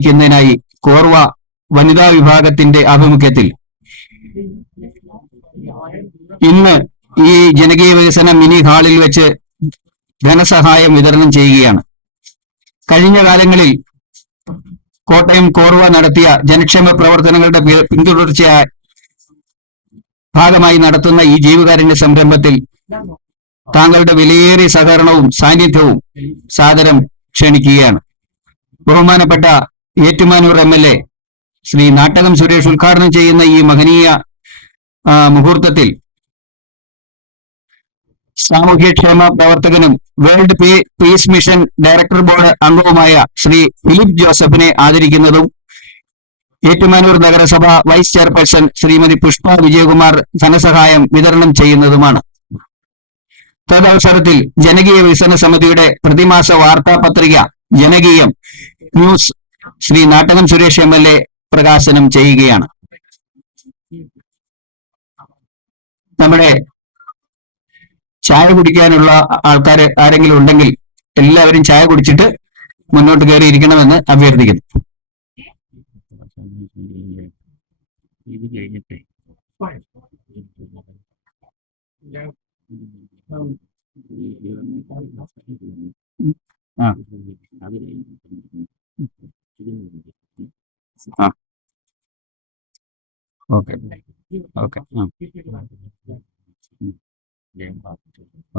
ക്കുന്നതിനായി കോർവ വനിതാ വിഭാഗത്തിന്റെ ആഭിമുഖ്യത്തിൽ ഇന്ന് ഈ ജനകീയ വികസന മിനി ഹാളിൽ വെച്ച് ധനസഹായം വിതരണം ചെയ്യുകയാണ്. കഴിഞ്ഞ കാലങ്ങളിൽ കോട്ടയം കോർവ നടത്തിയ ജനക്ഷേമ പ്രവർത്തനങ്ങളുടെ പിന്തുടർച്ചയായ ഭാഗമായി നടത്തുന്ന ഈ ജീവകാരുണ്യ സംരംഭത്തിൽ താങ്കളുടെ വിലയേറിയ സഹകരണവും സാന്നിധ്യവും സാദരം ക്ഷണിക്കുകയാണ്. ബഹുമാനപ്പെട്ട ഏറ്റുമാനൂർ MLA ശ്രീ നാട്ടകം സുരേഷ് ഉദ്ഘാടനം ചെയ്യുന്ന ഈ മഹനീയ മുഹൂർത്തത്തിൽ സാമൂഹ്യക്ഷേമ പ്രവർത്തകനും world peace mission director board അംഗവുമായ ശ്രീ ഫിലിപ്പ് ജോസഫിനെ ആദരിക്കുന്നതും ഏറ്റുമാനൂർ നഗരസഭ വൈസ് ചെയർപേഴ്സൺ ശ്രീമതി പുഷ്പ വിജയകുമാർ ധനസഹായം വിതരണം ചെയ്യുന്നതുമാണ്. തദവസരത്തിൽ ജനകീയ വികസന സമിതിയുടെ പ്രതിമാസ വാർത്താ പത്രിക ജനകീയം ന്യൂസ് ശ്രീ നാട്ടകം സുരേഷ് MLA പ്രകാശനം ചെയ്യുകയാണ്. നമ്മുടെ ചായ കുടിക്കാനുള്ള ആൾക്കാർ ആരെങ്കിലും ഉണ്ടെങ്കിൽ എല്ലാവരും ചായ കുടിച്ചിട്ട് മുന്നോട്ട് കയറിയിരിക്കണമെന്ന് അഭ്യർത്ഥിക്കുന്നു. ഓക്കെ ഓക്കെ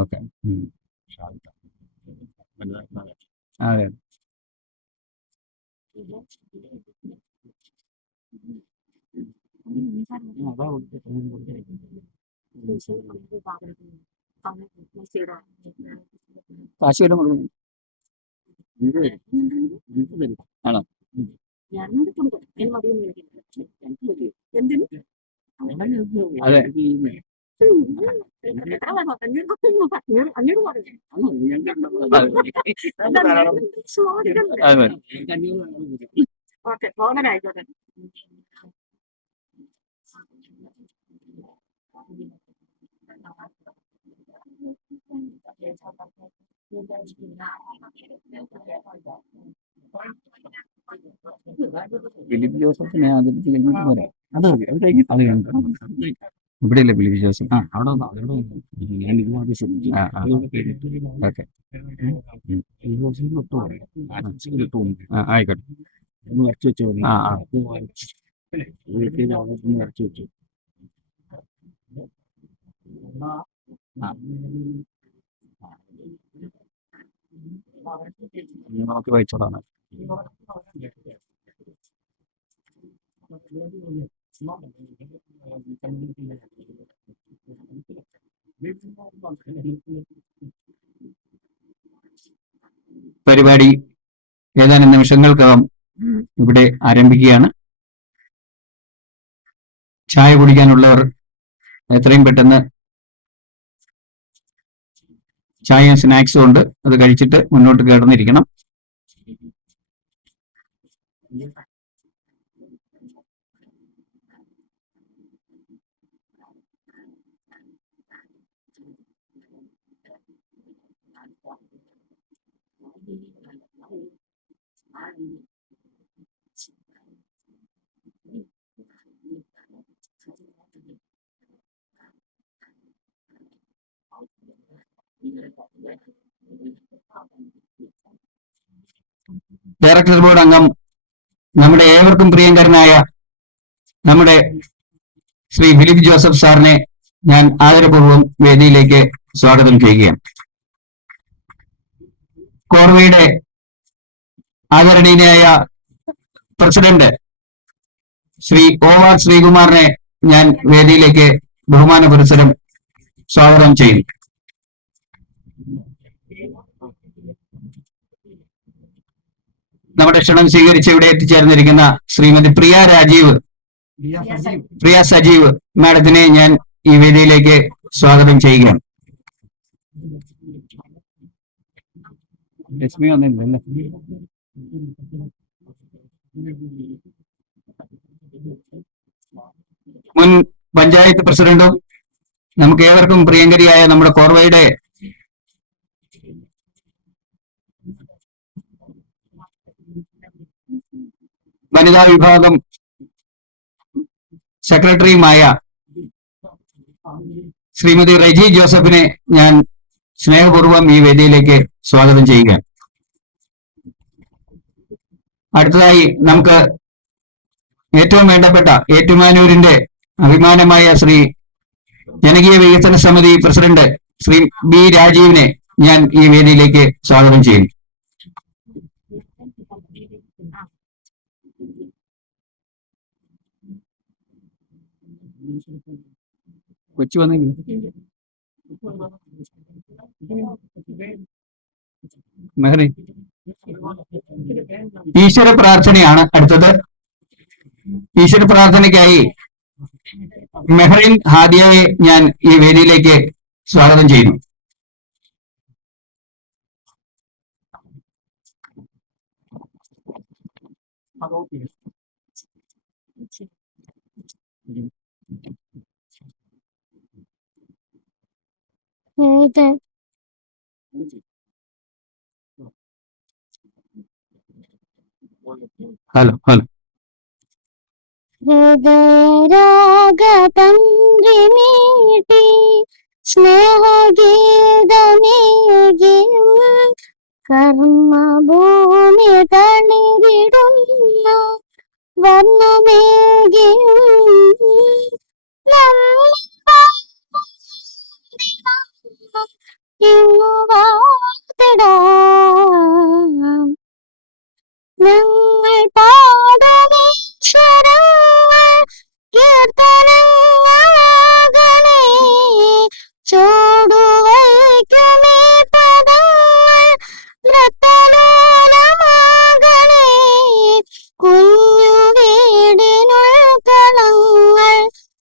ഓക്കെ അതെ കാശിയുടെ ആണോ? അതെ ഫിലിപ്പ് ജോസഫിനെ ആദരിച്ച് കഴിഞ്ഞിട്ട് പോരെ? അത് ഇവിടെ ഇല്ലേ ഫിലിപ്പ് ജോസഫ്? ഞാൻ ഇതുമാതിരി ശ്രദ്ധിച്ചു. ഓക്കെ ആയിക്കോട്ടെ, ഒന്ന് വരച്ചു വെച്ചോ. വീട്ടിൽ വരച്ചു വെച്ചു. നമുക്ക് വായിച്ചോളാം. പരിപാടി ഏതാനും നിമിഷങ്ങൾക്കകം ഇവിടെ ആരംഭിക്കുകയാണ്. ചായ കുടിക്കാനുള്ളവർ എത്രയും പെട്ടെന്ന് ചായയും സ്നാക്സും ഉണ്ട്, അത് കഴിച്ചിട്ട് മുന്നോട്ട് കയറുന്നിരിക്കണം. ഡയറക്ടർ ബോർഡ് അംഗം നമ്മുടെ ഏവർക്കും പ്രിയങ്കരനായ നമ്മുടെ ശ്രീ ഫിലിപ്പ് ജോസഫ് സാറിനെ ഞാൻ ആദരപൂർവ്വം വേദിയിലേക്ക് സ്വാഗതം ചെയ്യുകയാണ്. കോർവയുടെ ആദരണീയനായ പ്രസിഡന്റ് ശ്രീ OR ശ്രീകുമാറിനെ ഞാൻ വേദിയിലേക്ക് ബഹുമാന പുരസ്സരം സ്വാഗതം ചെയ്യുന്നു. നമ്മുടെ ക്ഷണം സ്വീകരിച്ച് ഇവിടെ എത്തിച്ചേർന്നിരിക്കുന്ന ശ്രീമതി പ്രിയ സജീവ് മാഡത്തിനെ ഞാൻ ഈ വേദിയിലേക്ക് സ്വാഗതം ചെയ്യുകയാണ്. ലക്ഷ്മി വന്നില്ലല്ലേ? മുൻ പഞ്ചായത്ത് പ്രസിഡന്റും നമുക്ക് ഏവർക്കും പ്രിയങ്കരിയായ നമ്മുടെ കോർവയുടെ വനിതാ വിഭാഗം സെക്രട്ടറിയുമായ ശ്രീമതി റെജി ജോസഫിനെ ഞാൻ സ്നേഹപൂർവ്വം ഈ വേദിയിലേക്ക് സ്വാഗതം ചെയ്യുക. അടുത്തതായി നമുക്ക് ഏറ്റവും വേണ്ടപ്പെട്ട ഏറ്റുമാനൂരിന്റെ അഭിമാനമായ ശ്രീ ജനകീയ വികസന സമിതി പ്രസിഡന്റ് ശ്രീ ബി രാജീവിനെ ഞാൻ ഈ വേദിയിലേക്ക് സ്വാഗതം ചെയ്യുന്നു. കൊച്ചു വന്നെങ്കിൽ മെഹറി ഈശ്വര പ്രാർത്ഥനയാണ് അടുത്തത്. ഈശ്വര പ്രാർത്ഥനയ്ക്കായി മെഹറിൻ ഹാദിയയെ ഞാൻ ഈ വേദിയിലേക്ക് സ്വാഗതം ചെയ്യുന്നു. ഹലോ ഹലോ ഹൃദയരാഗതന്ത്രിമീട്ടി സ്നേഹഗീതമേകിയും കർമ്മഭൂമി തളിരിടുന്ന വർണ്ണമേകിയും ഞങ്ങൾ പാദമീശ്വരങ്ങൾ കീർത്തനങ്ങളാകണേ ചോടുവയ്ക്കുമേ പദങ്ങൾ നൃത്തലോലമാകണേ കുഞ്ഞു വീടിനുൾക്കളങ്ങൾ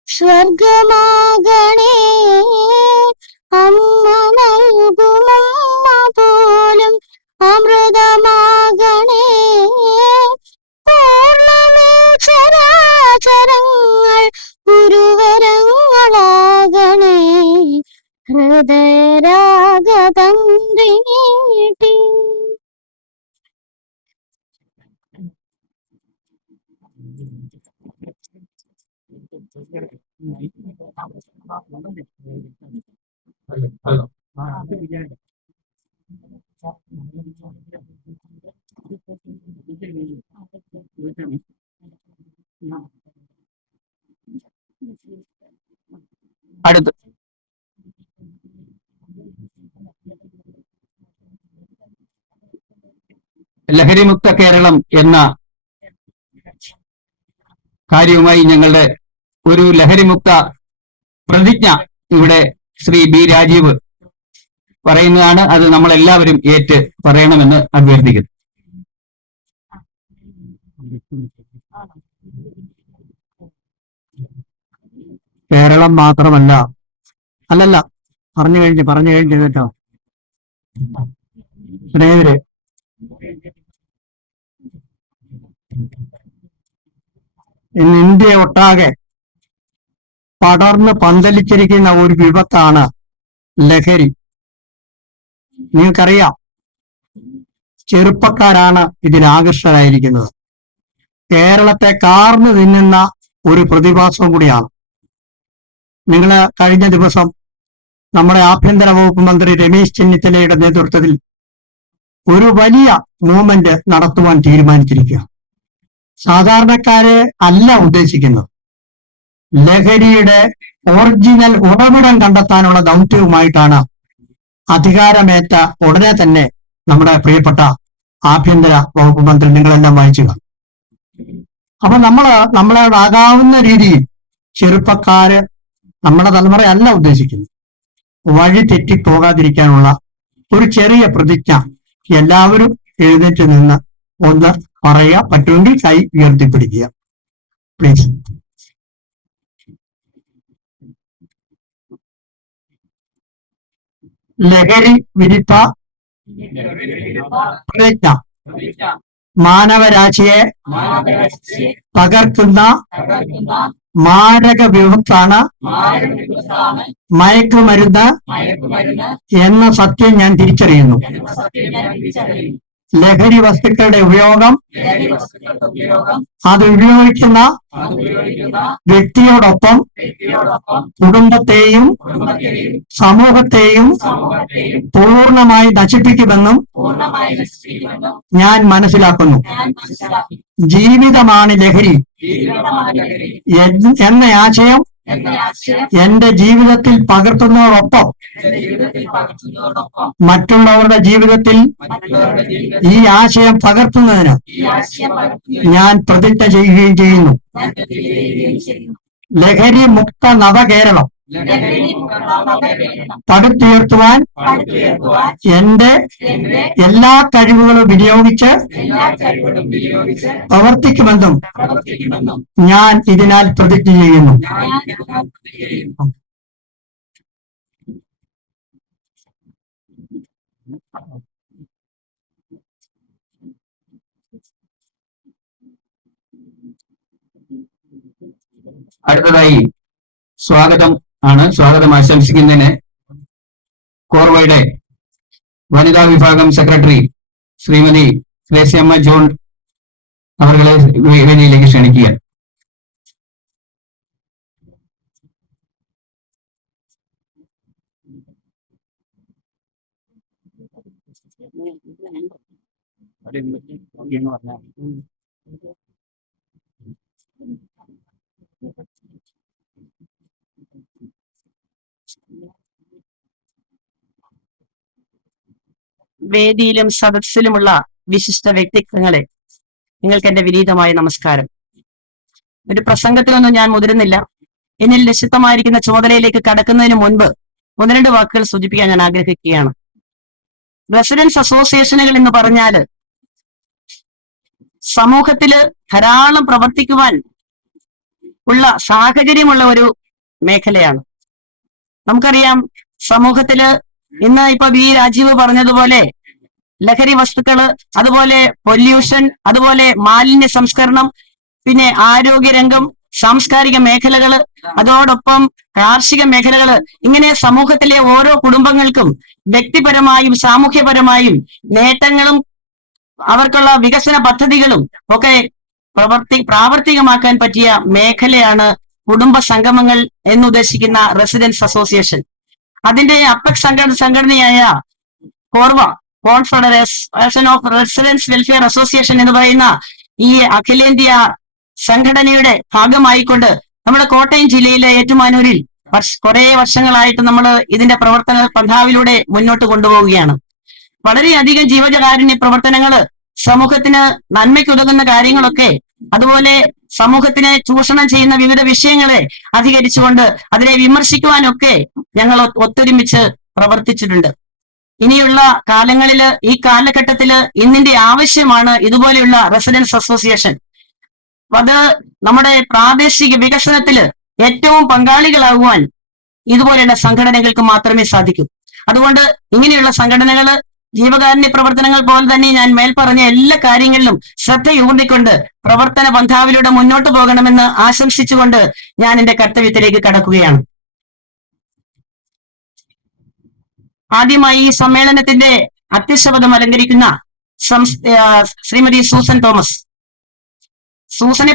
സ്വർഗമാകണേ അമ്മ നൽകുമമ്മ പോലും അമൃതമാകണേ പൂർണ്ണമേ ചരാചരങ്ങൾ ഗുരുവരങ്ങളാകണേ ഹൃദയരാഗതന്ത്രി നീട്ടി. അടുത്ത് ലഹരിമുക്ത കേരളം എന്ന കാര്യവുമായി ഞങ്ങളുടെ ഒരു ലഹരിമുക്ത പ്രതിജ്ഞ ഇവിടെ ശ്രീ ബി രാജീവ് പറയുന്നതാണ്. അത് നമ്മളെല്ലാവരും ഏറ്റ് പറയണമെന്ന് അഭ്യർത്ഥിക്കുന്നു. കേരളം മാത്രമല്ല, അല്ലല്ല പറഞ്ഞു കഴിഞ്ഞു കേട്ടോ സ്നേഹിതരെ, ഇന്ന് ഇന്ത്യ ഒട്ടാകെ പടർന്ന് പന്തലിച്ചിരിക്കുന്ന ഒരു വിപത്താണ് ലഹരി. നിങ്ങൾക്കറിയാം, ചെറുപ്പക്കാരാണ് ഇതിനാകൃഷ്ടരായിരിക്കുന്നത്. കേരളത്തെ കാർന്നു തിന്നുന്ന ഒരു പ്രതിഭാസം കൂടിയാണ്. നിങ്ങൾ കഴിഞ്ഞ ദിവസം നമ്മുടെ ആഭ്യന്തര വകുപ്പ് മന്ത്രി രമേശ് ചെന്നിത്തലയുടെ നേതൃത്വത്തിൽ ഒരു വലിയ മൂവ്മെന്റ് നടത്തുവാൻ തീരുമാനിച്ചിരിക്കുക. സാധാരണക്കാരെ അല്ല ഉദ്ദേശിക്കുന്നത്, ലഹരിയുടെ ഒറിജിനൽ ഉറവിടം കണ്ടെത്താനുള്ള ദൗത്യവുമായിട്ടാണ് അധികാരമേറ്റ ഉടനെ തന്നെ നമ്മുടെ പ്രിയപ്പെട്ട ആഭ്യന്തര വകുപ്പ് മന്ത്രി, നിങ്ങളെല്ലാം വായിച്ചുക. അപ്പൊ നമ്മളോടാകാവുന്ന രീതിയിൽ ചെറുപ്പക്കാര്, നമ്മുടെ തലമുറയല്ല ഉദ്ദേശിക്കുന്നത്, വഴി തെറ്റിപ്പോകാതിരിക്കാനുള്ള ഒരു ചെറിയ പ്രതിജ്ഞ എല്ലാവരും എഴുന്നേറ്റ് നിന്ന് ഒന്ന് പറയുക. പറ്റുമെങ്കിൽ കൈ ഉയർത്തിപ്പിടിക്കുക പ്ലീസ്. ലഹരി വിരുദ്ധ പ്രതിജ്ഞ മാനവരാശിയെ തകർക്കുന്ന മാരക വിപത്താണ് മയക്കുമരുന്ന് എന്ന സത്യം ഞാൻ തിരിച്ചറിയുന്നു. ലഹരി വസ്തുക്കളുടെ ഉപയോഗം അത് ഉപയോഗിക്കുന്ന വ്യക്തിയോടൊപ്പം കുടുംബത്തെയും സമൂഹത്തെയും പൂർണ്ണമായി നശിപ്പിക്കുമെന്നും ഞാൻ മനസ്സിലാക്കുന്നു. ജീവിതമാണ് ലഹരി എന്ന ആശയം എന്റെ ജീവിതത്തിൽ പകർത്തുന്നതോടൊപ്പം മറ്റുള്ളവരുടെ ജീവിതത്തിൽ ഈ ആശയം പകർത്തുന്നതിന് ഞാൻ പ്രതിജ്ഞ ചെയ്യുകയും ചെയ്യുന്നു. ലഹരി മുക്ത നവകേരളം പടുത്തുയർത്തുവാൻ എന്റെ എല്ലാ കഴിവുകളും വിനിയോഗിച്ച് പ്രവർത്തിക്കുമെന്നും ഞാൻ ഇതിനാൽ പ്രതിജ്ഞ ചെയ്യുന്നു. അടുത്തതായി സ്വാഗതം ആശംസിക്കുന്നതിന് കോർവയുടെ വനിതാ വിഭാഗം സെക്രട്ടറി ശ്രീമതി ത്രേസ്യമ്മ ജോൺ അവരുടെ വേദിയിലേക്ക് ക്ഷണിക്കുക. വേദിയിലും സദസ്സിലുമുള്ള വിശിഷ്ട വ്യക്തിത്വങ്ങളെ, നിങ്ങൾക്ക് എന്റെ വിനീതമായ നമസ്കാരം. ഒരു പ്രസംഗത്തിലൊന്നും ഞാൻ മുതിരുന്നില്ല. എന്നിൽ നിശ്ചിതമായിരിക്കുന്ന ചുമതലയിലേക്ക് കടക്കുന്നതിന് മുൻപ് ഒന്ന് രണ്ട് വാക്കുകൾ സൂചിപ്പിക്കാൻ ഞാൻ ആഗ്രഹിക്കുകയാണ്. റെസിഡൻസ് അസോസിയേഷനുകൾ എന്ന് പറഞ്ഞാല് സമൂഹത്തില് ധാരാളം പ്രവർത്തിക്കുവാൻ ഉള്ള സാഹചര്യമുള്ള ഒരു മേഖലയാണ്. നമുക്കറിയാം, സമൂഹത്തില് ഇന്ന് ഇപ്പൊ വി രാജീവ് പറഞ്ഞതുപോലെ ലഹരി വസ്തുക്കള്, അതുപോലെ പൊല്യൂഷൻ, അതുപോലെ മാലിന്യ സംസ്കരണം, പിന്നെ ആരോഗ്യരംഗം, സാംസ്കാരിക മേഖലകള്, അതോടൊപ്പം കാർഷിക മേഖലകള്, ഇങ്ങനെ സമൂഹത്തിലെ ഓരോ കുടുംബങ്ങൾക്കും വ്യക്തിപരമായും സാമൂഹ്യപരമായും നേട്ടങ്ങളും അവർക്കുള്ള വികസന പദ്ധതികളും ഒക്കെ പ്രാവർത്തികമാക്കാൻ പറ്റിയ മേഖലയാണ് കുടുംബ സംഗമങ്ങൾ എന്നുദ്ദേശിക്കുന്ന റെസിഡൻസ് അസോസിയേഷൻ. അതിന്റെ അപ്പെക്സ് സംഘടനയായ കോർവ, confederation of residents welfare association എന്ന് പറയുന്ന ഈ അഖിലേന്ത്യാ സംഘടനയുടെ ഭാഗമായിക്കൊണ്ട് നമ്മുടെ കോട്ടയം ജില്ലയിലെ ഏറ്റുമാനൂരിൽ കുറെ വർഷങ്ങളായിട്ട് നമ്മൾ ഇതിന്റെ പ്രവർത്തന പന്ഥാവിലൂടെ മുന്നോട്ട് കൊണ്ടുപോവുകയാണ്. വളരെയധികം ജീവകാരുണ്യ പ്രവർത്തനങ്ങള്, സമൂഹത്തിന് നന്മയ്ക്കുതകുന്ന കാര്യങ്ങളൊക്കെ, അതുപോലെ സമൂഹത്തിനെ ചൂഷണം ചെയ്യുന്ന വിവിധ വിഷയങ്ങളെ അധികരിച്ചുകൊണ്ട് അതിനെ വിമർശിക്കുവാനൊക്കെ ഞങ്ങൾ ഒത്തൊരുമിച്ച് പ്രവർത്തിച്ചിട്ടുണ്ട്. ഇനിയുള്ള കാലങ്ങളില്, ഈ കാലഘട്ടത്തില് ഇന്നിന്റെ ആവശ്യമാണ് ഇതുപോലെയുള്ള റെസിഡൻസ് അസോസിയേഷൻ. അത് നമ്മുടെ പ്രാദേശിക വികസനത്തില് ഏറ്റവും പങ്കാളികളാകുവാൻ ഇതുപോലെയുള്ള സംഘടനകൾക്ക് മാത്രമേ സാധിക്കൂ. അതുകൊണ്ട് ഇങ്ങനെയുള്ള സംഘടനകള് ജീവകാരുണ്യ പ്രവർത്തനങ്ങൾ പോലെ തന്നെ ഞാൻ മേൽപ്പറഞ്ഞ എല്ലാ കാര്യങ്ങളിലും ശ്രദ്ധയൂന്നിക്കൊണ്ട് പ്രവർത്തന പന്ഥാവിലൂടെ മുന്നോട്ട് പോകണമെന്ന് ആശംസിച്ചുകൊണ്ട് ഞാൻ എന്റെ കർത്തവ്യത്തിലേക്ക് കടക്കുകയാണ്. ആദ്യമായി ഈ സമ്മേളനത്തിന്റെ അധ്യക്ഷപദം അലങ്കരിക്കുന്ന ശ്രീമതി സൂസൻ തോമസ്. സൂസനെ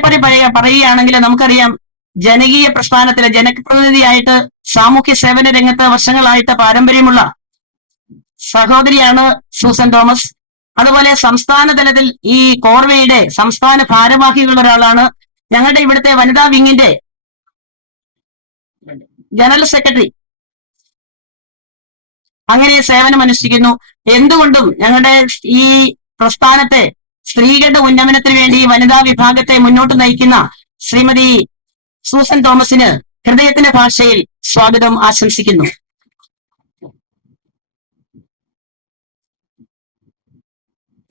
പറയുകയാണെങ്കിൽ നമുക്കറിയാം, ജനകീയ പ്രസ്ഥാനത്തിലെ ജനപ്രതിനിധിയായിട്ട് സാമൂഹ്യ സേവന രംഗത്ത് വർഷങ്ങളായിട്ട് പാരമ്പര്യമുള്ള സഹോദരിയാണ് സൂസൻ തോമസ്. അതുപോലെ സംസ്ഥാന തലത്തിൽ ഈ കോർവയുടെ സംസ്ഥാന ഭാരവാഹികളുടെ ഒരാളാണ്. ഞങ്ങളുടെ ഇവിടുത്തെ വനിതാ വിങ്ങിന്റെ ജനറൽ സെക്രട്ടറി, അങ്ങനെ സേവനം അനുഷ്ഠിക്കുന്നു. എന്തുകൊണ്ടും ഞങ്ങളുടെ ഈ പ്രസ്ഥാനത്തെ സ്ത്രീകളുടെ ഉന്നമനത്തിന് വേണ്ടി വനിതാ വിഭാഗത്തെ മുന്നോട്ട് നയിക്കുന്ന ശ്രീമതി സൂസൻ തോമസിന് ഹൃദയത്തിന്റെ ഭാഷയിൽ സ്വാഗതം ആശംസിക്കുന്നു.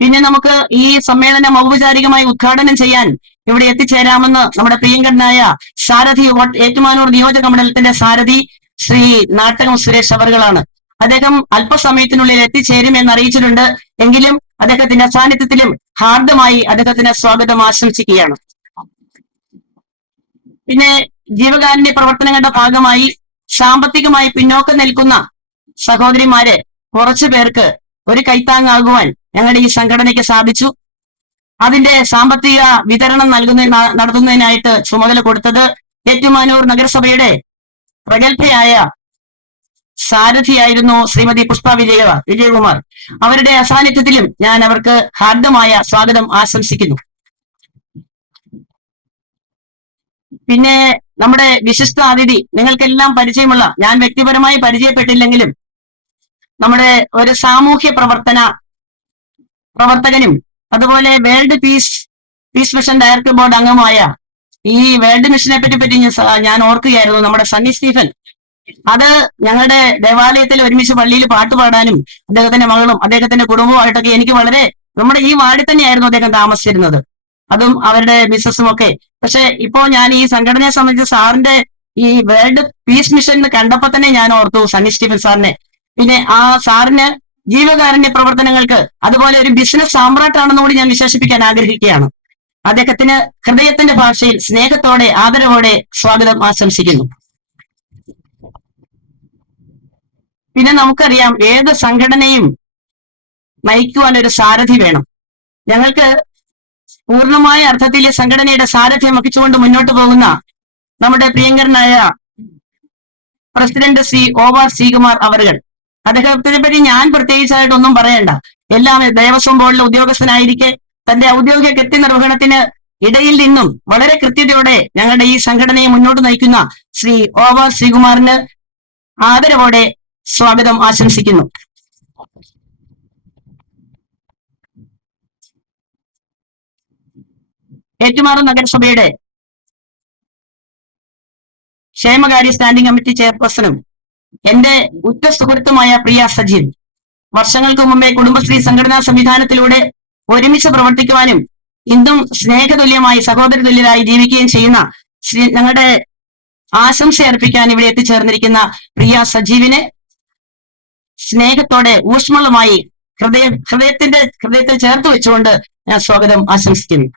പിന്നെ നമുക്ക് ഈ സമ്മേളനം ഔപചാരികമായി ഉദ്ഘാടനം ചെയ്യാൻ ഇവിടെ എത്തിച്ചേരാമെന്ന് നമ്മുടെ പ്രിയങ്കരനായ സാരഥി ഏറ്റുമാനൂർ നിയോജക മണ്ഡലത്തിന്റെ സാരഥി ശ്രീ നാട്ടകം സുരേഷ് അവർകളാണ്. അദ്ദേഹം അല്പസമയത്തിനുള്ളിൽ എത്തിച്ചേരുമെന്ന് അറിയിച്ചിട്ടുണ്ട്. എങ്കിലും അദ്ദേഹത്തിന്റെ സാന്നിധ്യത്തിലും ഹാർദമായി അദ്ദേഹത്തിന് സ്വാഗതം ആശംസിക്കുകയാണ്. പിന്നെ ജീവകാരുണ്യ പ്രവർത്തനങ്ങളുടെ ഭാഗമായി സാമ്പത്തികമായി പിന്നോക്കം നിൽക്കുന്ന സഹോദരിമാരെ കുറച്ചു പേർക്ക് ഒരു കൈത്താങ്ങാകുവാൻ ഞങ്ങളുടെ ഈ സംഘടനയ്ക്ക് സാധിച്ചു. അതിന്റെ സാമ്പത്തിക വിതരണം നടത്തുന്നതിനായിട്ട് ചുമതല കൊടുത്തത് ഏറ്റുമാനൂർ നഗരസഭയുടെ പ്രഗത്ഭയായ സാരഥിയായിരുന്നു ശ്രീമതി പുഷ്പ വിജയകുമാർ. അവരുടെ അസാന്നിധ്യത്തിലും ഞാൻ അവർക്ക് ഹാർദമായ സ്വാഗതം ആശംസിക്കുന്നു. പിന്നെ നമ്മുടെ വിശിഷ്ട അതിഥി, നിങ്ങൾക്കെല്ലാം പരിചയമുള്ള, ഞാൻ വ്യക്തിപരമായി പരിചയപ്പെട്ടില്ലെങ്കിലും നമ്മുടെ ഒരു സാമൂഹ്യ പ്രവർത്തകനും അതുപോലെ world peace mission director board അംഗമായ, ഈ വേൾഡ് മിഷനെ പറ്റി ഞാൻ ഓർക്കുകയായിരുന്നു, നമ്മുടെ സണ്ണി സ്റ്റീഫൻ. അത് ഞങ്ങളുടെ ദേവാലയത്തിൽ ഒരുമിച്ച് പള്ളിയിൽ പാട്ട് പാടാനും അദ്ദേഹത്തിന്റെ മകളും അദ്ദേഹത്തിന്റെ കുടുംബവുമായിട്ടൊക്കെ എനിക്ക് വളരെ, നമ്മുടെ ഈ വാർഡിൽ തന്നെയായിരുന്നു അദ്ദേഹം താമസിച്ചിരുന്നത്, അതും അവരുടെ മിസ്സസും ഒക്കെ. പക്ഷെ ഇപ്പോ ഞാൻ ഈ സംഘടനയെ സംബന്ധിച്ച് സാറിന്റെ ഈ വേൾഡ് പീസ് മിഷൻ കണ്ടപ്പോ തന്നെ ഞാൻ ഓർത്തു സണ്ണി സ്റ്റീഫൻ സാറിനെ. പിന്നെ ആ സാറിന് ജീവകാരുണ്യ പ്രവർത്തനങ്ങൾക്ക് അതുപോലെ ഒരു ബിസിനസ് സാമ്രാട്ടാണെന്ന് കൂടി ഞാൻ വിശേഷിപ്പിക്കാൻ ആഗ്രഹിക്കുകയാണ്. അദ്ദേഹത്തിന് ഹൃദയത്തിന്റെ ഭാഷയിൽ സ്നേഹത്തോടെ ആദരവോടെ സ്വാഗതം ആശംസിക്കുന്നു. പിന്നെ നമുക്കറിയാം, ഏത് സംഘടനയും നയിക്കുവാൻ ഒരു സാരഥി വേണം. ഞങ്ങൾക്ക് പൂർണ്ണമായ അർത്ഥത്തിൽ ഈ സംഘടനയുടെ സാരഥ്യം വഹിച്ചുകൊണ്ട് മുന്നോട്ട് പോകുന്ന നമ്മുടെ പ്രിയങ്കരനായ പ്രസിഡന്റ് ശ്രീ OR ശ്രീകുമാർ അവറുകൾ. അദ്ദേഹത്തിനെ പറ്റി ഞാൻ പ്രത്യേകിച്ചായിട്ടൊന്നും പറയണ്ട. എല്ലാം ദേവസ്വം ബോർഡിലെ ഉദ്യോഗസ്ഥനായിരിക്കെ തന്റെ ഔദ്യോഗിക കൃത്യനിർവഹണത്തിന് ഇടയിൽ നിന്നും വളരെ കൃത്യതയോടെ ഞങ്ങളുടെ ഈ സംഘടനയെ മുന്നോട്ട് നയിക്കുന്ന ശ്രീ OR ശ്രീകുമാറിന് ആദരവോടെ സ്വാഗതം ആശംസിക്കുന്നു. ഏറ്റുമാനൂർ നഗരസഭയുടെ ക്ഷേമകാര്യ സ്റ്റാൻഡിംഗ് കമ്മിറ്റി ചെയർപേഴ്സണും എന്റെ ഉറ്റ സുഹൃത്തുമായ പ്രിയ സജീവ്, വർഷങ്ങൾക്ക് മുമ്പേ കുടുംബശ്രീ സംഘടനാ സംവിധാനത്തിലൂടെ ഒരുമിച്ച് പ്രവർത്തിക്കുവാനും ഇന്നും സ്നേഹതുല്യമായി സഹോദര തുല്യരായി ജീവിക്കുകയും ചെയ്യുന്ന ഞങ്ങളുടെ ആശംസ അർപ്പിക്കാൻ ഇവിടെ എത്തിച്ചേർന്നിരിക്കുന്ന പ്രിയ സജീവിനെ സ്നേഹത്തോടെ ഊഷ്മളമായി ഹൃദയത്തിൽ ചേർത്ത് വെച്ചുകൊണ്ട് ഞാൻ സ്വാഗതം ആശംസിക്കുന്നു.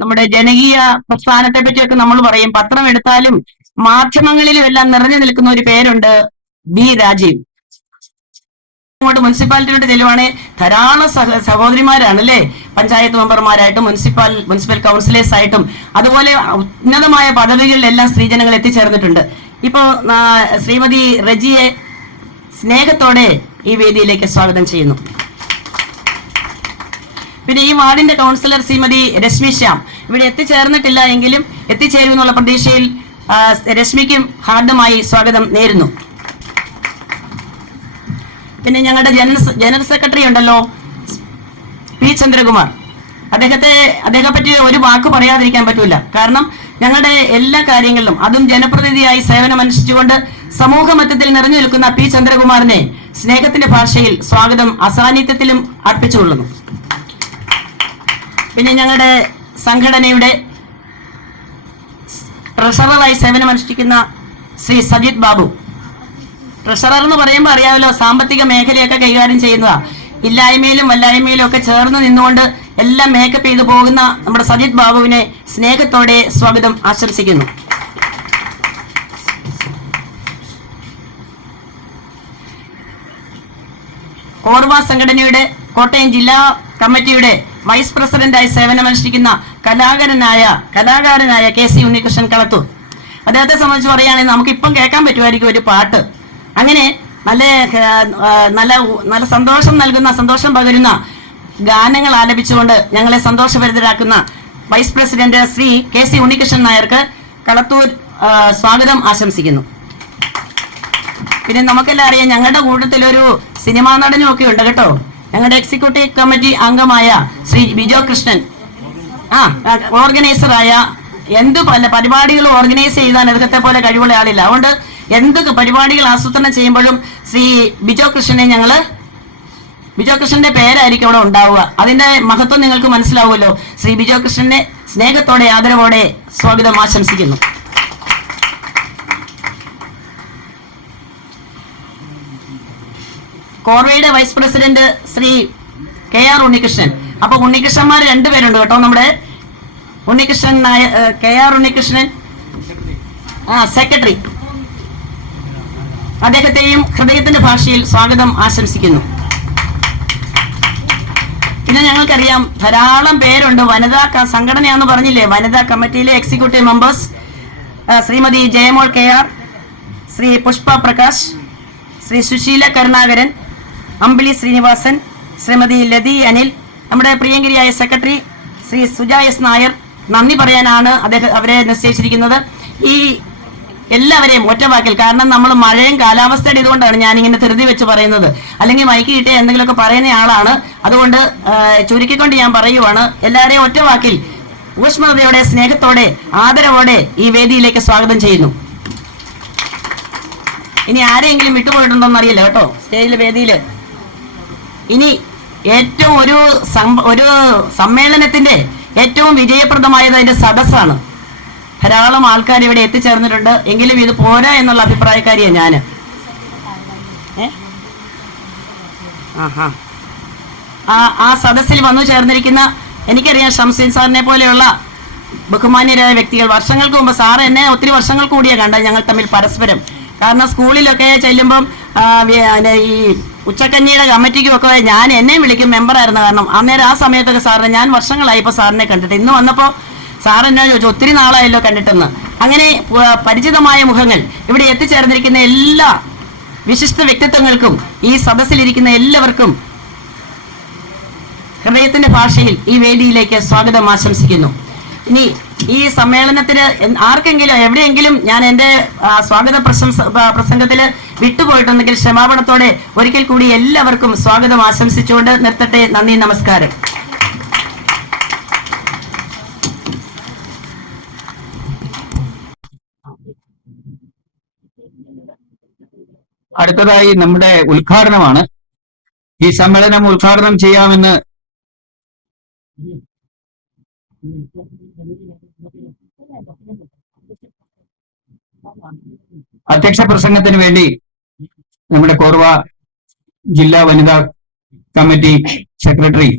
നമ്മുടെ ജനകീയ പ്രസ്ഥാനത്തെ പറ്റിയൊക്കെ നമ്മൾ പറയും, പത്രം എടുത്താലും മാധ്യമങ്ങളിലും എല്ലാം നിറഞ്ഞു നിൽക്കുന്ന ഒരു പേരുണ്ട്, ബി രാജീവ്. അങ്ങോട്ട് മുനിസിപ്പാലിറ്റിയോട് ചെല്ലുവാണെ ധാരാളം സഹോദരിമാരാണ് അല്ലെ, പഞ്ചായത്ത് മെമ്പർമാരായിട്ടും മുനിസിപ്പൽ കൗൺസിലേഴ്സ് ആയിട്ടും അതുപോലെ ഉന്നതമായ പദവികളിലെല്ലാം സ്ത്രീജനങ്ങൾ എത്തിച്ചേർന്നിട്ടുണ്ട്. ഇപ്പോ ശ്രീമതി റജിയെ സ്നേഹത്തോടെ ഈ വേദിയിലേക്ക് സ്വാഗതം ചെയ്യുന്നു. പിന്നെ ഈ വാർഡിന്റെ കൗൺസിലർ ശ്രീമതി രശ്മി ശ്യാം ഇവിടെ എത്തിച്ചേർന്നിട്ടില്ല എങ്കിലും എത്തിച്ചേരുമെന്നുള്ള പ്രതീക്ഷയിൽ രശ്മിക്കും ഹാർദമായി സ്വാഗതം നേരുന്നു. പിന്നെ ഞങ്ങളുടെ ജനറൽ സെക്രട്ടറി ഉണ്ടല്ലോ, പി ചന്ദ്രകുമാർ. അദ്ദേഹത്തെ പറ്റി ഒരു വാക്ക് പറയാതിരിക്കാൻ പറ്റൂല. കാരണം ഞങ്ങളുടെ എല്ലാ കാര്യങ്ങളിലും, അതും ജനപ്രതിനിധിയായി സേവനമനുഷ്ഠിച്ചുകൊണ്ട് സമൂഹ മധ്യത്തിൽ നിറഞ്ഞു നിൽക്കുന്ന പി ചന്ദ്രകുമാറിനെ സ്നേഹത്തിന്റെ ഭാഷയിൽ സ്വാഗതം അസാന്നിധ്യത്തിലും അർപ്പിച്ചുകൊള്ളുന്നു. പിന്നെ ഞങ്ങളുടെ സംഘടനയുടെ ട്രഷററായി സേവനമനുഷ്ഠിക്കുന്ന ശ്രീ സജിത് ബാബു. ട്രഷറർ എന്ന് പറയുമ്പോൾ അറിയാമല്ലോ, സാമ്പത്തിക മേഖലയൊക്കെ കൈകാര്യം ചെയ്യുന്നതാ. ഇല്ലായ്മയിലും വല്ലായ്മയിലും ഒക്കെ ചേർന്ന് നിന്നുകൊണ്ട് എല്ലാം മേക്കപ്പ് ചെയ്തു പോകുന്ന നമ്മുടെ സജിത് ബാബുവിനെ സ്നേഹത്തോടെ സ്വാഗതം ആശംസിക്കുന്നു. ഓർവ സംഘടനയുടെ കോട്ടയം ജില്ലാ കമ്മിറ്റിയുടെ വൈസ് പ്രസിഡന്റായി സേവനമനുഷ്ഠിക്കുന്ന കലാകാരനായ KC ഉണ്ണികൃഷ്ണൻ കളത്തൂർ. അദ്ദേഹത്തെ സംബന്ധിച്ച് പറയുകയാണെങ്കിൽ നമുക്കിപ്പം കേൾക്കാൻ പറ്റുമായിരിക്കും ഒരു പാട്ട്. അങ്ങനെ നല്ല സന്തോഷം നൽകുന്ന, സന്തോഷം പകരുന്ന ഗാനങ്ങൾ ആലപിച്ചുകൊണ്ട് ഞങ്ങളെ സന്തോഷഭരിതരാക്കുന്ന vice president Shri KC Unnikrishnan നായർക്ക് കളത്തൂർ സ്വാഗതം ആശംസിക്കുന്നു. പിന്നെ നമുക്കെല്ലാം അറിയാം, ഞങ്ങളുടെ കൂട്ടത്തിലൊരു സിനിമാ നടനും ഒക്കെ ഉണ്ട് കേട്ടോ. ഞങ്ങളുടെ എക്സിക്യൂട്ടീവ് കമ്മിറ്റി അംഗമായ ശ്രീ ബിജോ കൃഷ്ണൻ, ഓർഗനൈസറായ എന്ത് പല പരിപാടികളും ഓർഗനൈസ് ചെയ്താൽ അദ്ദേഹത്തെ പോലെ കഴിവുള്ള ആളില്ല. അതുകൊണ്ട് എന്ത് പരിപാടികൾ ആസൂത്രണം ചെയ്യുമ്പോഴും ശ്രീ ബിജോ കൃഷ്ണന്റെ പേരായിരിക്കും അവിടെ ഉണ്ടാവുക. അതിന്റെ മഹത്വം നിങ്ങൾക്ക് മനസ്സിലാവുമല്ലോ. ശ്രീ ബിജോ കൃഷ്ണനെ സ്നേഹത്തോടെ ആദരവോടെ സ്വാഗതം ആശംസിക്കുന്നു. കോർവയുടെ vice president Shri KR Unnikrishnan. അപ്പൊ ഉണ്ണികൃഷ്ണന്മാർ രണ്ടുപേരുണ്ട് കേട്ടോ. നമ്മുടെ ഉണ്ണികൃഷ്ണൻ KR ഉണ്ണികൃഷ്ണൻ സെക്രട്ടറി. അദ്ദേഹത്തെയും ഹൃദയത്തിന്റെ ഭാഷയിൽ സ്വാഗതം ആശംസിക്കുന്നു. പിന്നെ ഞങ്ങൾക്കറിയാം ധാരാളം പേരുണ്ട്. വനിതാ സംഘടനയാണെന്ന് പറഞ്ഞില്ലേ, വനിതാ കമ്മിറ്റിയിലെ executive members Shrimati Jayamol KR, Shri Pushpa Prakash, Shri Susheela Karunakaran, Ambili Srinivasan, Shrimati Lathi Anil, നമ്മുടെ പ്രിയങ്കരിയായ സെക്രട്ടറി ശ്രീ സുജാ S നായർ. നന്ദി പറയാനാണ് അവരെ നിശ്ചയിച്ചിരിക്കുന്നത്. ഈ എല്ലാവരെയും ഒറ്റവാക്കിൽ, കാരണം നമ്മൾ മഴയും കാലാവസ്ഥയുടെ ഇതുകൊണ്ടാണ് ഞാനിങ്ങനെ ധൃതി വെച്ച് പറയുന്നത്, അല്ലെങ്കിൽ മൈക്ക് കിട്ടിയ എന്തെങ്കിലുമൊക്കെ പറയുന്ന ആളാണ്. അതുകൊണ്ട് ചുരുക്കിക്കൊണ്ട് ഞാൻ പറയുവാണ്, എല്ലാവരെയും ഒറ്റവാക്കിൽ ഊഷ്മളതയോടെ സ്നേഹത്തോടെ ആദരവോടെ ഈ വേദിയിലേക്ക് സ്വാഗതം ചെയ്യുന്നു. ഇനി ആരെങ്കിലും വിട്ടുപോയിട്ടുണ്ടോന്ന് അറിയില്ല കേട്ടോ സ്റ്റേജിലെ വേദിയില്. ഇനി ഏറ്റവും ഒരു സമ്മേളനത്തിന്റെ ഏറ്റവും വിജയപ്രദമായത് അതിന്റെ സദസ്സാണ്. ധാരാളം ആൾക്കാർ ഇവിടെ എത്തിച്ചേർന്നിട്ടുണ്ട്. എങ്കിലും ഇത് പോരാ എന്നുള്ള അഭിപ്രായക്കാരിയാണ് ഞാന്. ആ സദസ്സിൽ വന്നു ചേർന്നിരിക്കുന്ന എനിക്കറിയാം ഷംസീൻ സാറിനെ പോലെയുള്ള ബഹുമാന്യരായ വ്യക്തികൾ. വർഷങ്ങൾക്ക് മുമ്പ് സാറ് എന്നെ ഒത്തിരി വർഷങ്ങൾ കൂടിയാണ് കണ്ടത് ഞങ്ങൾ തമ്മിൽ പരസ്പരം. കാരണം സ്കൂളിലൊക്കെ ചെല്ലുമ്പം ഈ ഉച്ചക്കഞ്ഞിയുടെ കമ്മിറ്റിക്കുമൊക്കെ എന്നെ വിളിക്കും, മെമ്പറായിരുന്നു. കാരണം അന്നേരം ആ സമയത്തൊക്കെ സാറിനെ ഞാൻ വർഷങ്ങളായി ഇപ്പോൾ സാറിനെ കണ്ടിട്ട്. ഇന്ന് വന്നപ്പോൾ സാർ എന്നെ ചോദിച്ചു ഒത്തിരി നാളായല്ലോ കണ്ടിട്ടെന്ന്. അങ്ങനെ പരിചിതമായ മുഖങ്ങൾ ഇവിടെ എത്തിച്ചേർന്നിരിക്കുന്ന എല്ലാ വിശിഷ്ട വ്യക്തിത്വങ്ങൾക്കും ഈ സദസ്സിലിരിക്കുന്ന എല്ലാവർക്കും ഹൃദയത്തിന്റെ ഭാഷയിൽ ഈ വേദിയിലേക്ക് സ്വാഗതം ആശംസിക്കുന്നു. ഇനി ഈ സമ്മേളനത്തിന് ആർക്കെങ്കിലും എവിടെയെങ്കിലും ഞാൻ എൻ്റെ സ്വാഗത പ്രസംഗത്തില് വിട്ടുപോയിട്ടുണ്ടെങ്കിൽ ക്ഷമാപണത്തോടെ ഒരിക്കൽ കൂടി എല്ലാവർക്കും സ്വാഗതം ആശംസിച്ചുകൊണ്ട് നിർത്തട്ടെ. നന്ദി, നമസ്കാരം. അടുത്തതായി നമ്മുടെ ഉദ്ഘാടനമാണ്. ഈ സമ്മേളനം ഉദ്ഘാടനം ചെയ്യാമെന്ന് അധ്യക്ഷ പ്രസംഗത്തിന് വേണ്ടി നമ്മുടെ കോർവ ജില്ലാ വനിതാ കമ്മിറ്റി സെക്രട്ടറി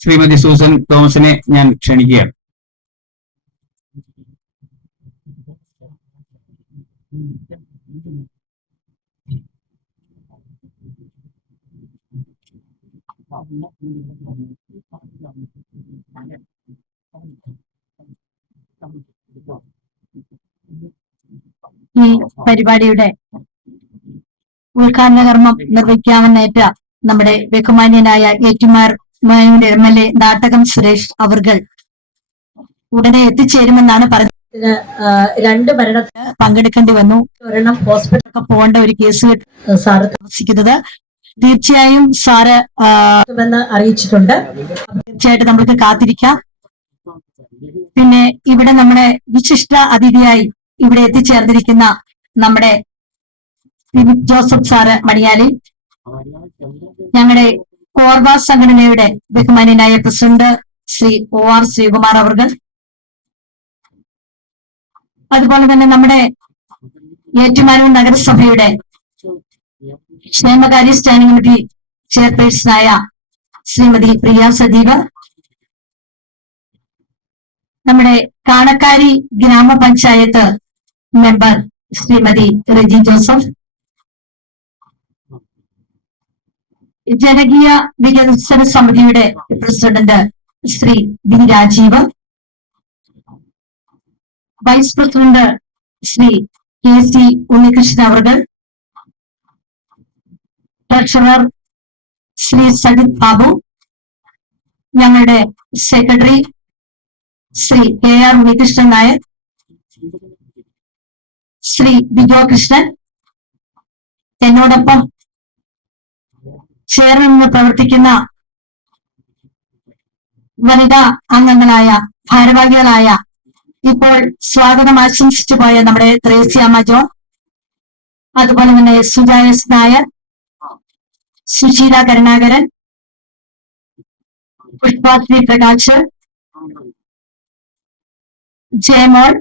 ശ്രീമതി സൂസൻ തോമസിനെ ഞാൻ ക്ഷണിക്കുകയാണ്. ഈ പരിപാടിയുടെ ഉദ്ഘാടന കർമ്മം നിർവഹിക്കാമെന്നേറ്റ നമ്മുടെ ബഹുമാന്യനായ ഏറ്റുമാനൂർ MLA നാട്ടകം സുരേഷ് അവർകൾ ഉടനെ എത്തിച്ചേരുമെന്നാണ് പറഞ്ഞത്. 2 മരണത്തിന് പങ്കെടുക്കേണ്ടി വന്നു. ഒരെണ്ണം ഹോസ്പിറ്റലൊക്കെ പോകേണ്ട ഒരു കേസ് സാറ് താമസിക്കുന്നത്. തീർച്ചയായും സാറ് അറിയിച്ചിട്ടുണ്ട്. തീർച്ചയായിട്ടും നമ്മൾക്ക് കാത്തിരിക്കാം. പിന്നെ ഇവിടെ നമ്മുടെ വിശിഷ്ട അതിഥിയായി ഇവിടെ എത്തിച്ചേർന്നിരിക്കുന്ന നമ്മുടെ ഫിലിപ്പ് ജോസഫ് സാറ് മണിയാലി, ഞങ്ങളുടെ കോർവ സംഘടനയുടെ ബഹുമാന്യനായ പ്രസിഡന്റ് ശ്രീ OR ശ്രീകുമാർ അവർകൾ, അതുപോലെ തന്നെ നമ്മുടെ ഏറ്റുമാനൂർ നഗരസഭയുടെ ക്ഷേമകാര്യ സ്റ്റാൻഡിംഗ് കമ്മിറ്റി ചെയർപേഴ്സണായ ശ്രീമതി പ്രിയ സജീവ, നമ്മുടെ കാണക്കാരി ഗ്രാമപഞ്ചായത്ത് മെമ്പർ ശ്രീമതി റെജി ജോസഫ്, ജനകീയ വികസന സമിതിയുടെ president Shri V Rajeev, vice president Shri KC Unnikrishnan അവർകൾ, ട്രഷറർ ശ്രീ സജിത് ബാബു, ഞങ്ങളുടെ സെക്രട്ടറി ശ്രീ KR ഉണ്ണികൃഷ്ണൻ നായർ, ശ്രീ ബിജോ കൃഷ്ണൻ, എന്നോടൊപ്പം ചേർന്ന് നിന്ന് പ്രവർത്തിക്കുന്ന വനിതാ അംഗങ്ങളായ ഭാരവാഹികളായ ഇപ്പോൾ സ്വാഗതം ആശംസിച്ചു പോയ നമ്മുടെ ത്രേസ്യാമ്മ ജോൺ, അതുപോലെ തന്നെ Suja S Nair, Susheela Karunakaran, Pushpashree Prakash, Jayamol,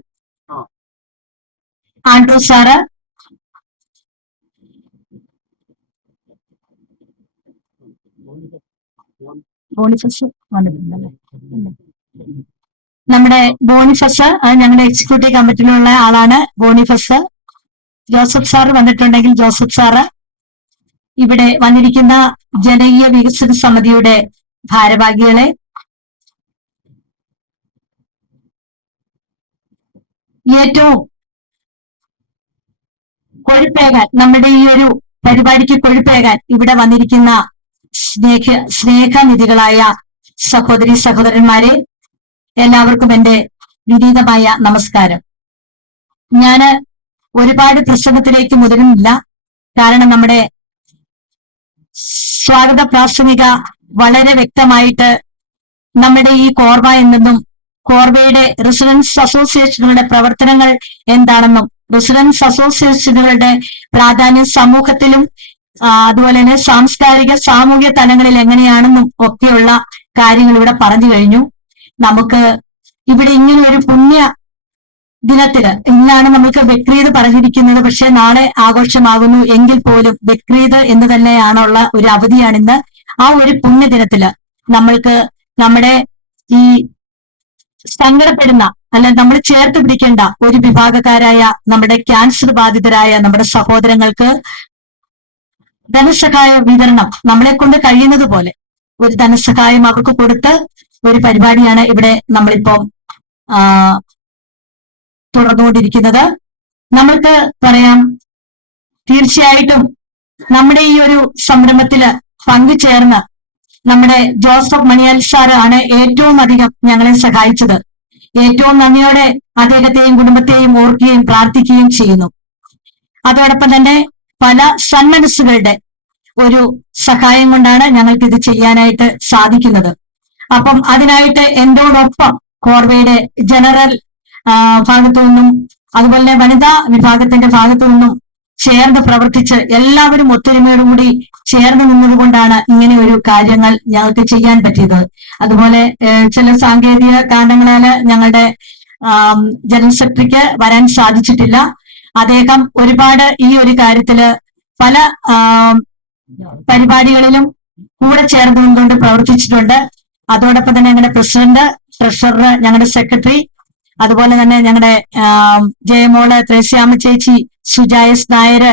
Andrew sir, Boniface വന്നിട്ടുണ്ടല്ലേ, നമ്മുടെ ബോണിഫസ് ഞങ്ങളുടെ എക്സിക്യൂട്ടീവ് കമ്മിറ്റിയിലുള്ള ആളാണ് ബോണിഫസ്. ജോസഫ് സാറ് വന്നിട്ടുണ്ടെങ്കിൽ ജോസഫ് സാറ്, ഇവിടെ വന്നിരിക്കുന്ന ജനകീയ വികസന സമിതിയുടെ ഭാരവാഹികളെ, ഏറ്റവും കൊഴുപ്പേകാൻ, നമ്മുടെ ഈ ഒരു പരിപാടിക്ക് കൊഴുപ്പേകാൻ ഇവിടെ വന്നിരിക്കുന്ന സ്നേഹനിധികളായ സഹോദരി സഹോദരന്മാരെ, എല്ലാവർക്കും എന്റെ വിനീതമായ നമസ്കാരം. ഞാന് ഒരുപാട് പ്രസംഗത്തിലേക്ക് മുതിരുന്നില്ല, കാരണം നമ്മുടെ സ്വാഗത പ്രാസംഗിക വളരെ വ്യക്തമായിട്ട് നമ്മുടെ ഈ കോർവ എന്നും കോർവയുടെ റെസിഡൻസ് അസോസിയേഷനുകളുടെ പ്രവർത്തനങ്ങൾ എന്താണെന്നും റെസിഡൻസ് അസോസിയേഷനുകളുടെ പ്രാധാന്യം സമൂഹത്തിലും അതുപോലെ തന്നെ സാംസ്കാരിക സാമൂഹ്യ തലങ്ങളിൽ എങ്ങനെയാണെന്നും ഒക്കെയുള്ള കാര്യങ്ങൾ ഇവിടെ പറഞ്ഞു കഴിഞ്ഞു. നമുക്ക് ഇവിടെ ഇങ്ങനെ ഒരു പുണ്യ ദിനത്തില്, ഇന്നാണ് നമുക്ക് ബക്രീദ് പറഞ്ഞിരിക്കുന്നത്, പക്ഷെ നാളെ ആഘോഷമാകുന്നു എങ്കിൽ പോലും ബക്രീദ് എന്ന് തന്നെയാണുള്ള ഒരു അവധിയാണിന്ന്. ആ ഒരു പുണ്യദിനത്തില് നമ്മൾക്ക് നമ്മുടെ ഈ സങ്കടപ്പെടുന്ന, അല്ല നമ്മൾ ചേർത്ത് പിടിക്കേണ്ട ഒരു വിഭാഗക്കാരായ നമ്മുടെ ക്യാൻസർ ബാധിതരായ നമ്മുടെ സഹോദരങ്ങൾക്ക് ധനസഹായ വിതരണം നമ്മളെ കൊണ്ട് കഴിയുന്നത് പോലെ ഒരു ധനസഹായം അവർക്ക് കൊടുത്ത് ഒരു പരിപാടിയാണ് ഇവിടെ നമ്മളിപ്പം തുടർന്നുകൊണ്ടിരിക്കുന്നത്. നമ്മൾക്ക് പറയാം, തീർച്ചയായിട്ടും നമ്മുടെ ഈ ഒരു സംരംഭത്തില് പങ്കുചേർന്ന് നമ്മുടെ ജോസഫ് മണിയാൽ സാറാണ് ഏറ്റവും അധികം ഞങ്ങളെ സഹായിച്ചത്. ഏറ്റവും നന്ദിയോടെ അദ്ദേഹത്തെയും കുടുംബത്തെയും ഓർക്കുകയും പ്രാർത്ഥിക്കുകയും ചെയ്യുന്നു. അതോടൊപ്പം തന്നെ പല സന്മനസ്സുകളുടെ ഒരു സഹായം കൊണ്ടാണ് ഞങ്ങൾക്ക് ഇത് ചെയ്യാനായിട്ട് സാധിക്കുന്നത്. അപ്പം അതിനായിട്ട് എന്നോടൊപ്പം കോർവയുടെ ജനറൽ ഭാഗത്തു നിന്നും അതുപോലെ തന്നെ വനിതാ വിഭാഗത്തിന്റെ ഭാഗത്തു നിന്നും ചേർന്ന് പ്രവർത്തിച്ച് എല്ലാവരും ഒത്തൊരുമയോടുകൂടി ചേർന്ന് നിന്നതുകൊണ്ടാണ് ഇങ്ങനെ ഒരു കാര്യങ്ങൾ ഞങ്ങൾക്ക് ചെയ്യാൻ പറ്റിയത്. അതുപോലെ ചില സാങ്കേതിക കാരണങ്ങളാല് ഞങ്ങളുടെ ജനറൽ സെക്രട്ടറിക്ക് വരാൻ സാധിച്ചിട്ടില്ല. അദ്ദേഹം ഒരുപാട് ഈ ഒരു കാര്യത്തില് പല പരിപാടികളിലും കൂടെ ചേർന്ന് നിന്നുകൊണ്ട് പ്രവർത്തിച്ചിട്ടുണ്ട്. അതോടൊപ്പം തന്നെ ഞങ്ങളുടെ പ്രസിഡന്റ്, ട്രഷറർ, ഞങ്ങളുടെ സെക്രട്ടറി, അതുപോലെ തന്നെ ഞങ്ങളുടെ ജയമോള്, ത്രേസ്യാമ്മ ചേച്ചി, സുജായസ് നായർ,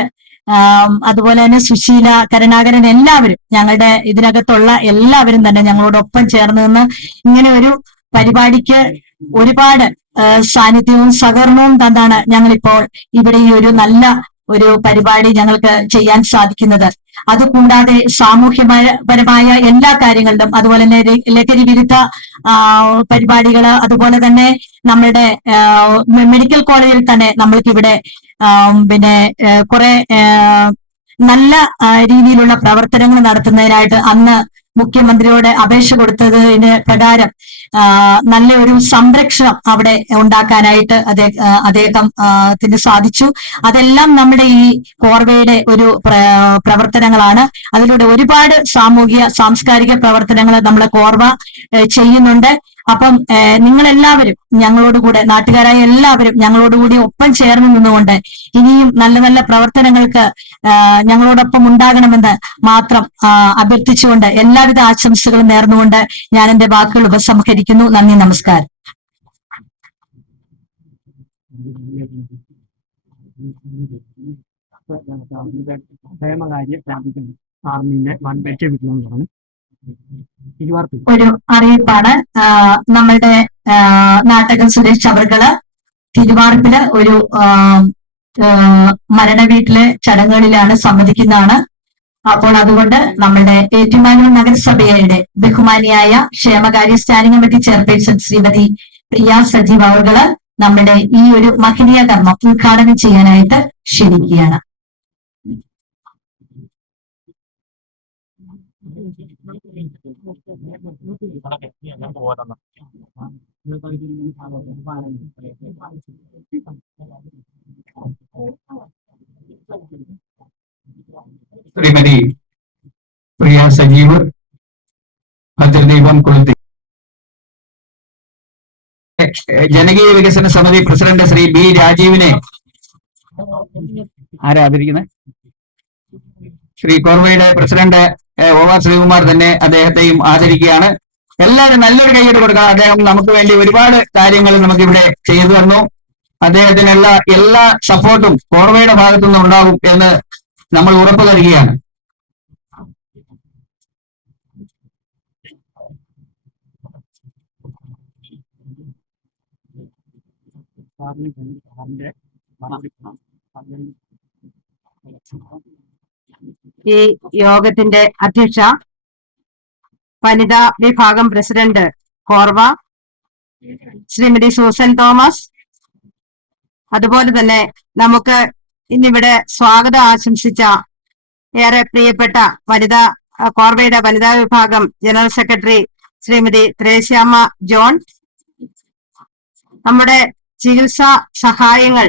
അതുപോലെ തന്നെ സുശീല, കരുണാകരൻ, എല്ലാവരും ഞങ്ങളുടെ ഇതിനകത്തുള്ള എല്ലാവരും തന്നെ ഞങ്ങളോടൊപ്പം ചേർന്ന് നിന്ന് ഇങ്ങനെ ഒരു പരിപാടിക്ക് ഒരുപാട് സാന്നിധ്യവും സഹകരണവും തന്നാണ് ഞങ്ങളിപ്പോൾ ഇവിടെ ഈ ഒരു നല്ല ഒരു പരിപാടി ഞങ്ങൾക്ക് ചെയ്യാൻ സാധിക്കുന്നത്. അതുകൂടാതെ സാമൂഹ്യപരമായ എല്ലാ കാര്യങ്ങളിലും, അതുപോലെ തന്നെ ലഹരി വിരുദ്ധ പരിപാടികള്, അതുപോലെ തന്നെ നമ്മുടെ മെഡിക്കൽ കോളേജിൽ തന്നെ നമ്മൾക്കിവിടെ പിന്നെ കുറെ നല്ല രീതിയിലുള്ള പ്രവർത്തനങ്ങൾ നടത്തുന്നതിനായിട്ട് അന്ന് മുഖ്യമന്ത്രിയോട് അപേക്ഷ കൊടുത്തതിന് പ്രകാരം നല്ല ഒരു സംരക്ഷണം അവിടെ ഉണ്ടാക്കാനായിട്ട് അദ്ദേഹത്തിന് സാധിച്ചു. അതെല്ലാം നമ്മുടെ ഈ കോർവയുടെ ഒരു പ്രവർത്തനങ്ങളാണ്. അതിലൂടെ ഒരുപാട് സാമൂഹിക സാംസ്കാരിക പ്രവർത്തനങ്ങൾ നമ്മളെ കോർവ ചെയ്യുന്നുണ്ട്. അപ്പം നിങ്ങളെല്ലാവരും ഞങ്ങളോടുകൂടെ, നാട്ടുകാരായ എല്ലാവരും ഞങ്ങളോടുകൂടി ഒപ്പം ചേർന്ന് നിന്നുകൊണ്ട് ഇനിയും നല്ല നല്ല പ്രവർത്തനങ്ങൾക്ക് ഞങ്ങളോടൊപ്പം ഉണ്ടാകണമെന്ന് മാത്രം അഭ്യർത്ഥിച്ചുകൊണ്ട് എല്ലാവിധ ആശംസകളും നേർന്നുകൊണ്ട് ഞാൻ എന്റെ വാക്കുകൾ ഉപസംഹരിക്കുന്നു. നന്ദി, നമസ്കാരം. ക്ഷേമകാര്യ പ്രാപിക്കുന്നു ആർമിന്റെ വൻപേറ്റ വിപ്ലവമാണ്. ഒരു അറിയിപ്പാണ്. നമ്മളുടെ നാട്ടകം സുരേഷ് അവർകള് തിരുവാർപ്പില് ഒരു മരണ വീട്ടിലെ ചടങ്ങുകളിലാണ് സംബന്ധിക്കുന്നതാണ്. അപ്പോൾ അതുകൊണ്ട് നമ്മുടെ ഏറ്റുമാനൂർ നഗരസഭയുടെ ബഹുമാനിയായ ക്ഷേമകാര്യ സ്റ്റാൻഡിംഗ് കമ്മിറ്റി ചെയർപേഴ്സൺ ശ്രീമതി പ്രിയ സജീവ് അവർകള് നമ്മുടെ ഈ ഒരു മഹനീയ കർമ്മം ഉദ്ഘാടനം ചെയ്യാനായിട്ട് ക്ഷണിക്കുകയാണ്. ശ്രീമതി പ്രിയ സജീവ് ഭദ്രദീപം കൊളുത്തി. ജനകീയ വികസന സമിതി പ്രസിഡന്റ് ശ്രീ ബി രാജീവിനെ ആരാധരിക്കുന്നത് ശ്രീ കോർവയുടെ പ്രസിഡന്റ് OR ശ്രീകുമാർ തന്നെ അദ്ദേഹത്തെയും ആദരിക്കുകയാണ്. എല്ലാവരും നല്ലൊരു കൈയ്യടി കൊടുക്കണം. അദ്ദേഹം നമുക്ക് വേണ്ടി ഒരുപാട് കാര്യങ്ങൾ നമുക്കിവിടെ ചെയ്തു തന്നു. അദ്ദേഹത്തിനുള്ള എല്ലാ സപ്പോർട്ടും കോർവയുടെ ഭാഗത്തുനിന്ന് ഉണ്ടാകും എന്ന് നമ്മൾ ഉറപ്പു നൽകുകയാണ്. ഈ യോഗത്തിന്റെ അധ്യക്ഷ വനിതാ വിഭാഗം president Korwa Shrimati Susan Thomas, അതുപോലെ തന്നെ നമുക്ക് ഇന്നിവിടെ സ്വാഗതം ആശംസിച്ച ഏറെ പ്രിയപ്പെട്ട കോർവയുടെ വനിതാ വിഭാഗം general secretary Shrimati Thresiamma John, നമ്മുടെ ചികിത്സാ സഹായങ്ങൾ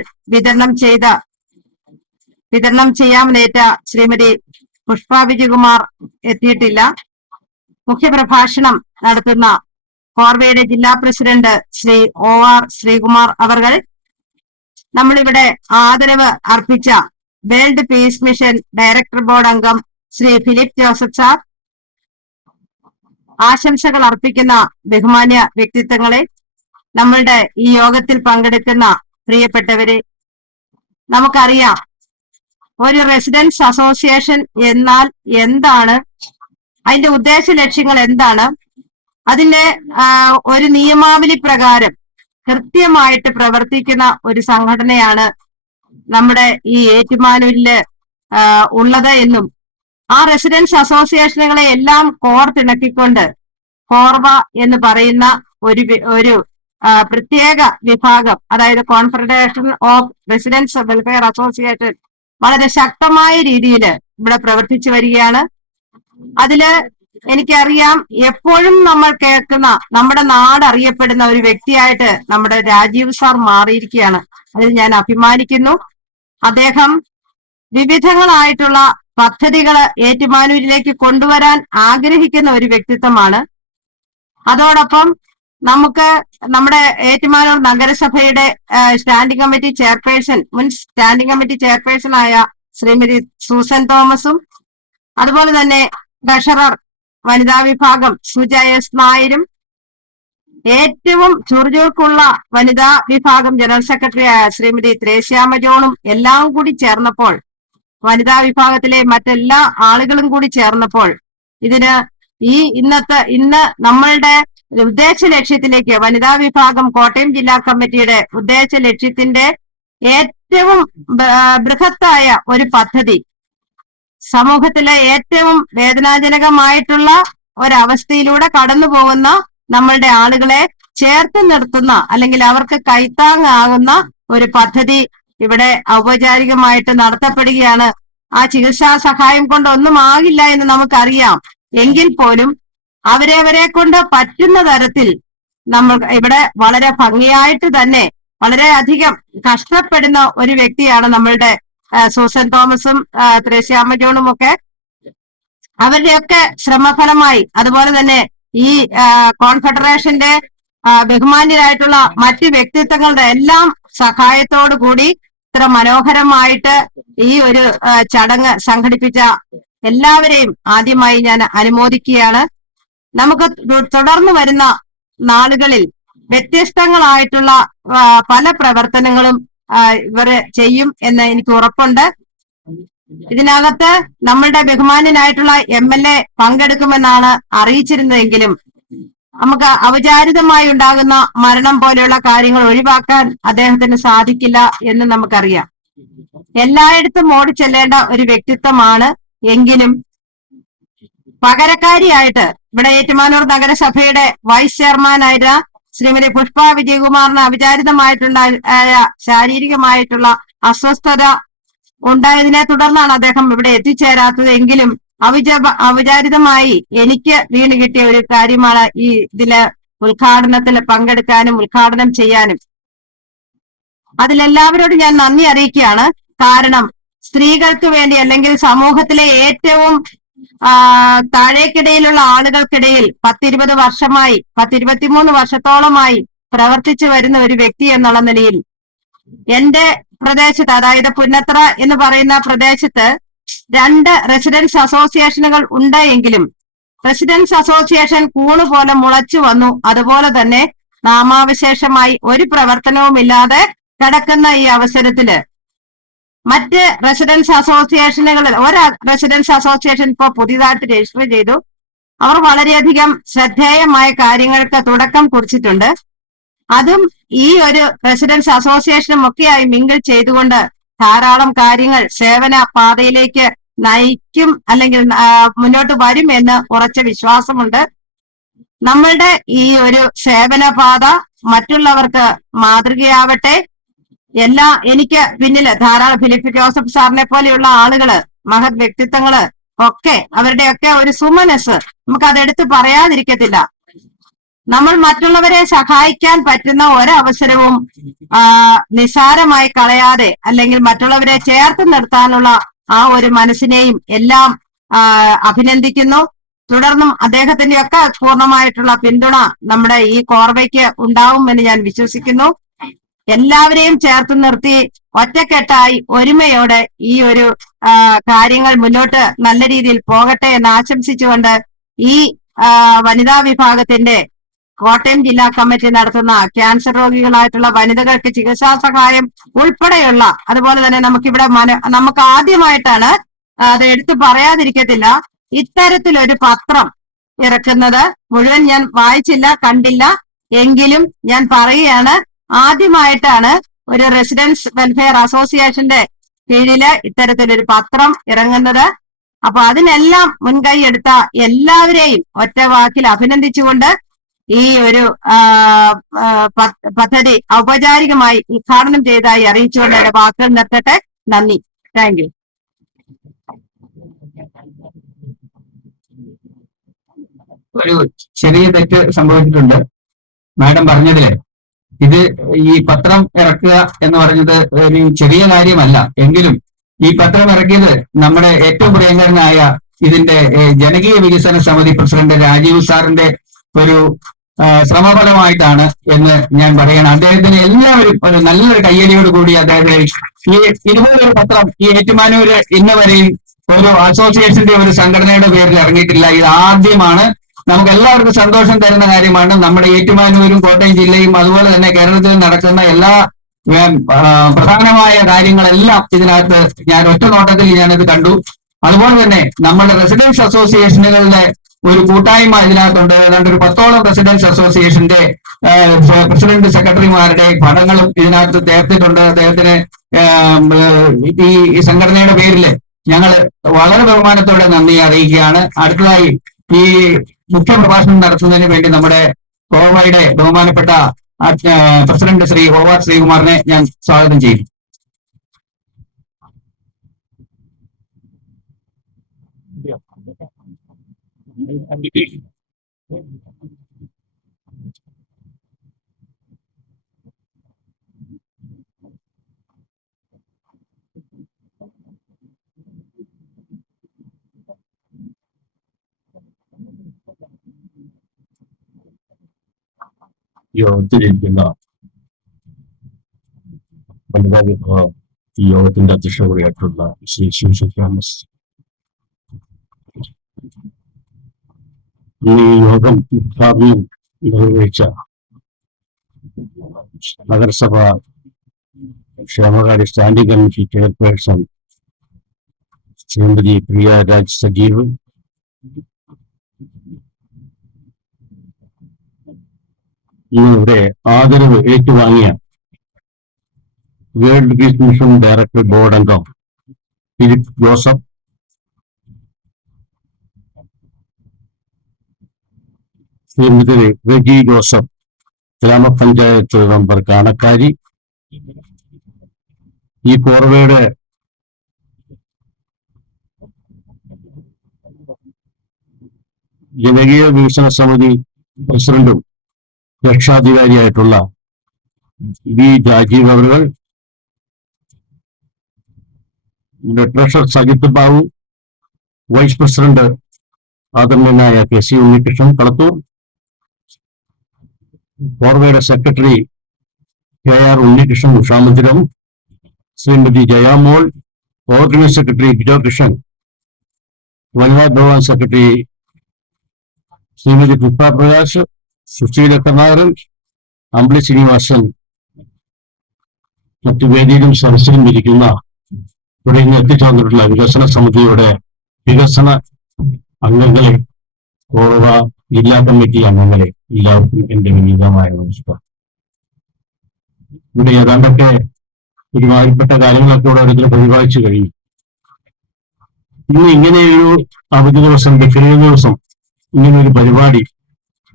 വിതരണം ചെയ്യാമെന്നേറ്റ ശ്രീമതി പുഷ്പ വിജയകുമാർ എത്തിയിട്ടില്ല. മുഖ്യപ്രഭാഷണം നടത്തുന്ന കോർവയുടെ ജില്ലാ പ്രസിഡന്റ് ശ്രീ OR ശ്രീകുമാർ അവർകൾ, നമ്മളിവിടെ ആദരവ് അർപ്പിച്ച world peace mission director board അംഗം ശ്രീ ഫിലിപ്പ് ജോസഫ് സാർ, ആശംസകൾ അർപ്പിക്കുന്ന ബഹുമാന്യ വ്യക്തിത്വങ്ങളെ, നമ്മളുടെ ഈ യോഗത്തിൽ പങ്കെടുക്കുന്ന പ്രിയപ്പെട്ടവരെ, നമുക്കറിയാം ഒരു റെസിഡൻസ് അസോസിയേഷൻ എന്നാൽ എന്താണ്, അതിന്റെ ഉദ്ദേശ ലക്ഷ്യങ്ങൾ എന്താണ്, അതിന്റെ ഒരു നിയമാവലി പ്രകാരം കൃത്യമായിട്ട് പ്രവർത്തിക്കുന്ന ഒരു സംഘടനയാണ് നമ്മുടെ ഈ ഏറ്റുമാനൂരില് ഉള്ളത് എന്നും ആ റെസിഡൻസ് അസോസിയേഷനുകളെ എല്ലാം കോർത്തിണക്കിക്കൊണ്ട് കോർവ എന്ന് പറയുന്ന ഒരു പ്രത്യേക വിഭാഗം, അതായത് confederation of residents welfare association വളരെ ശക്തമായ രീതിയിൽ ഇവിടെ പ്രവർത്തിച്ചു വരികയാണ്. അതില് എനിക്കറിയാം എപ്പോഴും നമ്മൾ കേൾക്കുന്ന, നമ്മുടെ നാട് അറിയപ്പെടുന്ന ഒരു വ്യക്തിയായിട്ട് നമ്മുടെ രാജീവ് സാർ മാറിയിരിക്കുകയാണ്. അതിൽ ഞാൻ അഭിമാനിക്കുന്നു. അദ്ദേഹം വിവിധങ്ങളായിട്ടുള്ള പദ്ധതികൾ ഏറ്റുമാനൂരിലേക്ക് കൊണ്ടുവരാൻ ആഗ്രഹിക്കുന്ന ഒരു വ്യക്തിത്വമാണ്. അതോടൊപ്പം നമുക്ക് നമ്മുടെ ഏറ്റുമാനൂർ നഗരസഭയുടെ സ്റ്റാൻഡിംഗ് കമ്മിറ്റി ചെയർപേഴ്സൺ, മുൻ സ്റ്റാൻഡിംഗ് കമ്മിറ്റി ചെയർപേഴ്സൺ ആയ ശ്രീമതി സൂസൻ തോമസും, അതുപോലെ തന്നെ ട്രഷറർ വനിതാ വിഭാഗം സുജ എസ് നായരും, ഏറ്റവും ചുറുചുറുക്കുള്ള വനിതാ വിഭാഗം ജനറൽ സെക്രട്ടറി ആയ ശ്രീമതി ത്രേസ്യാമ്മ ജോണും എല്ലാം കൂടി ചേർന്നപ്പോൾ, വനിതാ വിഭാഗത്തിലെ മറ്റെല്ലാ ആളുകളും കൂടി ചേർന്നപ്പോൾ ഇതിന് ഇന്ന് നമ്മളുടെ ഉദ്ദേശ ലക്ഷ്യത്തിലേക്ക്, വനിതാ വിഭാഗം കോട്ടയം ജില്ലാ കമ്മിറ്റിയുടെ ഉദ്ദേശ ലക്ഷ്യത്തിന്റെ ഏറ്റവും ബൃഹത്തായ ഒരു പദ്ധതി, സമൂഹത്തിലെ ഏറ്റവും വേദനാജനകമായിട്ടുള്ള ഒരവസ്ഥയിലൂടെ കടന്നു പോകുന്ന നമ്മളുടെ ആളുകളെ ചേർത്ത് നിർത്തുന്ന, അല്ലെങ്കിൽ അവർക്ക് കൈത്താങ്ങാകുന്ന ഒരു പദ്ധതി ഇവിടെ ഔപചാരികമായിട്ട് നടത്തപ്പെടുകയാണ്. ആ ചികിത്സാ സഹായം കൊണ്ട് ഒന്നും ആകില്ല എന്ന് നമുക്കറിയാം. എങ്കിൽ പോലും അവരവരെ കൊണ്ട് പറ്റുന്ന തരത്തിൽ നമ്മൾ ഇവിടെ വളരെ ഭംഗിയായിട്ട് തന്നെ വളരെയധികം കഷ്ടപ്പെടുന്ന ഒരു വ്യക്തിയാണ് നമ്മളുടെ സൂസൻ തോമസും ത്രേസ്യാമ്മ ജോണും ഒക്കെ. അവരുടെയൊക്കെ ശ്രമഫലമായി, അതുപോലെ തന്നെ ഈ കോൺഫെഡറേഷന്റെ ബഹുമാന്യരായിട്ടുള്ള മറ്റ് വ്യക്തിത്വങ്ങളുടെ എല്ലാം സഹായത്തോടു കൂടി ഇത്ര മനോഹരമായിട്ട് ഈ ഒരു ചടങ്ങ് സംഘടിപ്പിച്ച എല്ലാവരെയും ആദ്യമായി ഞാൻ അനുമോദിക്കുകയാണ്. നമുക്ക് തുടർന്ന് വരുന്ന നാളുകളിൽ വ്യത്യസ്തങ്ങളായിട്ടുള്ള പല പ്രവർത്തനങ്ങളും ഇവർ ചെയ്യും എന്ന് എനിക്ക് ഉറപ്പുണ്ട്. ഇതിനകത്ത് നമ്മളുടെ ബഹുമാന്യനായിട്ടുള്ള MLA പങ്കെടുക്കുമെന്നാണ് അറിയിച്ചിരുന്നതെങ്കിലും നമുക്ക് ഔപചാരികമായി ഉണ്ടാകുന്ന മരണം പോലെയുള്ള കാര്യങ്ങൾ ഒഴിവാക്കാൻ അദ്ദേഹത്തിന് സാധിക്കില്ല എന്ന് നമുക്കറിയാം. എല്ലായിടത്തും ഓടി ചെല്ലേണ്ട ഒരു വ്യക്തിത്വമാണ്. എങ്കിലും പകരക്കാരിയായിട്ട് ഇവിടെ ഏറ്റുമാനൂർ നഗരസഭയുടെ വൈസ് ചെയർമാനായിരുന്ന ശ്രീമതി പുഷ്പ വിജയകുമാറിന് അവിചാരിതമായിട്ടുണ്ടായ ശാരീരികമായിട്ടുള്ള അസ്വസ്ഥത ഉണ്ടായതിനെ തുടർന്നാണ് അദ്ദേഹം ഇവിടെ എത്തിച്ചേരാത്തത്. എങ്കിലും ഔപചാരികമായി എനിക്ക് വീണ് കിട്ടിയ ഒരു കാര്യമാണ് ഈ ഇതില് ഉദ്ഘാടനത്തിൽ പങ്കെടുക്കാനും ഉദ്ഘാടനം ചെയ്യാനും. അതിലെല്ലാവരോടും ഞാൻ നന്ദി അറിയിക്കുകയാണ്. കാരണം സ്ത്രീകൾക്ക് വേണ്ടി, അല്ലെങ്കിൽ സമൂഹത്തിലെ ഏറ്റവും താഴേക്കിടയിലുള്ള ആളുകൾക്കിടയിൽ 10-20 വർഷമായി, 10-23 വർഷത്തോളമായി പ്രവർത്തിച്ചു വരുന്ന ഒരു വ്യക്തി എന്നുള്ള നിലയിൽ എന്റെ പ്രദേശത്ത്, അതായത് പുന്നത്ര എന്ന് പറയുന്ന പ്രദേശത്ത് 2 റെസിഡൻസ് അസോസിയേഷനുകൾ ഉണ്ട്. എങ്കിലും റെസിഡൻസ് അസോസിയേഷൻ കൂണ് പോലെ മുളച്ചു വന്നു. അതുപോലെ തന്നെ നാമാവശേഷമായി ഒരു പ്രവർത്തനവുമില്ലാതെ കിടക്കുന്ന ഈ അവസരത്തില് മറ്റ് റെസിഡൻസ് അസോസിയേഷനുകളിൽ റെസിഡൻസ് അസോസിയേഷൻ ഇപ്പൊ പുതിയതായിട്ട് രജിസ്റ്റർ ചെയ്തു. അവർ വളരെയധികം ശ്രദ്ധേയമായ കാര്യങ്ങൾക്ക് തുടക്കം കുറിച്ചിട്ടുണ്ട്. അതും ഈ ഒരു റെസിഡൻസ് അസോസിയേഷനും ഒക്കെയായി മിങ്കിൾ ചെയ്തുകൊണ്ട് ധാരാളം കാര്യങ്ങൾ സേവന പാതയിലേക്ക് നയിക്കും അല്ലെങ്കിൽ മുന്നോട്ട് വരും എന്ന് ഉറച്ച വിശ്വാസമുണ്ട്. നമ്മളുടെ ഈ ഒരു സേവന പാത മറ്റുള്ളവർക്ക് മാതൃകയാവട്ടെ. എനിക്ക് പിന്നില് ധാരാളം ഫിലിപ്പ് ജോസഫ് സാറിനെ പോലെയുള്ള ആളുകള്, മഹത് വ്യക്തിത്വങ്ങള് ഒക്കെ അവരുടെയൊക്കെ ഒരു സുമനസ് നമുക്ക് അതെടുത്ത് പറയാതിരിക്കത്തില്ല. നമ്മൾ മറ്റുള്ളവരെ സഹായിക്കാൻ പറ്റുന്ന ഒരവസരവും നിസാരമായി കളയാതെ അല്ലെങ്കിൽ മറ്റുള്ളവരെ ചേർത്ത് നിർത്താനുള്ള ആ ഒരു മനസ്സിനെയും എല്ലാം അഭിനന്ദിക്കുന്നു. തുടർന്നും അദ്ദേഹത്തിന്റെ ഒക്കെ പൂർണ്ണമായിട്ടുള്ള പിന്തുണ നമ്മുടെ ഈ കോർവയ്ക്ക് ഉണ്ടാവുമെന്ന് ഞാൻ വിശ്വസിക്കുന്നു. എല്ലാവരെയും ചേർത്ത് നിർത്തി ഒറ്റക്കെട്ടായി ഒരുമയോടെ ഈ ഒരു കാര്യങ്ങൾ മുന്നോട്ട് നല്ല രീതിയിൽ പോകട്ടെ എന്ന് ആശംസിച്ചുകൊണ്ട് ഈ വനിതാ വിഭാഗത്തിന്റെ കോട്ടയം ജില്ലാ കമ്മിറ്റി നടത്തുന്ന ക്യാൻസർ രോഗികളായിട്ടുള്ള വനിതകൾക്ക് ചികിത്സാ സഹായം ഉൾപ്പെടെയുള്ള, അതുപോലെ തന്നെ നമുക്കിവിടെ നമുക്ക് ആദ്യമായിട്ടാണ്, അത് എടുത്തു പറയാതിരിക്കത്തില്ല, ഇത്തരത്തിലൊരു പത്രം ഇറക്കുന്നത്. മുഴുവൻ ഞാൻ വായിച്ചില്ല, കണ്ടില്ല, എങ്കിലും ഞാൻ പറയുകയാണ്, ആദ്യമായിട്ടാണ് ഒരു റെസിഡൻസ് വെൽഫെയർ അസോസിയേഷന്റെ കീഴില് ഇത്തരത്തിലൊരു പത്രം ഇറങ്ങുന്നത്. അപ്പൊ അതിനെല്ലാം മുൻകൈ എടുത്ത എല്ലാവരെയും ഒറ്റ വാക്കിൽ അഭിനന്ദിച്ചുകൊണ്ട് ഈ ഒരു പദ്ധതി ഔപചാരികമായി ഉദ്ഘാടനം ചെയ്തതായി അറിയിച്ചുകൊണ്ട് എന്റെ വാക്കുകൾ നിർത്തട്ടെ. നന്ദി. Thank you. ഒരു ചെറിയ തെറ്റ് സംഭവിച്ചിട്ടുണ്ട്. മാഡം പറഞ്ഞതില് ഈ പത്രം ഇറക്കുക എന്ന് പറഞ്ഞത് ഒരു ചെറിയ കാര്യമല്ല. എങ്കിലും ഈ പത്രം ഇറക്കിയത് നമ്മുടെ ഏറ്റവും പ്രിയങ്കരനായ ഇതിന്റെ ജനകീയ വികസന സമിതി പ്രസിഡന്റ് രാജീവ് സാറിന്റെ ഒരു ശ്രമഫലമായിട്ടാണ് എന്ന് ഞാൻ പറയണം. അദ്ദേഹത്തിന് എല്ലാവരും ഒരു നല്ലൊരു കയ്യടിയോട് കൂടി അദ്ദേഹത്തിന് ഇതുപോലൊരു പത്രം ഈ ഏറ്റുമാനൂര് ഇന്ന് വരെയും ഒരു അസോസിയേഷന്റെ ഒരു സംഘടനയുടെ പേരിൽ ഇറങ്ങിയിട്ടില്ല. ഇത് ആദ്യമാണ്. നമുക്ക് എല്ലാവർക്കും സന്തോഷം തരുന്ന കാര്യമാണ്. നമ്മുടെ ഏറ്റുമാനൂരും കോട്ടയം ജില്ലയും അതുപോലെ തന്നെ കേരളത്തിൽ നടക്കുന്ന എല്ലാ പ്രധാനമായ കാര്യങ്ങളെല്ലാം ഇതിനകത്ത് ഞാൻ ഒറ്റ നോട്ടത്തിൽ ഞാനത് കണ്ടു. അതുപോലെ തന്നെ നമ്മുടെ റെസിഡൻസ് അസോസിയേഷനുകളുടെ ഒരു കൂട്ടായ്മ ഇതിനകത്തുണ്ട്. ഏതാണ്ട് ഒരു 10ഓളം റെസിഡൻസ് അസോസിയേഷന്റെ പ്രസിഡന്റ് സെക്രട്ടറിമാരുടെ പടങ്ങളും ഇതിനകത്ത് ചേർത്തിട്ടുണ്ട്. അദ്ദേഹത്തിന് ഈ സംഘടനയുടെ പേരില് ഞങ്ങൾ വളരെ ബഹുമാനത്തോടെ നന്ദി അറിയിക്കുകയാണ്. അടുത്തതായി ഈ മുഖ്യ പ്രഭാഷണം നടത്തുന്നതിന് വേണ്ടി നമ്മുടെ കോവയുടെ ബഹുമാനപ്പെട്ട പ്രസിഡന്റ് ശ്രീ OR ശ്രീകുമാറിനെ ഞാൻ സ്വാഗതം ചെയ്യും. യോഗത്തിലിരിക്കുന്ന വനിതാ വിഭാഗം ഈ യോഗത്തിന്റെ അധ്യക്ഷതയായിട്ടുള്ള ശ്രീ ശിവ തോമസ്, ഈ യോഗം ഉദ്ഘാടനം നിർവഹിച്ച നഗരസഭ ക്ഷേമകാര്യ standing committee chairperson Shrimati Priya Raj Sajeev, ഇന്നിവിടെ ആദരവ് ഏറ്റുവാങ്ങിയ world peace mission director board അംഗം Philip Joseph, Shrimati Reji Joseph, ഗ്രാമപഞ്ചായത്ത് മെമ്പർ കാണക്കാരി, ഈ കോർവയുടെ ജനകീയ വികസന സമിതി പ്രസിഡന്റും രക്ഷാധികാരിയായിട്ടുള്ള ബി രാജീവ് അവറുകൾ, treasurer Sajith Babu, vice president ആദരണീയനായ KC ഉണ്ണികൃഷ്ണൻ കളത്തൂർ, കോർവയുടെ secretary KR Unnikrishnan Ushamandiram, Shrimati Jayamol, organise secretary Bijo Krishnan, വനിതാ വിഭാഗം സെക്രട്ടറി ശ്രീമതി പുഷ്പ പ്രകാശ്, സുശീല കർണാകരൻ, അമ്പിളി ശ്രീനിവാസൻ, മറ്റു വേദിയിലും സദസ്സിലും ഇരിക്കുന്ന ഇവിടെ ഇന്ന് എത്തിച്ചേർന്നിട്ടുള്ള വികസന സമിതിയുടെ വികസന അംഗങ്ങളെ, കോറവ ജില്ലാ കമ്മിറ്റി അംഗങ്ങളെ എല്ലാവർക്കും എന്റെ വിനീതമായ നമസ്കാരം. ഇവിടെ ഏതാണ്ടൊക്കെ ഒരുമാതിരിപ്പെട്ട കാര്യങ്ങളൊക്കെ ഇവിടെ ഓരോരുത്തർ പരിപാലിച്ചു കഴിഞ്ഞു. ഇന്ന് ഇങ്ങനെയൊരു അവധി ദിവസം, ഡിഫിനീവ് ദിവസം, ഇങ്ങനെ ഒരു പരിപാടി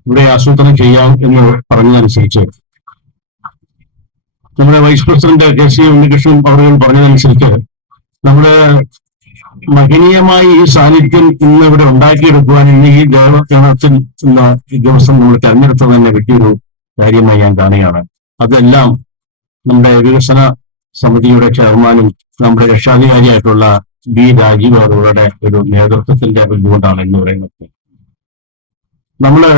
ഇവിടെ ആസൂത്രണം ചെയ്യാം എന്ന് പറഞ്ഞതനുസരിച്ച് നമ്മുടെ വൈസ് പ്രസിഡന്റ് KC ഉണ്ണികൃഷ്ണൻ അവർ പറഞ്ഞതനുസരിച്ച് നമ്മുടെ മഹനീയമായി ഈ സാന്നിധ്യം ഇന്ന് ഇവിടെ ഉണ്ടാക്കിയെടുക്കുവാൻ ഇന്ന് ഈ ദേവഗണത്തിൽ എന്ന ദിവസം നമ്മൾ തെരഞ്ഞെടുത്തത് തന്നെ വലിയൊരു കാര്യമായി ഞാൻ കാണുകയാണ്. അതെല്ലാം നമ്മുടെ വികസന സമിതിയുടെ ചെയർമാനും നമ്മുടെ രക്ഷാധികാരിയായിട്ടുള്ള B. രാജീവ് അവരുടെ ഒരു നേതൃത്വത്തിന്റെ ബന്ധുകൊണ്ടാണ് എന്ന് പറയുന്നത്. നമ്മള്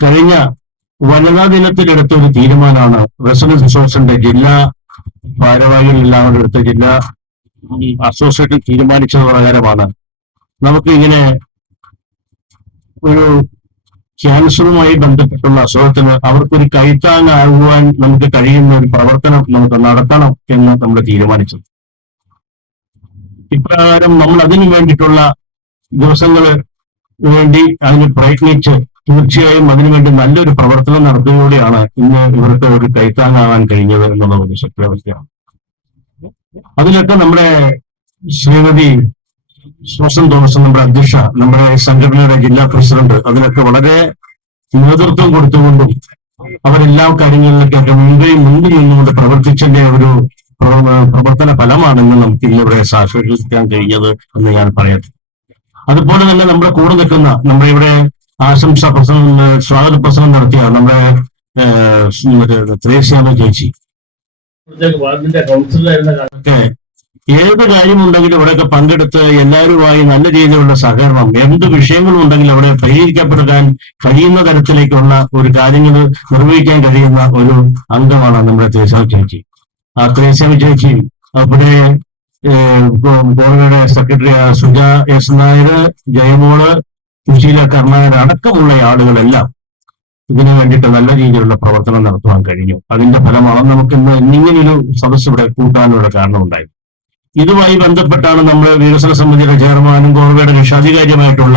കഴിഞ്ഞ വനിതാ ദിനത്തിലെടുത്ത ഒരു തീരുമാനമാണ് റെസിഡൻസ് അസോസിയേഷന്റെ ജില്ലാ ഭാരവാഹികളെല്ലാം എടുത്ത ജില്ലാ അസോസിയേഷൻ തീരുമാനിച്ചത് പ്രകാരമാണ് നമുക്ക് ഇങ്ങനെ ഒരു ക്യാൻസറുമായി ബന്ധപ്പെട്ടുള്ള അസുഖത്തിന് അവർക്കൊരു കൈത്താങ്ങാകുവാൻ നമുക്ക് കഴിയുന്ന ഒരു പ്രവർത്തനം നമുക്ക് നടത്തണം എന്ന് നമ്മൾ തീരുമാനിച്ചത്. ഇപ്രകാരം നമ്മൾ അതിനു വേണ്ടിയിട്ടുള്ള ദിവസങ്ങൾ വേണ്ടി അതിന് പ്രയത്നിച്ച് തീർച്ചയായും അതിനുവേണ്ടി നല്ലൊരു പ്രവർത്തനം നടത്തുന്നതോടെയാണ് ഇന്ന് ഇവർക്ക് ഒരു കൈത്താങ്ങാകാൻ കഴിഞ്ഞത് എന്നുള്ള ഒരു സത്യാവസ്ഥയാണ്. അതിലൊക്കെ നമ്മുടെ ശ്രീമതി സൂസൻ തോമസ്, നമ്മുടെ അധ്യക്ഷ, നമ്മുടെ സംഘടനയുടെ ജില്ലാ പ്രസിഡന്റ്, അതിനൊക്കെ വളരെ നേതൃത്വം കൊടുത്തുകൊണ്ടും അവരെല്ലാ കാര്യങ്ങളിലേക്കൊക്കെ മുൻപിൽ നിന്നുകൊണ്ട് പ്രവർത്തിച്ചതിന്റെ ഒരു പ്രവർത്തന ഫലമാണെന്ന് നമുക്ക് ഇന്നിവിടെ സാക്ഷാത്കരിക്കാൻ കഴിഞ്ഞത് എന്ന് ഞാൻ പറയട്ടെ. അതുപോലെ തന്നെ നമ്മുടെ കൂടെ നിൽക്കുന്ന നമ്മുടെ ഇവിടെ ആശംസ പ്രസംഗം, സ്വാഗത പ്രസംഗം നടത്തിയ നമ്മുടെ ത്രേസ്യാമ ചേച്ചി, വാർഡിന്റെ കൗൺസിലറായിരുന്ന കാലത്ത് ഏത് കാര്യമുണ്ടെങ്കിലും ഇവിടെയൊക്കെ പങ്കെടുത്ത് എല്ലാവരുമായി നല്ല രീതിയിലുള്ള സഹകരണം, എന്ത് വിഷയങ്ങളുണ്ടെങ്കിലും അവിടെ പരിഹരിക്കപ്പെടുവാൻ കഴിയുന്ന തരത്തിലേക്കുള്ള ഒരു കാര്യങ്ങൾ നിർവഹിക്കാൻ കഴിയുന്ന ഒരു അംഗമാണ് നമ്മുടെ ത്രേസ്യാമ ചേച്ചി. ആ ത്രേസ്യാമ ചേച്ചി അവിടെ കോടതിയുടെ സെക്രട്ടറി സുജ S. നായർ, ജയമോള്, സുശീല കർണാകർ അടക്കമുള്ള ആളുകളെല്ലാം ഇതിനു വേണ്ടിയിട്ട് നല്ല രീതിയിലുള്ള പ്രവർത്തനം നടത്തുവാൻ കഴിഞ്ഞു. അതിന്റെ ഫലമാണ് നമുക്ക് ഇങ്ങനൊരു സദസ്സ് ഇവിടെ കൂട്ടാനുള്ള കാരണമുണ്ടായത്. ഇതുമായി ബന്ധപ്പെട്ടാണ് നമ്മൾ വികസന സമിതിയുടെ ചെയർമാനും കോടതിയുടെ രക്ഷാധികാരിയുമായിട്ടുള്ള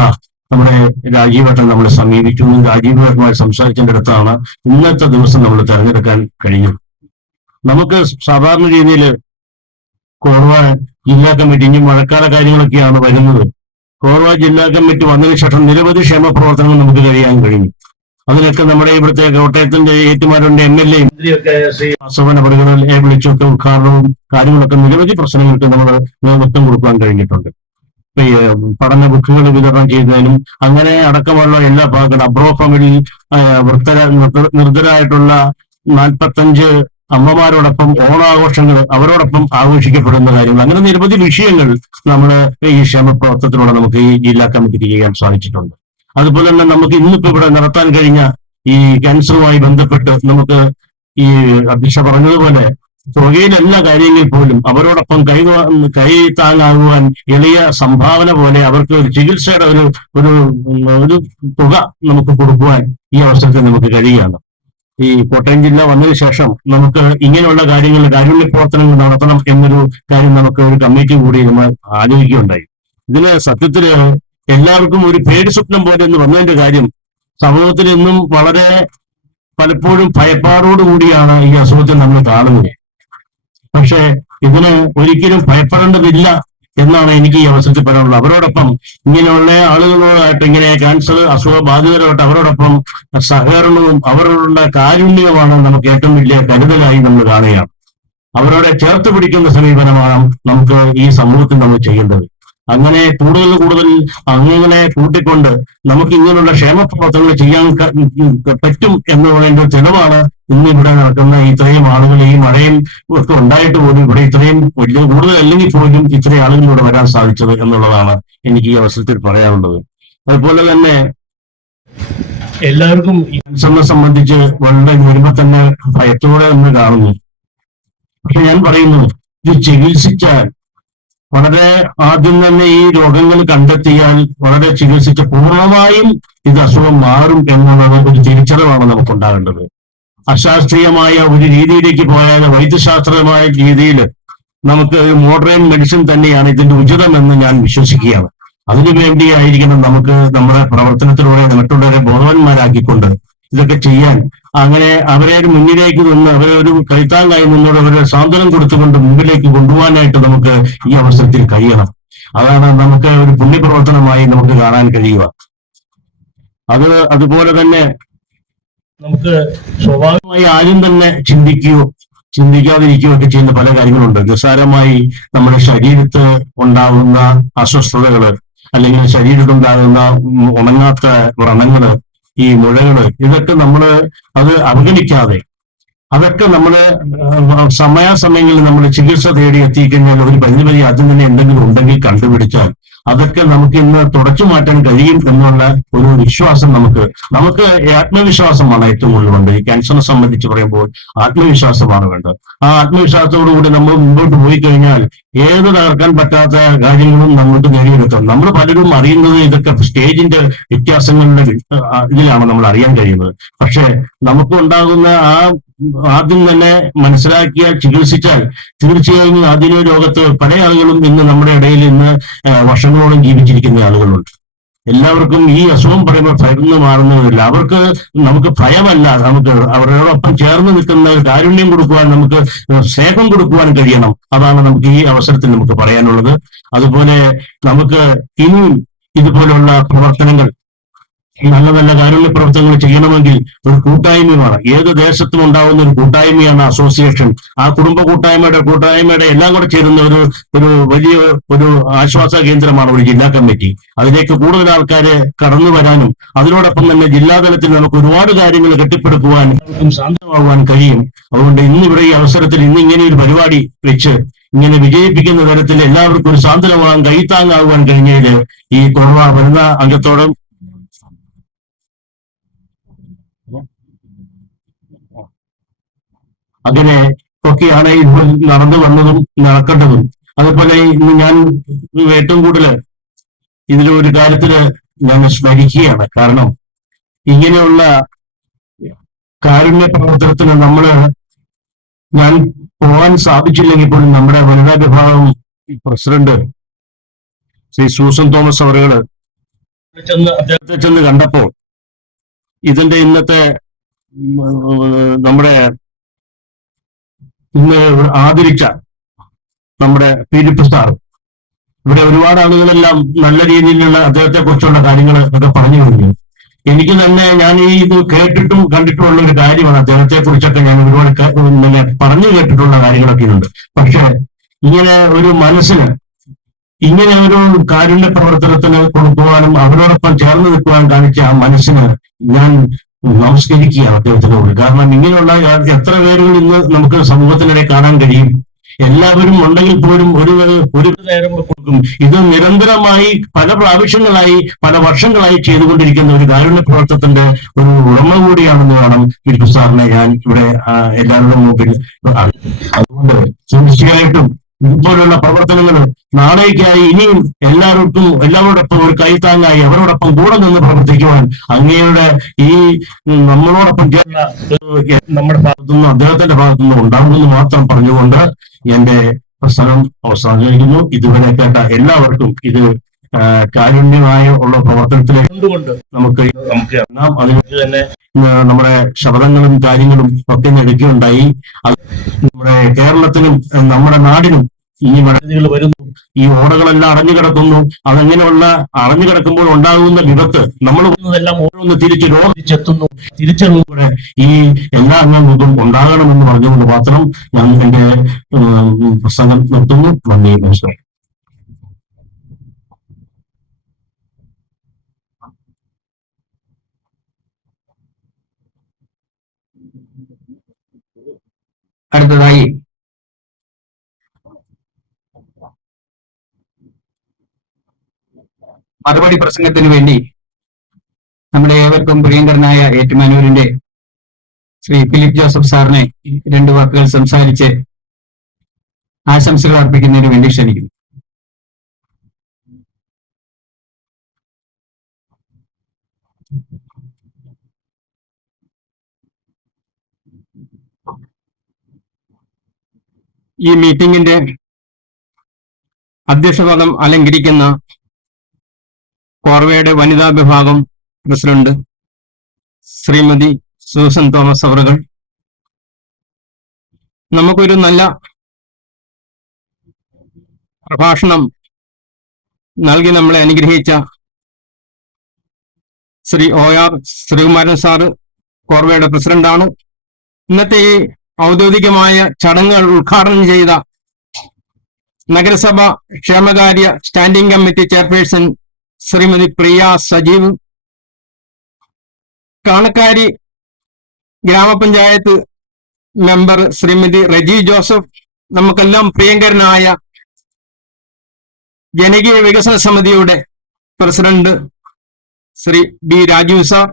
നമ്മുടെ രാജീവേട്ടൻ നമ്മളെ സമീപിച്ചു. രാജീവേട്ടനുമായി സംസാരിച്ചതിന്റെ അടുത്താണ് ഇന്നത്തെ ദിവസം നമ്മൾ തെരഞ്ഞെടുക്കാൻ കഴിഞ്ഞു. നമുക്ക് സാധാരണ രീതിയിൽ കോറവ ജില്ലാ കമ്മിറ്റി, ഇനി മഴക്കാല കാര്യങ്ങളൊക്കെയാണ് വരുന്നത്, കോറവ ജില്ലാ കമ്മിറ്റി വന്നതിന് ശേഷം നിരവധി ക്ഷേമ പ്രവർത്തനങ്ങൾ നമുക്ക് കഴിയാൻ കഴിഞ്ഞു. അതിനൊക്കെ നമ്മുടെ ഇവിടുത്തെ കോട്ടയത്തിന്റെ ഏറ്റുമാനൂരിന്റെ MLA മന്ത്രിയൊക്കെ ശ്രീ വാസവന പരിഗണനയെ വിളിച്ചൊക്കെ ഉദ്ഘാടനവും കാര്യങ്ങളൊക്കെ നിരവധി പ്രശ്നങ്ങൾക്ക് നമ്മൾ നേതൃത്വം കൊടുക്കാൻ കഴിഞ്ഞിട്ടുണ്ട്. പഠന ബുക്കുകൾ വിതരണം ചെയ്യുന്നതിനും അങ്ങനെ അടക്കമുള്ള എല്ലാ ഭാഗങ്ങളും അബ്രോഫമിൽ നിർദ്ധരായിട്ടുള്ള 45 അമ്മമാരോടൊപ്പം ഓണാഘോഷങ്ങൾ അവരോടൊപ്പം ആഘോഷിക്കപ്പെടുന്ന കാര്യങ്ങൾ, അങ്ങനെ നിരവധി വിഷയങ്ങൾ നമ്മൾ ഈ ക്ഷേമ പ്രവർത്തനത്തിലൂടെ നമുക്ക് ഈ ജില്ലാ കമ്മിറ്റിക്ക് ചെയ്യാൻ സാധിച്ചിട്ടുണ്ട്. അതുപോലെ തന്നെ നമുക്ക് ഇന്നിപ്പോ ഇവിടെ നടത്താൻ കഴിഞ്ഞ ഈ ക്യാൻസറുമായി ബന്ധപ്പെട്ട് നമുക്ക് ഈ അധ്യക്ഷ പറഞ്ഞതുപോലെ തുകയിലെ എല്ലാ കാര്യങ്ങളിൽ പോലും അവരോടൊപ്പം കൈ താങ്ങാകുവാൻ എളിയ സംഭാവന പോലെ അവർക്ക് ഒരു ചികിത്സയുടെ ഒരു തുക നമുക്ക് കൊടുക്കുവാൻ ഈ അവസരത്തിൽ നമുക്ക് കഴിയുകയാണ്. ഈ കോട്ടയം ജില്ല വന്നതിന് ശേഷം നമുക്ക് ഇങ്ങനെയുള്ള കാര്യങ്ങൾ, കാരുണ്യ പ്രവർത്തനങ്ങൾ നടത്തണം എന്നൊരു കാര്യം നമുക്ക് ഒരു കമ്മിറ്റി കൂടി നമ്മൾ ആലോചിക്കുകയുണ്ടായി. ഇതിന് സത്യത്തില് എല്ലാവർക്കും ഒരു പേടി സ്വപ്നം പോലെ എന്ന് വന്നതിന്റെ കാര്യം, സമൂഹത്തിൽ ഇന്നും വളരെ പലപ്പോഴും ഭയപ്പാടോടുകൂടിയാണ് ഈ അസുഖത്തെ നമ്മൾ കാണുന്നത്. പക്ഷെ ഇതിന് ഒരിക്കലും ഭയപ്പെടേണ്ടതില്ല എന്നാണ് എനിക്ക് ഈ അവസരത്തിൽ പറയാനുള്ളത്. അവരോടൊപ്പം ഇങ്ങനെയുള്ള ആളുകളോടായിട്ട്, ഇങ്ങനെ ക്യാൻസർ അസുഖബാധിതരോട്ട് അവരോടൊപ്പം സഹകരണവും അവരോടുള്ള കാരുണ്യവുമാണ് നമുക്ക് ഏറ്റവും വലിയ കരുതലായി നമ്മൾ കാണുകയാണ്. അവരോടെ ചേർത്ത് പിടിക്കുന്ന സമീപനമാണ് നമുക്ക് ഈ സമൂഹത്തിൽ നമ്മൾ ചെയ്യേണ്ടത്. അങ്ങനെ കൂടുതൽ അങ്ങനെ കൂട്ടിക്കൊണ്ട് നമുക്ക് ഇങ്ങനെയുള്ള ക്ഷേമ പ്രവർത്തനങ്ങൾ ചെയ്യാൻ പറ്റും എന്നുള്ളതിന്റെ തെളിവാണ് ഇന്ന് ഇവിടെ നടക്കുന്ന ഇത്രയും ആളുകൾ, ഈ മഴയും ഒക്കെ ഉണ്ടായിട്ട് പോലും ഇവിടെ ഇത്രയും വലിയ കൂടുതലല്ലെങ്കിൽ പോലും ഇത്രയും ആളുകൾ ഇവിടെ വരാൻ സാധിച്ചത് എന്നുള്ളതാണ് എനിക്ക് ഈ അവസരത്തിൽ പറയാനുള്ളത്. അതുപോലെ തന്നെ എല്ലാവർക്കും ക്യാൻസറിനെ സംബന്ധിച്ച് വളരെ വരുമ്പോ തന്നെ ഭയത്തോടെ നമ്മൾ കാണുന്നു. പക്ഷെ ഞാൻ പറയുന്നു, ഇത് ചികിത്സിച്ചാൽ വളരെ ആദ്യം തന്നെ ഈ രോഗങ്ങൾ കണ്ടെത്തിയാൽ വളരെ ചികിത്സിച്ച് പൂർണ്ണമായും ഇത് അസുഖം മാറും എന്നുള്ളത് ഒരു തിരിച്ചറിവാണ് നമുക്കുണ്ടാകേണ്ടത്. അശാസ്ത്രീയമായ ഒരു രീതിയിലേക്ക് പോയാൽ വൈദ്യശാസ്ത്രമായ രീതിയിൽ നമുക്ക് ഒരു മോഡേൺ മെഡിസിൻ തന്നെയാണ് ഇതിന്റെ ഉചിതമെന്ന് ഞാൻ വിശ്വസിക്കുകയാണ്. അതിനുവേണ്ടിയായിരിക്കണം നമുക്ക് നമ്മുടെ പ്രവർത്തനത്തിലൂടെ മറ്റുള്ളവരെ ബോധവാന്മാരാക്കിക്കൊണ്ട് ഇതൊക്കെ ചെയ്യാൻ, അങ്ങനെ അവരെ ഒരു മുന്നിലേക്ക് നിന്ന് അവരെ ഒരു കൈത്താങ്ങായി നിന്നോട് അവരെ സാന്ത്വനം കൊടുത്തുകൊണ്ട് മുമ്പിലേക്ക് കൊണ്ടുപോകാനായിട്ട് നമുക്ക് ഈ അവസരത്തിൽ കഴിയണം. അതാണ് നമുക്ക് ഒരു പുണ്യപ്രവർത്തനമായി നമുക്ക് കാണാൻ കഴിയുക. അതുപോലെ തന്നെ നമുക്ക് സ്വാഭാവികമായി ആരും തന്നെ ചിന്തിക്കാതിരിക്കുകയോ ഒക്കെ ചെയ്യുന്ന പല കാര്യങ്ങളുണ്ട്. നിസ്സാരമായി നമ്മുടെ ശരീരത്ത് ഉണ്ടാകുന്ന അസ്വസ്ഥതകള്, അല്ലെങ്കിൽ ശരീരത്തുണ്ടാകുന്ന ഉണങ്ങാത്ത വ്രണങ്ങള്, ഈ മുഴകള്, ഇതൊക്കെ അത് അവഗണിക്കാതെ അതൊക്കെ സമയാസമയങ്ങളിൽ നമ്മൾ ചികിത്സ തേടി എത്തിക്കഴിഞ്ഞാൽ ഒരു പരിധി അതിൽ തന്നെ എന്തെങ്കിലും ഉണ്ടെങ്കിൽ കണ്ടുപിടിച്ചാൽ അതൊക്കെ നമുക്ക് ഇന്ന് തുടച്ചു മാറ്റാൻ കഴിയും എന്നുള്ള ഒരു വിശ്വാസം നമുക്ക് ആത്മവിശ്വാസമാണ് ഏറ്റവും കൂടുതൽ വേണ്ടത്. ഈ ക്യാൻസറിനെ സംബന്ധിച്ച് പറയുമ്പോൾ ആത്മവിശ്വാസമാണ് വേണ്ടത്. ആ ആത്മവിശ്വാസത്തോടുകൂടി നമ്മൾ മുമ്പോട്ട് പോയി കഴിഞ്ഞാൽ ഏത് തകർക്കാൻ പറ്റാത്ത കാര്യങ്ങളും നമുക്ക് നേടിയെടുക്കാം. നമ്മൾ പലരും അറിയുന്നത് ഇതൊക്കെ സ്റ്റേജിന്റെ വ്യത്യാസങ്ങളുടെ ഇതിലാണ് നമ്മൾ അറിയാൻ കഴിയുന്നത്. പക്ഷെ നമുക്ക് ഉണ്ടാകുന്ന ആദ്യം തന്നെ മനസ്സിലാക്കിയാൽ, ചികിത്സിച്ചാൽ തീർച്ചയായും അതിന് രോഗത്ത് പല ആളുകളും ഇന്ന് നമ്മുടെ ഇടയിൽ ഇന്ന് വർഷങ്ങളോളം ജീവിച്ചിരിക്കുന്ന ആളുകളുണ്ട്. എല്ലാവർക്കും ഈ അസുഖം പറയുമ്പോൾ ഭയന്ന് മാറുന്നവരില്ല. നമുക്ക് ഭയമല്ല, നമുക്ക് അവരോടൊപ്പം ചേർന്ന് നിൽക്കുന്ന കാരുണ്യം കൊടുക്കുവാൻ, നമുക്ക് സ്നേഹം കൊടുക്കുവാൻ കഴിയണം. അതാണ് നമുക്ക് ഈ അവസരത്തിൽ നമുക്ക് പറയാനുള്ളത്. അതുപോലെ നമുക്ക് ഇനിയും ഇതുപോലുള്ള പ്രവർത്തനങ്ങൾ, നല്ല നല്ല കാരുണ്യ പ്രവർത്തനങ്ങൾ ചെയ്യണമെങ്കിൽ ഒരു കൂട്ടായ്മയാണ്. ഏത് ദേശത്തും ഉണ്ടാവുന്ന ഒരു കൂട്ടായ്മയാണ് അസോസിയേഷൻ. ആ കുടുംബ കൂട്ടായ്മയുടെ എല്ലാം കൂടെ ചേരുന്ന ഒരു വലിയ ഒരു ആശ്വാസ കേന്ദ്രമാണ് ഒരു ജില്ലാ കമ്മിറ്റി. അതിലേക്ക് കൂടുതൽ ആൾക്കാര് കടന്നു വരാനും അതിനോടൊപ്പം തന്നെ ജില്ലാതലത്തിൽ നമുക്ക് ഒരുപാട് കാര്യങ്ങൾ കെട്ടിപ്പടുക്കുവാനും സാധ്യമാകുവാൻ കഴിയും. അതുകൊണ്ട് ഇന്നിവിടെ ഈ അവസരത്തിൽ ഇങ്ങനെ ഒരു പരിപാടി വെച്ച് ഇങ്ങനെ വിജയിപ്പിക്കുന്ന തരത്തിൽ എല്ലാവർക്കും ഒരു സാന്ത്വനമാകാൻ, കൈത്താങ്ങാകുവാൻ കഴിഞ്ഞതിൽ ഈ കൊറോണ വരുന്ന അംഗത്തോടും അങ്ങനെ ഒക്കെയാണ് ഇപ്പോൾ നടന്നു വന്നതും നടക്കേണ്ടതും. അതുപോലെ ഇന്ന് ഞാൻ ഏറ്റവും കൂടുതൽ ഇതിലൊരു കാര്യത്തില് ഞാൻ സ്മരിക്കുകയാണ്. കാരണം ഇങ്ങനെയുള്ള കാരുണ്യ പ്രവർത്തനത്തിന് ഞാൻ പോകാൻ സാധിച്ചില്ലെങ്കിൽ പോലും നമ്മുടെ വനിതാ വിഭാഗം പ്രസിഡന്റ് ശ്രീ സൂസൻ തോമസ് അവറുകള് അദ്ദേഹത്തെ ചെന്ന് കണ്ടപ്പോൾ ഇതിന്റെ ഇന്നത്തെ നമ്മുടെ ഇന്ന് ആദരിച്ച നമ്മുടെ ഫിലിപ്പ് സാർ, ഇവിടെ ഒരുപാട് ആളുകളെല്ലാം നല്ല രീതിയിലുള്ള അദ്ദേഹത്തെ കുറിച്ചുള്ള കാര്യങ്ങൾ ഒക്കെ പറഞ്ഞു കഴിഞ്ഞു. എനിക്ക് തന്നെ ഞാൻ ഇത് കേട്ടിട്ടും കണ്ടിട്ടുമുള്ള ഒരു കാര്യമാണ്. അദ്ദേഹത്തെ കുറിച്ചൊക്കെ ഞാൻ ഒരുപാട് പറഞ്ഞു കേട്ടിട്ടുള്ള കാര്യങ്ങളൊക്കെ ഉണ്ട്. പക്ഷെ ഇങ്ങനെ ഒരു മനസ്സിന് ഇങ്ങനെ ഒരു കാരുണ്യ പ്രവർത്തനത്തിന് കൊടുക്കുവാനും അവരോടൊപ്പം ചേർന്ന് നിൽക്കുവാൻ കാണിച്ച ആ മനസ്സിന് ഞാൻ നമസ്കരിക്കുകയാണ് അദ്ദേഹത്തിനോട്. കാരണം ഇങ്ങനെയുള്ള എത്ര പേരുകൾ ഇന്ന് നമുക്ക് സമൂഹത്തിനിടെ കാണാൻ കഴിയും. എല്ലാവരും ഉണ്ടെങ്കിൽ പോലും ഒരു നേരം കൊടുക്കും. ഇത് നിരന്തരമായി പല പ്രാവശ്യങ്ങളായി പല വർഷങ്ങളായി ചെയ്തുകൊണ്ടിരിക്കുന്ന ഒരു കാരുണ്യ പ്രവർത്തനത്തിന്റെ ഒരു ഉടമ കൂടിയാണെന്ന് വേണം ഫിലിപ്പ് സാറിനെ ഞാൻ ഇവിടെ എല്ലാവരുടെ മുമ്പിൽ. അതുകൊണ്ട് തീർച്ചയായിട്ടും ഇതുപോലുള്ള പ്രവർത്തനങ്ങൾ നാളേക്കായി ഇനിയും എല്ലാവരോടൊപ്പം ഒരു കൈത്താങ്ങായി അവരോടൊപ്പം കൂടെ നിന്ന് പ്രവർത്തിക്കുവാൻ അങ്ങയുടെ ഈ നമ്മളോടൊപ്പം ചേർന്ന നമ്മുടെ ഭാഗത്തുനിന്നും അദ്ദേഹത്തിന്റെ ഭാഗത്തുനിന്നും ഉണ്ടാകുമെന്ന് മാത്രം പറഞ്ഞുകൊണ്ട് എന്റെ പ്രസംഗം അവസാനിക്കുന്നു. ഇതുവരെ കേട്ട എല്ലാവർക്കും ഇത് കാരുണ്യമായ ഉള്ള പ്രവർത്തനത്തിലേക്ക് കൊണ്ടുകൊണ്ട് നമുക്ക് അതിലേക്ക് തന്നെ നമ്മുടെ ശബ്ദങ്ങളും കാര്യങ്ങളും ഒക്കെ എടുക്കുകയുണ്ടായി. നമ്മുടെ കേരളത്തിനും നമ്മുടെ നാടിനും ഈ വഴതികൾ വരുന്നു, ഈ ഓടകളെല്ലാം അടഞ്ഞു കിടക്കുന്നു. അതെങ്ങനെയുള്ള അടഞ്ഞു കിടക്കുമ്പോൾ ഉണ്ടാകുന്ന വിപത്ത് നമ്മൾ എല്ലാം ഓരോന്ന് തിരിച്ചെത്തുന്നു. തിരിച്ചറിവുകൂടെ ഈ എല്ലാ അംഗങ്ങൾക്കും ഉണ്ടാകണമെന്ന് പറഞ്ഞുകൊണ്ട് മാത്രം ഞാൻ എന്റെ പ്രസംഗം നിർത്തുന്നു. നന്ദി, നമസ്കാരം. അടുത്തതായി മറുപടി പ്രസംഗത്തിന് വേണ്ടി നമ്മുടെ ഏവർക്കും പ്രിയങ്കരനായ ഏറ്റുമാനൂരിന്റെ ശ്രീ ഫിലിപ്പ് ജോസഫ് സാറിനെ 2 വാക്കുകൾ സംസാരിച്ച് ആശംസകൾ അർപ്പിക്കുന്നതിന് വേണ്ടി ക്ഷണിക്കുന്നു. ഈ മീറ്റിംഗിന്റെ അധ്യക്ഷപദം അലങ്കരിക്കുന്ന കോർവയുടെ വനിതാ വിഭാഗം പ്രസിഡന്റ് ശ്രീമതി സൂസൻ തോമസ് അവറുകൾ, നമുക്കൊരു നല്ല പ്രഭാഷണം നൽകി നമ്മളെ അനുഗ്രഹിച്ച ശ്രീ OR ശ്രീകുമാരൻ സാറ് കോർവയുടെ പ്രസിഡന്റാണ്. ഇന്നത്തെ ഈ ഔദ്യോഗികമായ ചടങ്ങുകൾ ഉദ്ഘാടനം ചെയ്ത നഗരസഭ ക്ഷേമകാര്യ സ്റ്റാൻഡിംഗ് കമ്മിറ്റി ചെയർപേഴ്സൺ ശ്രീമതി പ്രിയ സജീവ്, കാണക്കാരി ഗ്രാമപഞ്ചായത്ത് മെമ്പർ ശ്രീമതി റജി ജോസഫ്, നമുക്കെല്ലാം പ്രിയങ്കരനായ ജനകീയ വികസന സമിതിയുടെ president Shri B Rajeev sir,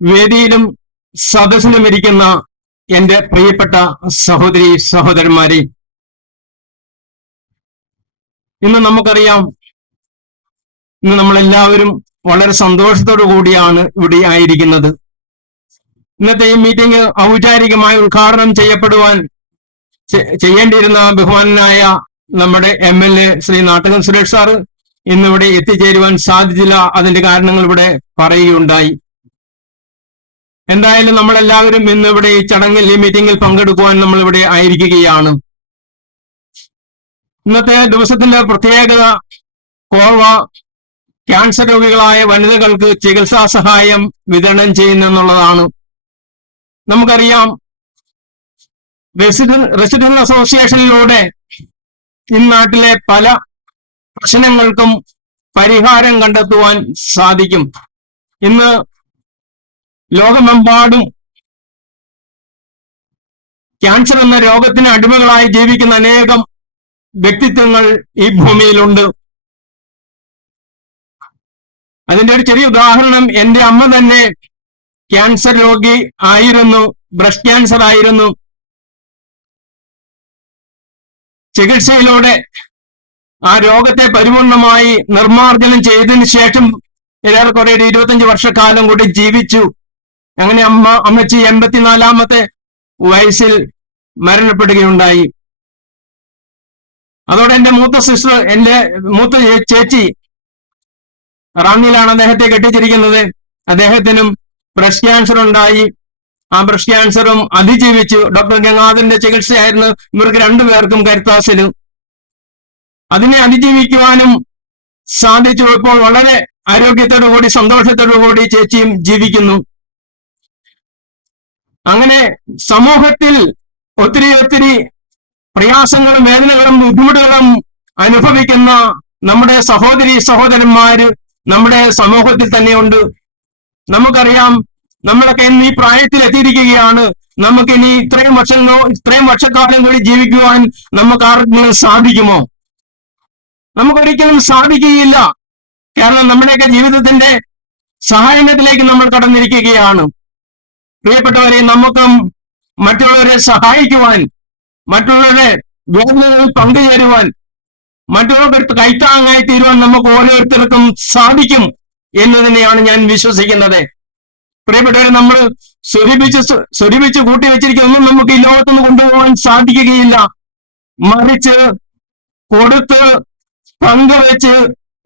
വേദിയിലും സദസ്സിലും ഇരിക്കുന്ന എന്റെ പ്രിയപ്പെട്ട സഹോദരി സഹോദരന്മാരെ, ഇന്ന് നമുക്കറിയാം, ഇന്ന് നമ്മളെല്ലാവരും വളരെ സന്തോഷത്തോടു കൂടിയാണ് ഇവിടെ ആയിരിക്കുന്നത്. ഇന്നത്തെ ഈ മീറ്റിംഗ് ഔപചാരികമായി ഉദ്ഘാടനം ചെയ്യേണ്ടിയിരുന്ന ബഹുമാനായ നമ്മുടെ MLA ശ്രീ നാട്ടകം സുരേഷ് സാറ് ഇന്നിവിടെ എത്തിച്ചേരുവാൻ സാധിച്ചില്ല. അതിന്റെ കാരണങ്ങൾ ഇവിടെ പറയുകയുണ്ടായി. എന്തായാലും നമ്മളെല്ലാവരും ഇന്നിവിടെ ഈ ചടങ്ങിൽ, ഈ മീറ്റിംഗിൽ പങ്കെടുക്കുവാൻ നമ്മൾ ഇവിടെ ആയിരിക്കുകയാണ്. ഇന്നത്തെ ദിവസത്തിന്റെ പ്രത്യേകത കോർവ ക്യാൻസർ രോഗികളായ വനിതകൾക്ക് ചികിത്സാ സഹായം വിതരണം ചെയ്യുന്നെന്നുള്ളതാണ്. നമുക്കറിയാം, റെസിഡന്റ് അസോസിയേഷനിലൂടെ ഈ നാട്ടിലെ പല പ്രശ്നങ്ങൾക്കും പരിഹാരം കണ്ടെത്തുവാൻ സാധിക്കും. ഇന്ന് ലോകമെമ്പാടും ക്യാൻസർ എന്ന രോഗത്തിന് അടിമകളായി ജീവിക്കുന്ന അനേകം വ്യക്തിത്വങ്ങൾ ഈ ഭൂമിയിലുണ്ട്. അതിന്റെ ഒരു ചെറിയ ഉദാഹരണം, എന്റെ അമ്മ തന്നെ ക്യാൻസർ രോഗി ആയിരുന്നു, ബ്രസ്റ്റ് ക്യാൻസർ ആയിരുന്നു. ചികിത്സയിലൂടെ ആ രോഗത്തെ പരിപൂർണമായി നിർമ്മാർജ്ജനം ചെയ്തതിനു ശേഷം ഏറെക്കുറെ 25 വർഷക്കാലം കൂടി ജീവിച്ചു. അങ്ങനെ അമ്മച്ചി 84-ാമത്തെ വയസ്സിൽ മരണപ്പെടുകയുണ്ടായി. അതോടെ എന്റെ മൂത്ത ചേച്ചി, റാന്നിയിലാണ് അദ്ദേഹത്തെ കെട്ടിച്ചിരിക്കുന്നത്, അദ്ദേഹത്തിനും ബ്രസ്റ്റ് ക്യാൻസർ ഉണ്ടായി. ആ ബ്രസ്റ്റ് ക്യാൻസറും അതിജീവിച്ചു. ഡോക്ടർ ഗംഗാധരന്റെ ചികിത്സയായിരുന്നു ഇവർക്ക് രണ്ടുപേർക്കും കരുത്താസിലും. അതിനെ അതിജീവിക്കുവാനും സാധിച്ചു. ഇപ്പോൾ വളരെ ആരോഗ്യത്തോടുകൂടി സന്തോഷത്തോടുകൂടി ചേച്ചിയും ജീവിക്കുന്നു. അങ്ങനെ സമൂഹത്തിൽ ഒത്തിരി പ്രയാസങ്ങളും വേദനകളും ബുദ്ധിമുട്ടുകളും അനുഭവിക്കുന്ന നമ്മുടെ സഹോദരി സഹോദരന്മാര് നമ്മുടെ സമൂഹത്തിൽ തന്നെയുണ്ട്. നമുക്കറിയാം, നമ്മളൊക്കെ ഇന്ന് ഈ പ്രായത്തിൽ എത്തിയിരിക്കുകയാണ്. നമുക്കിനി ഇത്രയും വർഷക്കാലം കൂടി ജീവിക്കുവാൻ നമുക്ക് ആർക്കെങ്കിലും സാധിക്കുമോ? നമുക്കൊരിക്കലും സാധിക്കുകയില്ല. കാരണം നമ്മുടെയൊക്കെ ജീവിതത്തിന്റെ സഹായത്തിലേക്ക് നമ്മൾ കടന്നിരിക്കുകയാണ്. പ്രിയപ്പെട്ടവരെ, നമുക്കും മറ്റുള്ളവരെ സഹായിക്കുവാൻ, മറ്റുള്ളവരുടെ വേദനകളിൽ പങ്കുചേരുവാൻ, മറ്റുള്ളവർക്ക് കൈത്താങ്ങായി തീരുവാൻ നമുക്ക് ഓരോരുത്തർക്കും സാധിക്കും എന്ന് തന്നെയാണ് ഞാൻ വിശ്വസിക്കുന്നത്. പ്രിയപ്പെട്ടവരെ, നമ്മൾ സ്വരൂപിച്ച് കൂട്ടിവെച്ചിരിക്കുന്നൊന്നും നമുക്ക് ഈ ലോകത്തുനിന്ന് കൊണ്ടുപോകാൻ സാധിക്കുകയില്ല. മറിച്ച് കൊടുത്ത് പങ്കുവെച്ച്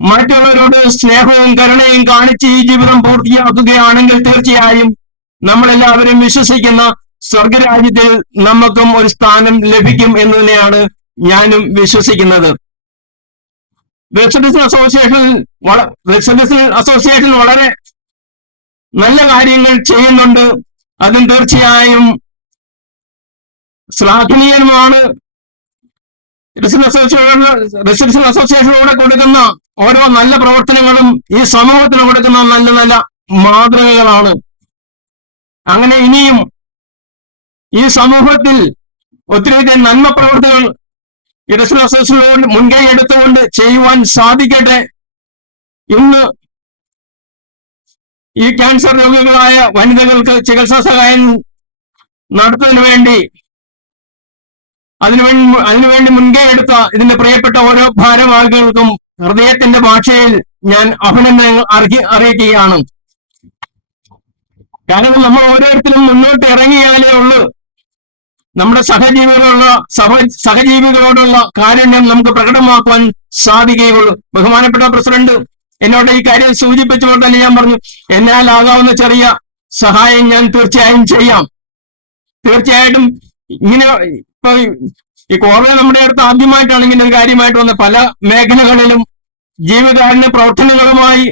മറ്റുള്ളവരോട് സ്നേഹവും കരുണയും കാണിച്ച് ഈ ജീവിതം പൂർത്തിയാക്കുകയാണെങ്കിൽ തീർച്ചയായും നമ്മളെല്ലാവരും വിശ്വസിക്കുന്ന സ്വർഗരാജ്യത്തിൽ നമുക്കും ഒരു സ്ഥാനം ലഭിക്കും എന്ന് തന്നെയാണ് ഞാനും വിശ്വസിക്കുന്നത്. റെസിഡൻസ് അസോസിയേഷൻ വളരെ നല്ല കാര്യങ്ങൾ ചെയ്യുന്നുണ്ട്. അതും തീർച്ചയായും ശ്ലാഘനീയമാണ്. റെസിഡൻസ് അസോസിയേഷനോടെ കൊടുക്കുന്ന ഓരോ നല്ല പ്രവർത്തനങ്ങളും ഈ സമൂഹത്തിന് കൊടുക്കുന്ന നല്ല നല്ല മാതൃകകളാണ്. അങ്ങനെ ഇനിയും ഈ സമൂഹത്തിൽ ഒത്തിരി നന്മ പ്രവർത്തനങ്ങൾ റെസിഡൻസ് അസോസിയേഷൻ മുൻകൈ എടുത്തുകൊണ്ട് ചെയ്യുവാൻ സാധിക്കട്ടെ. ഇന്ന് ഈ ക്യാൻസർ രോഗികളായ വനിതകൾക്ക് ചികിത്സാ സഹായം നടത്തുന്നതിന് വേണ്ടി അതിനുവേണ്ടി മുൻകൈ എടുത്ത ഇതിന്റെ പ്രിയപ്പെട്ട ഓരോ ഭാരവാഹികൾക്കും ഹൃദയത്തിന്റെ ഭാഷയിൽ ഞാൻ അഭിനന്ദനങ്ങൾ അറിയിക്കുകയാണ്. കാരണം നമ്മൾ ഓരോരുത്തരും മുന്നോട്ട് ഇറങ്ങിയാലേ ഉള്ളൂ നമ്മുടെ സഹജീവികളോടുള്ള കാരുണ്യം നമുക്ക് പ്രകടമാക്കുവാൻ സാധിക്കുകയുള്ളൂ. ബഹുമാനപ്പെട്ട പ്രസിഡന്റ് എന്നോട് ഈ കാര്യം സൂചിപ്പിച്ചപ്പോൾ തന്നെ ഞാൻ പറഞ്ഞു, എന്നാലാകാവുന്ന ചെറിയ സഹായം ഞാൻ തീർച്ചയായും ചെയ്യാം. തീർച്ചയായിട്ടും ഇങ്ങനെ ഇപ്പൊ ഈ കോറോണ നമ്മുടെ അടുത്ത് ആദ്യമായിട്ടാണ് ഇങ്ങനെ ഒരു കാര്യമായിട്ട് വന്നത്. പല മേഖലകളിലും ജീവകാരുണ്യ പ്രവർത്തനങ്ങളുമായി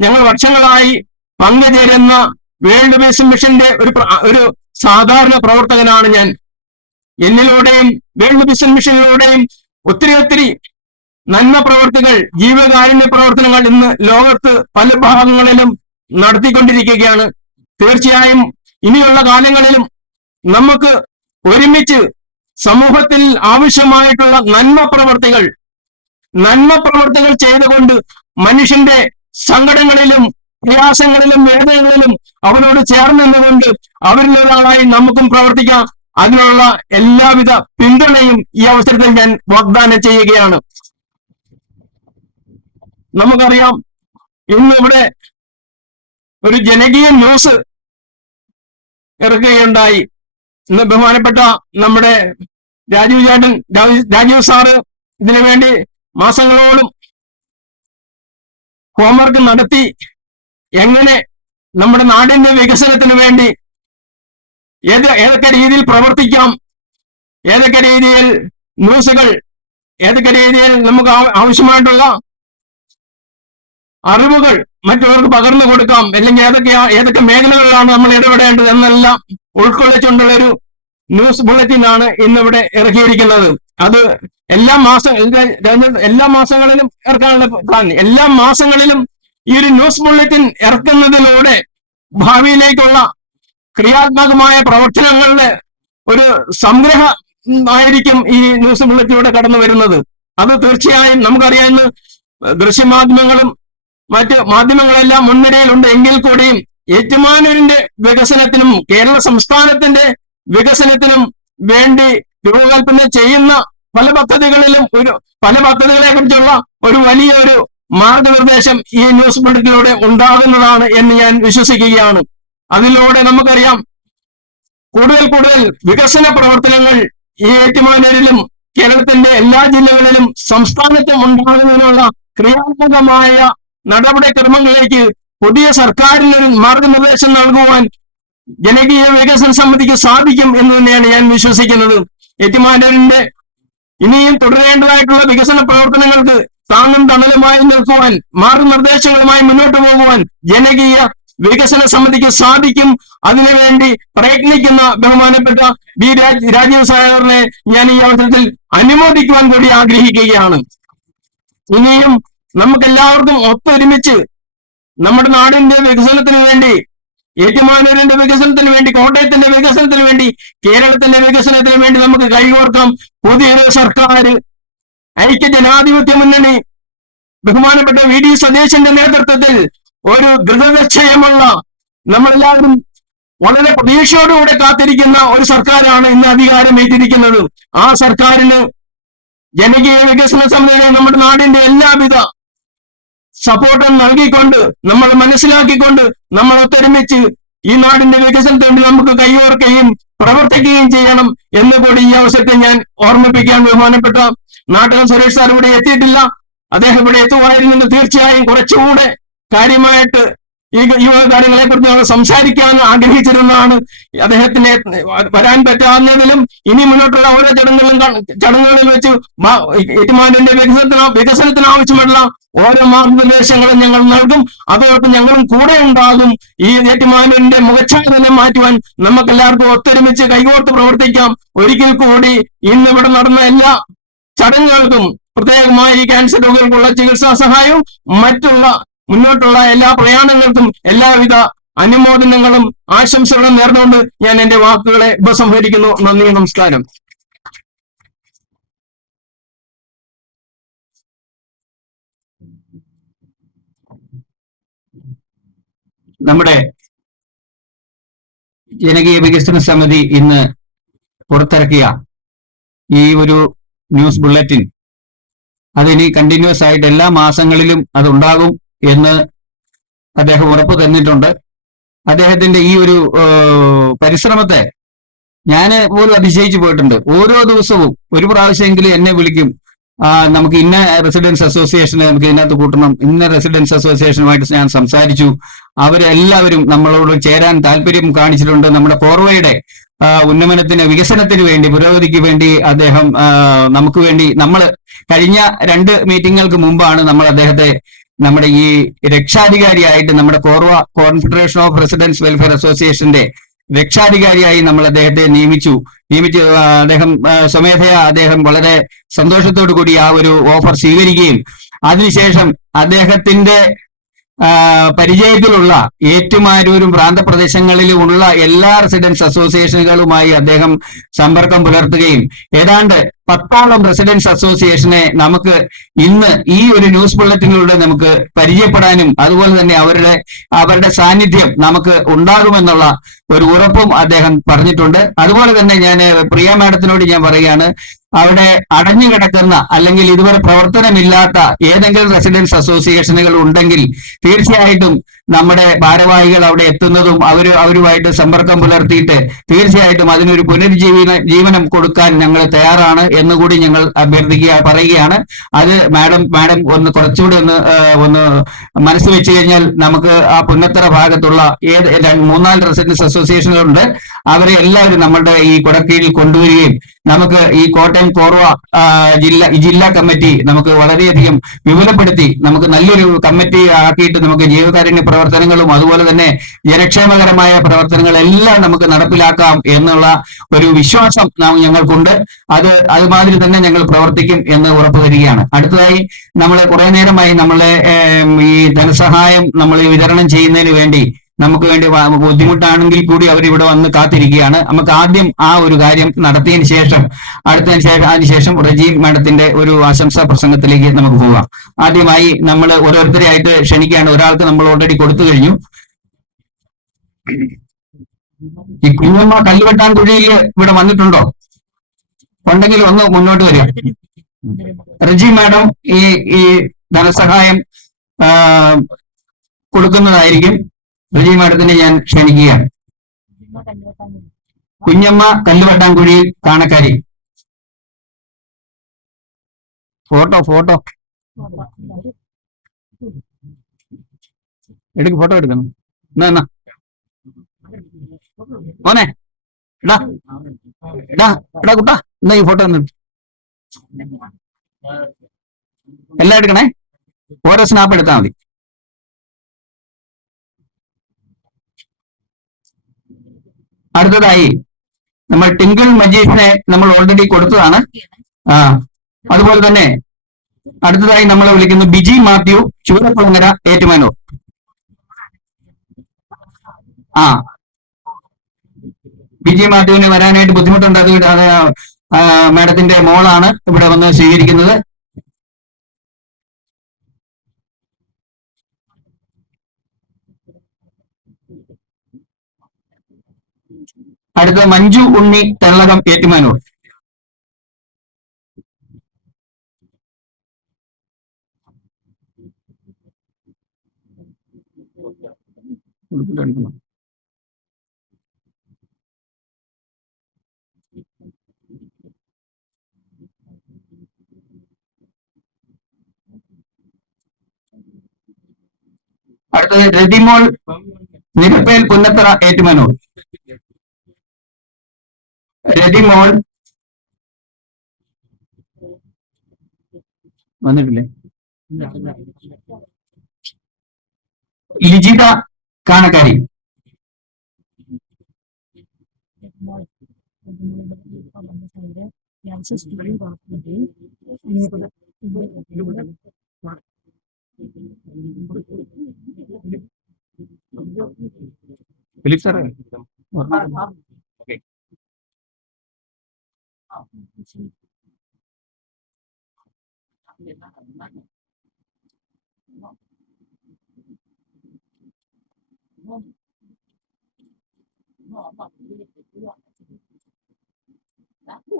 ഞങ്ങൾ വർഷങ്ങളായി പങ്കുചേരുന്ന വേൾഡ് വിഷൻ മിഷന്റെ ഒരു സാധാരണ പ്രവർത്തകനാണ് ഞാൻ. എന്നിലൂടെയും വേൾഡ് വിഷൻ മിഷനിലൂടെയും ഒത്തിരി നന്മ പ്രവർത്തികൾ, ജീവകാരുണ്യ പ്രവർത്തനങ്ങൾ ഇന്ന് ലോകത്ത് പല ഭാഗങ്ങളിലും നടത്തിക്കൊണ്ടിരിക്കുകയാണ്. തീർച്ചയായും ഇനിയുള്ള കാലങ്ങളിലും നമുക്ക് ഒരുമിച്ച് സമൂഹത്തിൽ ആവശ്യമായിട്ടുള്ള നന്മ പ്രവർത്തികൾ ചെയ്തുകൊണ്ട് മനുഷ്യന്റെ സങ്കടങ്ങളിലും പ്രയാസങ്ങളിലും വേദനകളിലും അവരോട് ചേർന്ന് നിന്നുകൊണ്ട് അവരിലൊരാളായി നമുക്കും പ്രവർത്തിക്കാം. അതിനുള്ള എല്ലാവിധ പിന്തുണയും ഈ അവസരത്തിൽ ഞാൻ വാഗ്ദാനം ചെയ്യുകയാണ്. നമുക്കറിയാം, ഇന്നിവിടെ ഒരു ജനകീയ ന്യൂസ് ഇറക്കുകയുണ്ടായി. ഇന്ന് ബഹുമാനപ്പെട്ട നമ്മുടെ രാജീവ് സാറ് ഇതിനു വേണ്ടി മാസങ്ങളോളം ഹോംവർക്ക് നടത്തി എങ്ങനെ നമ്മുടെ നാടിന്റെ വികസനത്തിന് വേണ്ടി ഏതൊക്കെ രീതിയിൽ പ്രവർത്തിക്കാം, ഏതൊക്കെ രീതിയിൽ ന്യൂസുകൾ, ഏതൊക്കെ രീതിയിൽ നമുക്ക് ആവശ്യമായിട്ടുള്ള അറിവുകൾ മറ്റുള്ളവർക്ക് പകർന്നു കൊടുക്കാം, അല്ലെങ്കിൽ ഏതൊക്കെ മേഖലകളിലാണ് നമ്മൾ ഇടപെടേണ്ടത് എന്നെല്ലാം ഉൾക്കൊള്ളിച്ചുകൊണ്ടുള്ള ഒരു ന്യൂസ് ബുള്ളറ്റിനാണ് ഇന്നിവിടെ ഇറക്കിയിരിക്കുന്നത്. അത് എല്ലാ മാസങ്ങളിലും ഇറക്കാനുള്ള പ്ലാൻ. എല്ലാ മാസങ്ങളിലും ഈ ഒരു ന്യൂസ് ബുള്ളറ്റിൻ ഇറക്കുന്നതിലൂടെ ഭാവിയിലേക്കുള്ള ക്രിയാത്മകമായ പ്രവർത്തനങ്ങളുടെ ഒരു സംഗ്രഹമായിരിക്കും ഈ ന്യൂസ് ബുള്ളറ്റിലൂടെ കടന്നു വരുന്നത്. അത് തീർച്ചയായും നമുക്കറിയാവുന്ന ദൃശ്യമാധ്യമങ്ങളും മറ്റ് മാധ്യമങ്ങളെല്ലാം മുൻനിരയിലുണ്ട്. എങ്കിൽ കൂടിയും ഏറ്റുമാനൂരിന്റെ വികസനത്തിനും കേരള സംസ്ഥാനത്തിന്റെ വികസനത്തിനും വേണ്ടി രൂപകൽപ്പന ചെയ്യുന്ന പല പദ്ധതികളെ കുറിച്ചുള്ള ഒരു വലിയൊരു മാർഗനിർദ്ദേശം ഈ ന്യൂസ് ബുള്ളറ്റിലൂടെ ഉണ്ടാകുന്നതാണ് എന്ന് ഞാൻ വിശ്വസിക്കുകയാണ്. അതിലൂടെ നമുക്കറിയാം, കൂടുതൽ വികസന പ്രവർത്തനങ്ങൾ ഈ ഏറ്റുമാനൂരിലും കേരളത്തിന്റെ എല്ലാ ജില്ലകളിലും സംസ്ഥാനത്തും ഉണ്ടാകുന്നതിനുള്ള ക്രിയാത്മകമായ നടപടിക്രമങ്ങളിലേക്ക് പുതിയ സർക്കാരിന് ഒരു മാർഗനിർദ്ദേശം നൽകുവാൻ ജനകീയ വികസന സമിതിക്ക് സാധിക്കും എന്ന് തന്നെയാണ് ഞാൻ വിശ്വസിക്കുന്നത്. ഏറ്റുമാനൂരിന്റെ ഇനിയും തുടരേണ്ടതായിട്ടുള്ള വികസന പ്രവർത്തനങ്ങൾക്ക് താങ്ങും തണലുമായി നിൽക്കുവാൻ, മാർഗനിർദ്ദേശങ്ങളുമായി മുന്നോട്ട് പോകുവാൻ ജനകീയ വികസന സമിതിക്ക് സാധിക്കും. അതിനുവേണ്ടി പ്രയത്നിക്കുന്ന ബഹുമാനപ്പെട്ട രാജീവ് സാറിനെ ഞാൻ ഈ അവസരത്തിൽ അനുമോദിക്കുവാൻ കൂടി ആഗ്രഹിക്കുകയാണ്. ഇനിയും നമുക്കെല്ലാവർക്കും ഒത്തൊരുമിച്ച് നമ്മുടെ നാടിന്റെ വികസനത്തിന് വേണ്ടി, ഏറ്റുമാനൂരിന്റെ വികസനത്തിന് വേണ്ടി, കോട്ടയത്തിന്റെ വികസനത്തിന് വേണ്ടി, കേരളത്തിന്റെ വികസനത്തിന് വേണ്ടി നമുക്ക് കൈകോർക്കാം. പുതിയൊരു സർക്കാർ, ഐക്യ ജനാധിപത്യ മുന്നണി, ബഹുമാനപ്പെട്ട VD സതീശന്റെ നേതൃത്വത്തിൽ ഒരു ദൃഢനിശ്ചയമുള്ള, നമ്മളെല്ലാവരും വളരെ പ്രതീക്ഷയോടുകൂടെ കാത്തിരിക്കുന്ന ഒരു സർക്കാരാണ് ഇന്ന് അധികാരമേറ്റിരിക്കുന്നത്. ആ സർക്കാരിന് ജനകീയ വികസന സമിതിയെ നമ്മുടെ നാടിന്റെ എല്ലാവിധ സപ്പോർട്ടും നൽകിക്കൊണ്ട്, നമ്മൾ മനസ്സിലാക്കിക്കൊണ്ട്, നമ്മൾ ഒത്തൊരുമിച്ച് ഈ നാടിന്റെ വികസനത്തിന് വേണ്ടി നമുക്ക് കൈകോർക്കുകയും പ്രവർത്തിക്കുകയും ചെയ്യണം എന്ന് കൂടി ഈ അവസരത്തെ ഞാൻ ഓർമ്മിപ്പിക്കാൻ. ബഹുമാനപ്പെട്ട നാട്ടകം സുരേഷ് സാർ ഇവിടെ എത്തിയിട്ടില്ല. അദ്ദേഹം ഇവിടെ എത്തുമായിരുന്നെങ്കിൽ തീർച്ചയായും കുറച്ചുകൂടെ കാര്യമായിട്ട് ഈ കാര്യങ്ങളെ കുറിച്ച് ഞങ്ങൾ സംസാരിക്കാൻ ആഗ്രഹിച്ചിരുന്നതാണ്. അദ്ദേഹത്തിന് വരാൻ പറ്റാവുന്നതിലും ഇനി മുന്നോട്ടുള്ള ഓരോ ചടങ്ങുകളിൽ വെച്ച് ഏറ്റുമാനൂരിന്റെ വികസനത്തിന് ആവശ്യമുള്ള ഓരോ മാർഗനിർദ്ദേശങ്ങളും ഞങ്ങൾ നൽകും. അതോടൊപ്പം ഞങ്ങളും കൂടെ ഉണ്ടാകും. ഈ ഏറ്റുമാനൂരിന്റെ മുഖച്ഛായ തന്നെ മാറ്റുവാൻ നമുക്ക് എല്ലാവർക്കും ഒത്തൊരുമിച്ച് കൈകോർത്ത് പ്രവർത്തിക്കാം. ഒരിക്കൽ കൂടി ഇന്നിവിടെ നടന്ന എല്ലാ ചടങ്ങുകൾക്കും, പ്രത്യേകമായി ക്യാൻസർ രോഗികൾക്കുള്ള ചികിത്സാ സഹായവും മറ്റുള്ള മുന്നോട്ടുള്ള എല്ലാ പ്രയാണങ്ങൾക്കും എല്ലാവിധ അനുമോദനങ്ങളും ആശംസകളും നേർന്നുകൊണ്ട് ഞാൻ എന്റെ വാക്കുകളെ ഉപസംഹരിക്കുന്നു. നന്ദി, നമസ്കാരം. നമ്മുടെ ജനകീയ വികസന സമിതി ഇന്ന് പുറത്തിറക്കിയ ഈ ഒരു ന്യൂസ് ബുള്ളറ്റിൻ അതിനി കണ്ടിന്യൂസ് ആയിട്ട് എല്ലാ മാസങ്ങളിലും അതുണ്ടാകും എന്ന് അദ്ദേഹം ഉറപ്പ് തന്നിട്ടുണ്ട്. അദ്ദേഹത്തിന്റെ ഈ ഒരു പരിശ്രമത്തെ ഞാൻ പോലും അതിശയിച്ചു പോയിട്ടുണ്ട്. ഓരോ ദിവസവും ഒരു പ്രാവശ്യമെങ്കിലും എന്നെ വിളിക്കും. നമുക്ക് ഇന്ന റെസിഡൻസ് അസോസിയേഷനെ നമുക്ക് ഇതിനകത്ത് കൂട്ടണം, ഇന്ന റെസിഡൻസ് അസോസിയേഷനുമായിട്ട് ഞാൻ സംസാരിച്ചു, അവരെല്ലാവരും നമ്മളോട് ചേരാൻ താല്പര്യം കാണിച്ചിട്ടുണ്ട്. നമ്മുടെ കോർവയുടെ ഉന്നമനത്തിന്, വികസനത്തിന് വേണ്ടി, പുരോഗതിക്ക് വേണ്ടി അദ്ദേഹം നമുക്ക് വേണ്ടി, നമ്മൾ കഴിഞ്ഞ 2 മീറ്റിങ്ങുകൾക്ക് മുമ്പാണ് നമ്മൾ അദ്ദേഹത്തെ നമ്മുടെ ഈ രക്ഷാധികാരിയായിട്ട്, നമ്മുടെ Korwa confederation of residents welfare അസോസിയേഷന്റെ രക്ഷാധികാരിയായി നമ്മൾ അദ്ദേഹത്തെ നിയമിച്ചു. അദ്ദേഹം സ്വമേധയാ അദ്ദേഹം വളരെ സന്തോഷത്തോടു കൂടി ആ ഒരു ഓഫർ സ്വീകരിക്കുകയും അതിനുശേഷം അദ്ദേഹത്തിന്റെ പരിചയത്തിലുള്ള ഏറ്റുമാനൂരും പ്രാന്തപ്രദേശങ്ങളിലും ഉള്ള എല്ലാ റെസിഡൻസ് അസോസിയേഷനുകളുമായി അദ്ദേഹം സമ്പർക്കം പുലർത്തുകയും ഏതാണ്ട് 10ഓളം റെസിഡൻസ് അസോസിയേഷനെ നമുക്ക് ഇന്ന് ഈ ഒരു ന്യൂസ് ബുള്ളറ്റിനിലൂടെ നമുക്ക് പരിചയപ്പെടാനും അതുപോലെ തന്നെ അവരുടെ സാന്നിധ്യം നമുക്ക് ഉണ്ടാകുമെന്നുള്ള ഒരു ഉറപ്പും അദ്ദേഹം പറഞ്ഞിട്ടുണ്ട്. അതുപോലെ തന്നെ ഞാൻ പ്രിയ മാഡത്തിനോട് ഞാൻ പറയുകയാണ്, അവിടെ അടഞ്ഞുകിടക്കുന്ന അല്ലെങ്കിൽ ഇതുവരെ പ്രവർത്തനമില്ലാത്ത ഏതെങ്കിലും റെസിഡൻസ് അസോസിയേഷനുകൾ ഉണ്ടെങ്കിൽ തീർച്ചയായിട്ടും നമ്മുടെ ഭാരവാഹികൾ അവിടെ എത്തുന്നതും അവരുമായിട്ട് സമ്പർക്കം പുലർത്തിയിട്ട് തീർച്ചയായിട്ടും അതിനൊരു പുനരുജ്ജീവനം കൊടുക്കാൻ ഞങ്ങൾ തയ്യാറാണ് എന്നുകൂടി ഞങ്ങൾ പറയുകയാണ്. അത് മാഡം ഒന്ന് കുറച്ചുകൂടി ഒന്ന് മനസ്സ് വെച്ച് കഴിഞ്ഞാൽ നമുക്ക് ആ പുന്നത്തറ ഭാഗത്തുള്ള 3-4 റെസിഡൻസ് അസോസിയേഷനുകളുണ്ട്, അവരെ എല്ലാവരും നമ്മളുടെ ഈ കുടക്കീഴിൽ കൊണ്ടുവരികയും നമുക്ക് ഈ കോട്ടയം കോർവ ജില്ലാ കമ്മിറ്റി നമുക്ക് വളരെയധികം വിപുലപ്പെടുത്തി നമുക്ക് നല്ലൊരു കമ്മിറ്റി ആക്കിയിട്ട് നമുക്ക് ജീവകാരുണ്യ പ്രവർത്തനങ്ങളും അതുപോലെ തന്നെ ജനക്ഷേമകരമായ പ്രവർത്തനങ്ങളെല്ലാം നമുക്ക് നടപ്പിലാക്കാം എന്നുള്ള ഒരു വിശ്വാസം ഞങ്ങൾക്കുണ്ട്. അതുമാതിരി തന്നെ ഞങ്ങൾ പ്രവർത്തിക്കും എന്ന് ഉറപ്പു തരികയാണ്. അടുത്തതായി നമ്മളെ കുറെ നേരമായി നമ്മളെ ഈ ധനസഹായം നമ്മൾ വിതരണം ചെയ്യുന്നതിന് വേണ്ടി നമുക്ക് വേണ്ടി ബുദ്ധിമുട്ടാണെങ്കിൽ കൂടി അവരിവിടെ വന്ന് കാത്തിരിക്കുകയാണ്. നമുക്ക് ആദ്യം ആ ഒരു കാര്യം നടത്തിയതിന് ശേഷം അതിനുശേഷം റെജി മാഡത്തിന്റെ ഒരു ആശംസാ പ്രസംഗത്തിലേക്ക് നമുക്ക് പോകാം. ആദ്യമായി നമ്മൾ ഓരോരുത്തരെയായിട്ട് ക്ഷണിക്കുകയാണ്. ഒരാൾക്ക് നമ്മൾ ഓൾറെഡി കൊടുത്തു കഴിഞ്ഞു. ഈ കുഞ്ഞമ്മ കല്ലുവെട്ടാൻകുഴിയിൽ ഇവിടെ വന്നിട്ടുണ്ടോ? ഉണ്ടെങ്കിൽ ഒന്ന് മുന്നോട്ട് വരിക. റെജി മാഡം ഈ ധനസഹായം കൊടുക്കുന്നതായിരിക്കും. റെജി മാഡത്തിനെ ഞാൻ ക്ഷണിക്കുകയാണ്. കുഞ്ഞമ്മ കല്ലുവെട്ടാൻകുഴിയിൽ കാണക്കാരി. ഫോട്ടോ ഫോട്ടോ എടുക്കണം. എന്നാ മോനെ എടാ കുട്ടാ, എന്നാ ഈ ഫോട്ടോ ഒന്ന് എല്ലാം എടുക്കണേ. ഓരോ സ്നാപ്പ് എടുത്താൽ മതി. അടുത്തതായി നമ്മൾ ടിങ്കിൾ മജീഷിനെ നമ്മൾ ഓൾറെഡി കൊടുത്തതാണ്. അതുപോലെ തന്നെ അടുത്തതായി നമ്മൾ വിളിക്കുന്നു ബിജി മാത്യു, ചൂരക്കുളങ്ങര, ഏറ്റുമാനൂർ. ബിജി മാത്യുവിന് വരാനായിട്ട് ബുദ്ധിമുട്ടുണ്ട്. അത് മാഡത്തിന്റെ മോളാണ് ഇവിടെ വന്ന് സ്വീകരിക്കുന്നത്. അടുത്ത മഞ്ജു ഉണ്ണി, തെള്ളകം, ഏറ്റുമാനൂർ. അടുത്തത് രതിമോൾ, നിരപ്പേൽ, പുന്നത്തറ, ഏറ്റുമാനൂർ. രതിമോൾ വന്നിട്ടില്ലേ? ലിജിത, കാണക്കാരി. ഫിലിപ്പ് സാറേ,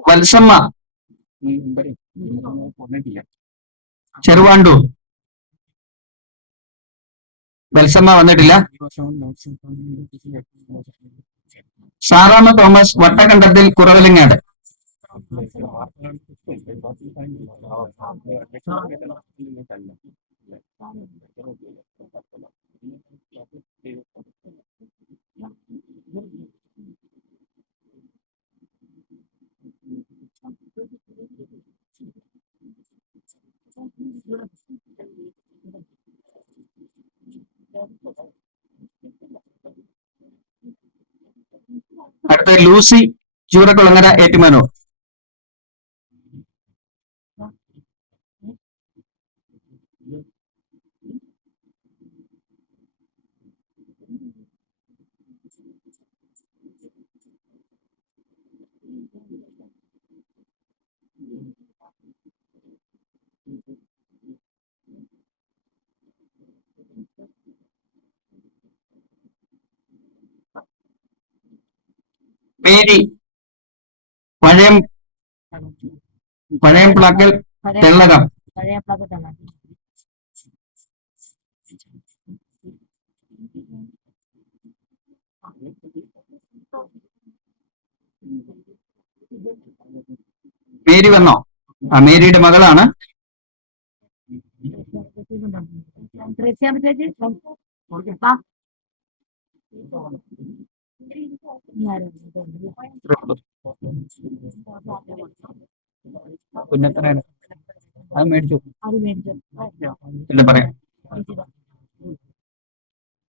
വത്സമ്മ, ചെറുവാണ്ടൂർ. വത്സമ്മ വന്നിട്ടില്ല. സാറാമ്മ തോമസ്, വട്ടക്കണ്ടത്തിൽ, കുറവലങ്ങാട്. അടുത്ത Lucy, Choorakulangara, Ettumanoor. Mary, Pazhayamplackal, Thellakom. Mary വന്നോ? മേരിയുടെ മകളാണ്. പുന്നത്തറയാണ്. അത് മേടിച്ചു. ഇല്ല പറയാം.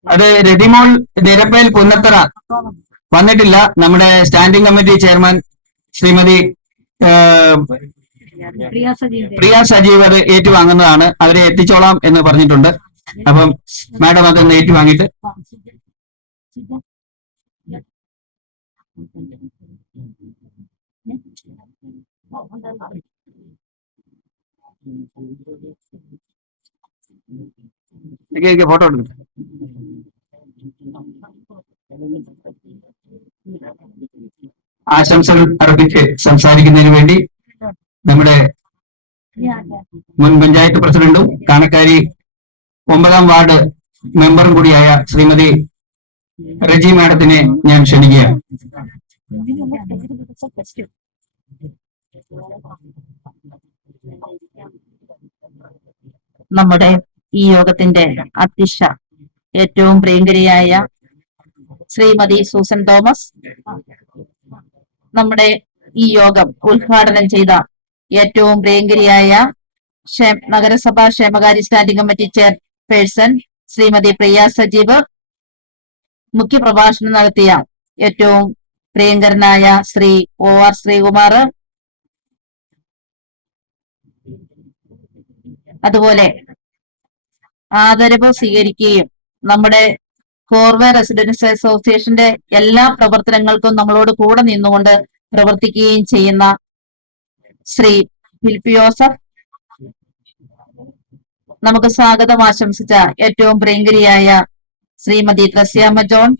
അത് രതിമോൾ നിരപ്പേൽ പുന്നത്തറ വന്നിട്ടില്ല. നമ്മുടെ സ്റ്റാൻഡിംഗ് കമ്മിറ്റി ചെയർമാൻ ശ്രീമതി പ്രിയ സജീവ് അത് ഏറ്റുവാങ്ങുന്നതാണ്. അവരെ എത്തിച്ചോളാം എന്ന് പറഞ്ഞിട്ടുണ്ട്. അപ്പം മാഡം അതൊന്ന് ഏറ്റുവാങ്ങിയിട്ട് ഫോട്ടോ എടുക്കും. ആശംസകൾ അർപ്പിച്ച് സംസാരിക്കുന്നതിന് വേണ്ടി നമ്മുടെ മുൻ പഞ്ചായത്ത് പ്രസിഡന്റും കാണക്കാരി 9ാം വാർഡ് മെമ്പറും കൂടിയായ ശ്രീമതി റജി മാഡത്തിനെ ഞാൻ ക്ഷണിക്കുകയാണ്. നമ്മുടെ ഈ യോഗത്തിന്റെ അധ്യക്ഷ ഏറ്റവും പ്രിയങ്കരിയായ ശ്രീമതി സൂസൻ തോമസ്, നമ്മുടെ ഈ യോഗം ഉദ്ഘാടനം ചെയ്ത ഏറ്റവും പ്രിയങ്കരിയായ നഗരസഭാ ക്ഷേമകാര്യ സ്റ്റാൻഡിംഗ് കമ്മിറ്റി ചെയർപേഴ്സൺ ശ്രീമതി പ്രിയ സജീവ്, മുഖ്യപ്രഭാഷണം നടത്തിയ ഏറ്റവും പ്രിയങ്കരനായ ശ്രീ OR ശ്രീകുമാർ, അതുപോലെ ആദരവ് സ്വീകരിക്കുകയും നമ്മുടെ കോർവേ റെസിഡൻസ് അസോസിയേഷന്റെ എല്ലാ പ്രവർത്തനങ്ങൾക്കും നമ്മളോട് കൂടെ നിന്നുകൊണ്ട് പ്രവർത്തിക്കുകയും ചെയ്യുന്ന ശ്രീ ഫിലിപ്പ് ജോസഫ്, നമുക്ക് സ്വാഗതം ആശംസിച്ച ഏറ്റവും പ്രിയങ്കരിയായ ശ്രീമതി ത്രസ്യാമ്മ ജോൺ,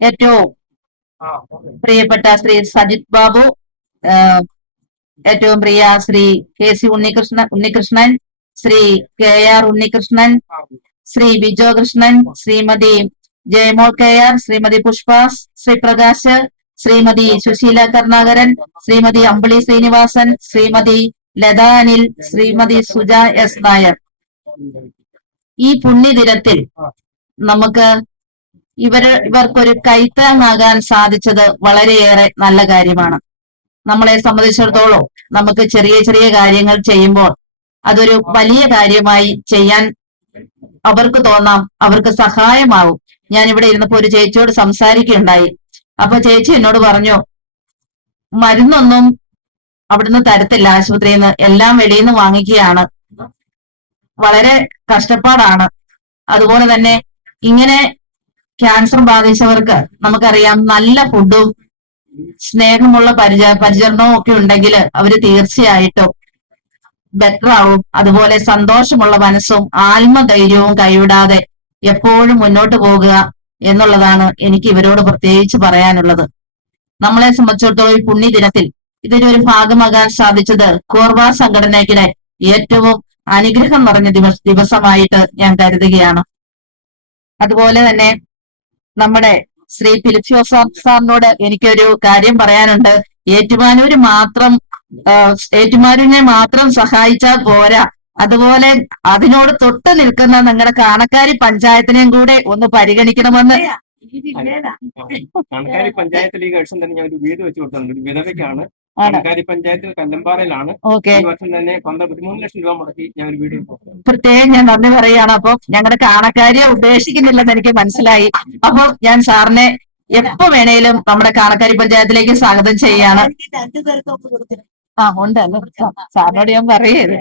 ഏറ്റവും പ്രിയപ്പെട്ട ശ്രീ സജിത് ബാബു, ഏറ്റവും പ്രിയ Shri KC Unnikrishnan, Shri KR Unnikrishnan, Shri Bijo Krishnan, Shrimati Jayamol KR, Shrimati Pushpa Sreeprakash, Shrimati Susheela Karunakaran, Shrimati അമ്പിളി ശ്രീനിവാസൻ, ശ്രീമതി ലതാ അനിൽ, ശ്രീമതി സുജ S നായർ. ഈ പുണ്യദിനത്തിൽ നമുക്ക് ഇവർക്കൊരു കൈത്താങ്ങാകാൻ സാധിച്ചത് വളരെയേറെ നല്ല കാര്യമാണ്. നമ്മളെ സംബന്ധിച്ചിടത്തോളം നമുക്ക് ചെറിയ ചെറിയ കാര്യങ്ങൾ ചെയ്യുമ്പോൾ അതൊരു വലിയ കാര്യമായി ചെയ്യാൻ അവർക്ക് തോന്നാം, അവർക്ക് സഹായമാവും. ഞാൻ ഇവിടെ ഇരുന്നപ്പോ ഒരു ചേച്ചിയോട് സംസാരിക്കുകയുണ്ടായി. അപ്പൊ ചേച്ചി എന്നോട് പറഞ്ഞു, മരുന്നൊന്നും അവിടുന്ന് തരത്തില്ല ആശുപത്രിയിൽ നിന്ന്, എല്ലാം വെളിയിൽ നിന്ന് വാങ്ങിക്കുകയാണ്, വളരെ കഷ്ടപ്പാടാണ്. അതുപോലെ തന്നെ ഇങ്ങനെ ക്യാൻസർ ബാധിച്ചവർക്ക് നമുക്കറിയാം, നല്ല ഫുഡും സ്നേഹമുള്ള പരിചരണവും ഒക്കെ ഉണ്ടെങ്കിൽ അവര് തീർച്ചയായിട്ടും ബെറ്റർ ആവും. അതുപോലെ സന്തോഷമുള്ള മനസ്സും ആത്മധൈര്യവും കൈവിടാതെ എപ്പോഴും മുന്നോട്ട് പോകുക എന്നുള്ളതാണ് എനിക്ക് ഇവരോട് പ്രത്യേകിച്ച് പറയാനുള്ളത്. നമ്മളെ സംബന്ധിച്ചിടത്തോളം ഈ പുണ്യദിനത്തിൽ ഇതിന്റെ ഒരു ഭാഗമാകാൻ സാധിച്ചത് കോർവ സംഘടനയ്ക്ക് ഏറ്റവും അനുഗ്രഹം നിറഞ്ഞ ദിവസമായിട്ട് ഞാൻ കരുതുകയാണ്. അതുപോലെ തന്നെ നമ്മുടെ ശ്രീ ഫിലിപ്പ് ജോസഫ് സാറിനോട് എനിക്കൊരു കാര്യം പറയാനുണ്ട്. ഏറ്റുമാനൂരിനെ മാത്രം സഹായിച്ചാൽ പോരാ, അതുപോലെ അതിനോട് തൊട്ട് നിൽക്കുന്ന നിങ്ങളുടെ കാണക്കാരി പഞ്ചായത്തിനെയും കൂടെ ഒന്ന് പരിഗണിക്കണമെന്ന്. കാണക്കാരി പഞ്ചായത്തിൽ ഈ വർഷം തന്നെ ഞാൻ ഒരു വീട് വെച്ച് കൊടുത്തിട്ടുണ്ട്. ഒരു വിധവയ്ക്കാണ്. കാണക്കാരി പഞ്ചായത്തിൽ കല്ലമ്പാറയിലാണ്. ഓക്കെ, ഈ വർഷം തന്നെ 13 ലക്ഷം രൂപ മുടക്കി ഞാൻ ഒരു വീട് പ്രത്യേകം ഞാൻ നന്ദി പറയുകയാണ്. അപ്പൊ ഞങ്ങളുടെ കാണക്കാരിയെ ഉപേക്ഷിക്കുന്നില്ലെന്ന് എനിക്ക് മനസ്സിലായി. അപ്പൊ ഞാൻ സാറിനെ എപ്പോ വേണേലും നമ്മുടെ കാണക്കാരി പഞ്ചായത്തിലേക്ക് സ്വാഗതം ചെയ്യാണ്. ഉണ്ടല്ലോ, സാറിനോട് ഞാൻ പറയരുത്.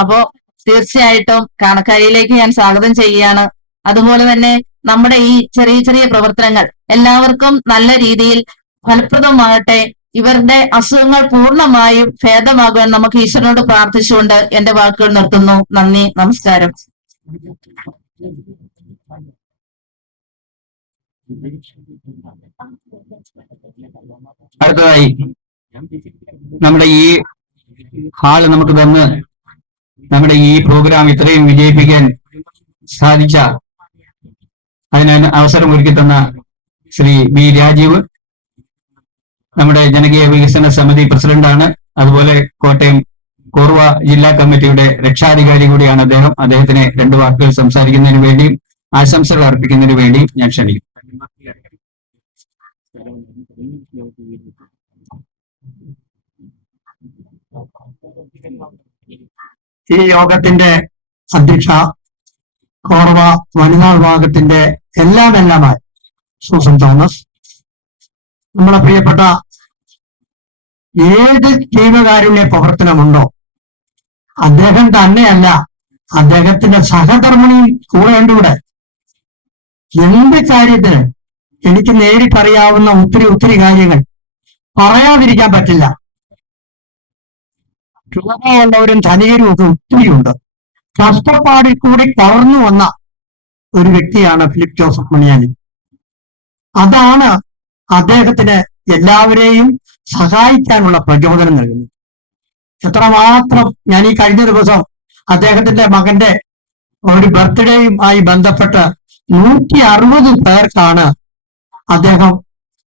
അപ്പോ തീർച്ചയായിട്ടും കാണക്കാരിയിലേക്ക് ഞാൻ സ്വാഗതം ചെയ്യാണ്. അതുപോലെ തന്നെ നമ്മുടെ ഈ ചെറിയ ചെറിയ പ്രവർത്തനങ്ങൾ എല്ലാവർക്കും നല്ല രീതിയിൽ ഫലപ്രദമാകട്ടെ. ഇവരുടെ അസുഖങ്ങൾ പൂർണ്ണമായും ഭേദമാകുവാൻ നമുക്ക് ഈശ്വരനോട് പ്രാർത്ഥിച്ചുകൊണ്ട് എന്റെ വാക്കുകൾ നിർത്തുന്നു. നന്ദി, നമസ്കാരം. അടുത്തതായി നമ്മുടെ ഈ ഹാള് നമുക്ക് തന്ന് നമ്മുടെ ഈ പ്രോഗ്രാം ഇത്രയും വിജയിപ്പിക്കാൻ സാധിച്ച അതിന് അവസരം ഒരുക്കി തന്ന ശ്രീ ബി രാജീവ് നമ്മുടെ ജനകീയ വികസന സമിതി പ്രസിഡന്റാണ്. അതുപോലെ കോട്ടയം കോർവ ജില്ലാ കമ്മിറ്റിയുടെ രക്ഷാധികാരി കൂടിയാണ് അദ്ദേഹം. അദ്ദേഹത്തിന് 2 വാക്കുകൾ സംസാരിക്കുന്നതിന് വേണ്ടിയും ആശംസകൾ അർപ്പിക്കുന്നതിന് വേണ്ടിയും ഞാൻ ക്ഷണിക്കും. ഈ യോഗത്തിന്റെ അധ്യക്ഷ കോർവ വനിതാ വിഭാഗത്തിന്റെ എല്ലാമായി സൂസൻ തോമസ്, നമ്മളെ പ്രിയപ്പെട്ട ഏത് ജീവകാരുണ്യ പ്രവർത്തനമുണ്ടോ അദ്ദേഹം തന്നെയല്ല, അദ്ദേഹത്തിന്റെ സഹധർമ്മിണിയും കൂടെ ഉണ്ട് ഇവിടെ. എന്ത് കാര്യത്തിന് എനിക്ക് നേരിട്ടറിയാവുന്ന ഒത്തിരി കാര്യങ്ങൾ പറയാതിരിക്കാൻ പറ്റില്ല. ക്ഷമയുള്ളവരും ധനികരും ഒക്കെ ഒത്തിരിയുണ്ട്. കഷ്ടപ്പാടിൽ കൂടി കവർന്നു വന്ന ഒരു വ്യക്തിയാണ് ഫിലിപ്പ് ജോസഫ് മണിയാനി. അതാണ് അദ്ദേഹത്തിന് എല്ലാവരെയും സഹായിക്കാനുള്ള പ്രചോദനം നൽകുന്നത്. എത്രമാത്രം ഞാൻ ഈ കഴിഞ്ഞ ദിവസം അദ്ദേഹത്തിന്റെ മകന്റെ ഒരു ബർത്ത്ഡേയുമായി ബന്ധപ്പെട്ട് 160 പേർക്കാണ് അദ്ദേഹം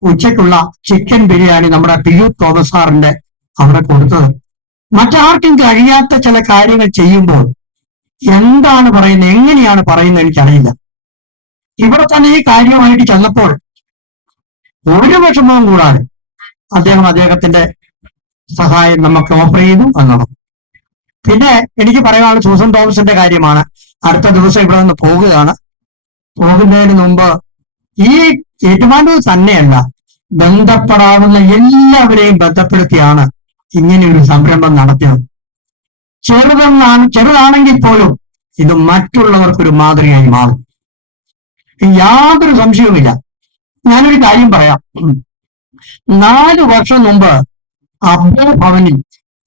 ഉച്ചയ്ക്കുള്ള ചിക്കൻ ബിരിയാണി നമ്മുടെ പിയൂഷ് തോമസ് സാറിന്റെ അവിടെ കൊടുത്തത്. മറ്റാർക്കും കഴിയാത്ത ചില കാര്യങ്ങൾ ചെയ്യുമ്പോൾ എന്താണ് പറയുന്നത്, എങ്ങനെയാണ് പറയുന്നത് എനിക്കറിയില്ല. ഇവിടെ തന്നെ ഈ കാര്യമായിട്ട് ചെന്നപ്പോൾ ഒരു വിഷമവും കൂടാതെ അദ്ദേഹത്തിന്റെ സഹായം നമുക്ക് ഓഫർ ചെയ്തു എന്നതാണ്. പിന്നെ എനിക്ക് പറയാനുള്ള സൂസൻ തോമസിന്റെ കാര്യമാണ്. അടുത്ത ദിവസം ഇവിടെ നിന്ന് പോകുന്നതിന് മുമ്പ് ഈ ഏറ്റുമാനൂർ തന്നെയല്ല, ബന്ധപ്പെടാവുന്ന എല്ലാവരെയും ബന്ധപ്പെടുത്തിയാണ് ഇങ്ങനെ ഒരു സംരംഭം നടത്തിയത്. ചെറുതാണെങ്കിൽ പോലും ഇത് മറ്റുള്ളവർക്കൊരു മാതൃകയായി മാറും, യാതൊരു സംശയവുമില്ല. ഞാനൊരു കാര്യം പറയാം. 4 വർഷം മുമ്പ് അബ്ദുൾ ഭവനിൽ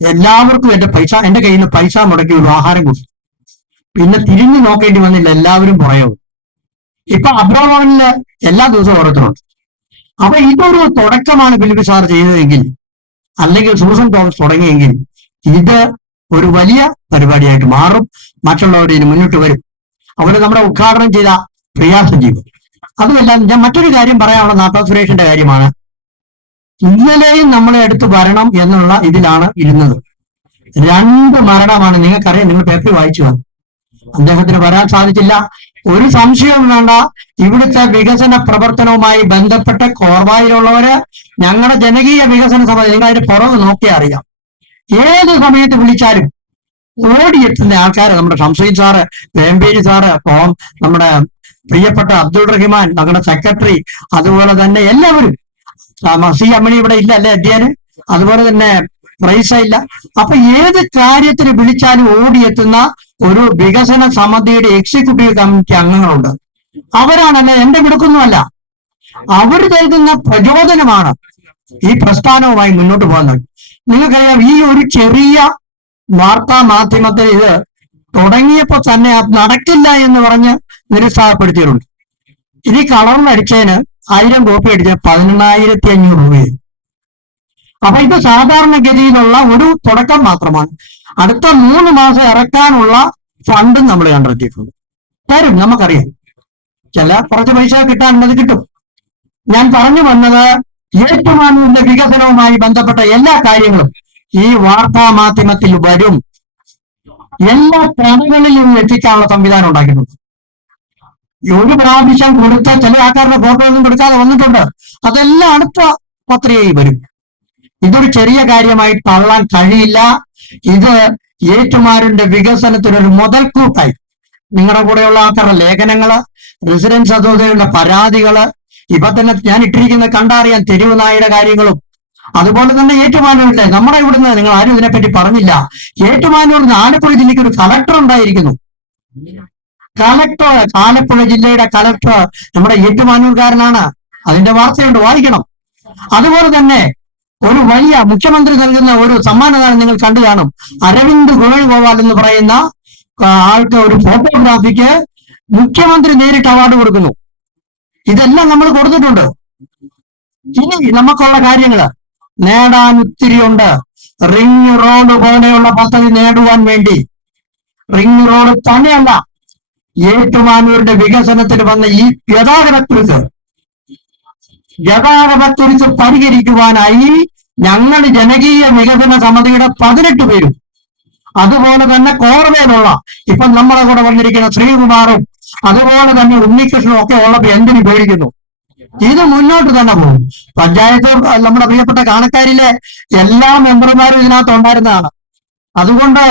എല്ലാവർക്കും എന്റെ കയ്യിൽ നിന്ന് പൈസ മുടക്കി ഒരു ആഹാരം കൊടുത്തു. പിന്നെ തിരിഞ്ഞു നോക്കേണ്ടി വന്നില്ല, എല്ലാവരും പറയും. ഇപ്പൊ അബ്ദുൾ ഭവനില് എല്ലാ ദിവസവും ഓരോരുത്തരുണ്ട്. അപ്പൊ ഇതൊരു തുടക്കമാണ് ഫിലിപ്പ് സാർ ചെയ്തതെങ്കിൽ, അല്ലെങ്കിൽ സൂസൻ തോമസ് തുടങ്ങിയെങ്കിൽ, ഇത് ഒരു വലിയ പരിപാടിയായിട്ട് മാറും. മറ്റുള്ളവർ ഇതിന് മുന്നോട്ട് വരും. അതുപോലെ നമ്മുടെ ഉദ്ഘാടനം ചെയ്ത പ്രിയാസ് ജീവൻ. അതുമല്ല, ഞാൻ മറ്റൊരു കാര്യം പറയാനുള്ള നാട്ടാ സുരേഷിന്റെ കാര്യമാണ്. ഇന്നലെയും നമ്മളെ അടുത്ത് വരണം എന്നുള്ള ഇതിലാണ് ഇരുന്നത്. 2 മരണമാണ്. നിങ്ങൾക്കറിയാം, നിങ്ങൾ പേപ്പറിൽ വായിച്ചു കാണും. അദ്ദേഹത്തിന് വരാൻ സാധിച്ചില്ല. ഒരു സംശയവും വേണ്ട. ഇവിടുത്തെ വികസന പ്രവർത്തനവുമായി ബന്ധപ്പെട്ട് കോർവായിലുള്ളവര് ഞങ്ങളുടെ ജനകീയ വികസന സമിതി, നിങ്ങൾ അതിന്റെ പുറകെ നോക്കിയാൽ അറിയാം. ഏത് സമയത്ത് വിളിച്ചാലും ഓടിയെത്തുന്ന ആൾക്കാർ നമ്മുടെ ഷംസീദ് സാറ്, വേമ്പേരി സാറ്, നമ്മുടെ പ്രിയപ്പെട്ട അബ്ദുൾ റഹ്മാൻ, ഞങ്ങളുടെ സെക്രട്ടറി, അതുപോലെ തന്നെ എല്ലാവരും. സി അമ്മണി ഇവിടെ ഇല്ല അല്ലെ അധ്യയന്, അതുപോലെ തന്നെ പ്രൈസ ഇല്ല. അപ്പൊ ഏത് കാര്യത്തിന് വിളിച്ചാലും ഓടിയെത്തുന്ന ഒരു വികസന സമിതിയുടെ എക്സിക്യൂട്ടീവ് കമ്മിറ്റി അംഗങ്ങളുണ്ട്. അവരാണല്ല, എന്റെ മിടുക്കൊന്നുമല്ല, അവർ നൽകുന്ന പ്രചോദനമാണ് ഈ പ്രസ്ഥാനവുമായി മുന്നോട്ട് പോകുന്നത്. നിങ്ങൾക്കറിയാം, ഈ ഒരു ചെറിയ വാർത്താ മാധ്യമത്തിൽ ഇത് തുടങ്ങിയപ്പോൾ തന്നെ നടക്കില്ല എന്ന് പറഞ്ഞ് നിരുത്സാഹപ്പെടുത്തിയിട്ടുണ്ട്. ഇനി കളറിനടിച്ചതിന് 1000 കോപ്പി അടിച്ച 18,500 രൂപയായി. അപ്പൊ ഇത് സാധാരണഗതിയിലുള്ള ഒരു തുടക്കം മാത്രമാണ്. അടുത്ത 3 മാസം ഇറക്കാനുള്ള ഫണ്ടും നമ്മൾ കണ്ടെത്തിയിട്ടുണ്ട്. തരും, നമുക്കറിയാം. കുറച്ച് പൈസ കിട്ടാനുള്ളത് കിട്ടും. ഞാൻ പറഞ്ഞു വന്നത് ഏറ്റുമാനൂരിന്റെ വികസനവുമായി ബന്ധപ്പെട്ട എല്ലാ കാര്യങ്ങളും ഈ വാർത്താ മാധ്യമത്തിൽ വരും. എല്ലാ കടകളിലും എത്തിക്കാനുള്ള സംവിധാനം ഉണ്ടാക്കിയിട്ടുണ്ട്. ഒരു പ്രാവശ്യം കൊടുത്ത ചില ആൾക്കാരുടെ ഫോട്ടോ ഒന്നും കൊടുക്കാതെ വന്നിട്ടുണ്ട്. അതെല്ലാം അടുത്ത പത്രികയിൽ വരും. ഇതൊരു ചെറിയ കാര്യമായി തള്ളാൻ കഴിയില്ല. ഇത് ഏറ്റുമാനൂരിന്റെ വികസനത്തിനൊരു മുതൽക്കൂട്ടായി നിങ്ങളുടെ കൂടെയുള്ള ആൾക്കാരുടെ ലേഖനങ്ങള്, റെസിഡൻസ് അസോസിയേഷന്റെ പരാതികള്, ഇപ്പൊ തന്നെ ഞാൻ ഇട്ടിരിക്കുന്ന കണ്ടറിയാൻ തെരുവ് നായയുടെ കാര്യങ്ങളും, അതുപോലെ തന്നെ ഏറ്റുമാനൂരിലെ നമ്മുടെ ഇവിടുന്ന് നിങ്ങൾ ആരും ഇതിനെപ്പറ്റി പറഞ്ഞില്ല. ഏറ്റുമാനൂരിന് ആലപ്പുഴ ജില്ലയ്ക്ക് ഒരു കളക്ടർ ഉണ്ടായിരിക്കുന്നു. കളക്ടർ, ആലപ്പുഴ ജില്ലയുടെ കളക്ടർ നമ്മുടെ ഏറ്റുമാനൂർക്കാരനാണ്. അതിന്റെ വാർത്തയുണ്ട്, വായിക്കണം. അതുപോലെ തന്നെ ഒരു വലിയ മുഖ്യമന്ത്രി നൽകുന്ന ഒരു സമ്മാനദാനം നിങ്ങൾ കണ്ടു കാണും. അരവിന്ദ് വേണുഗോപാൽ എന്ന് പറയുന്ന ആൾക്ക് ഒരു ഫോട്ടോഗ്രാഫിക്ക് മുഖ്യമന്ത്രി നേരിട്ട് അവാർഡ് കൊടുക്കുന്നു. ഇതെല്ലാം നമ്മൾ കൊടുത്തിട്ടുണ്ട്. ഇനി നമുക്കുള്ള കാര്യങ്ങള് നേടാൻ ഒത്തിരിയുണ്ട്. റിംഗ് റോഡ് പോലെയുള്ള പദ്ധതി നേടുവാൻ വേണ്ടി, റിംഗ് റോഡ് തന്നെയല്ല, ഏറ്റുമാനൂരിന്റെ വികസനത്തിന് വന്ന ഈ ഗതാഗതക്കുറിച്ച് പരിഹരിക്കുവാനായി ഞങ്ങൾ ജനകീയ വികസന സമിതിയുടെ 18 പേരും, അതുപോലെ തന്നെ കോർവേലുള്ള ഇപ്പം നമ്മളെ കൂടെ വന്നിരിക്കുന്ന ശ്രീകുമാറും അതുപോലെ തന്നെ ഉണ്ണികൃഷ്ണനും ഒക്കെ ഉള്ളപ്പോ എന്തിനു പേടിക്കുന്നു? ഇത് മുന്നോട്ട് തന്നെ പോകും. പഞ്ചായത്ത് നമ്മുടെ പ്രിയപ്പെട്ട കാണക്കാരിലെ എല്ലാ മെമ്പർമാരും ഇതിനകത്ത് ഉണ്ടായിരുന്നതാണ്. അതുകൊണ്ട്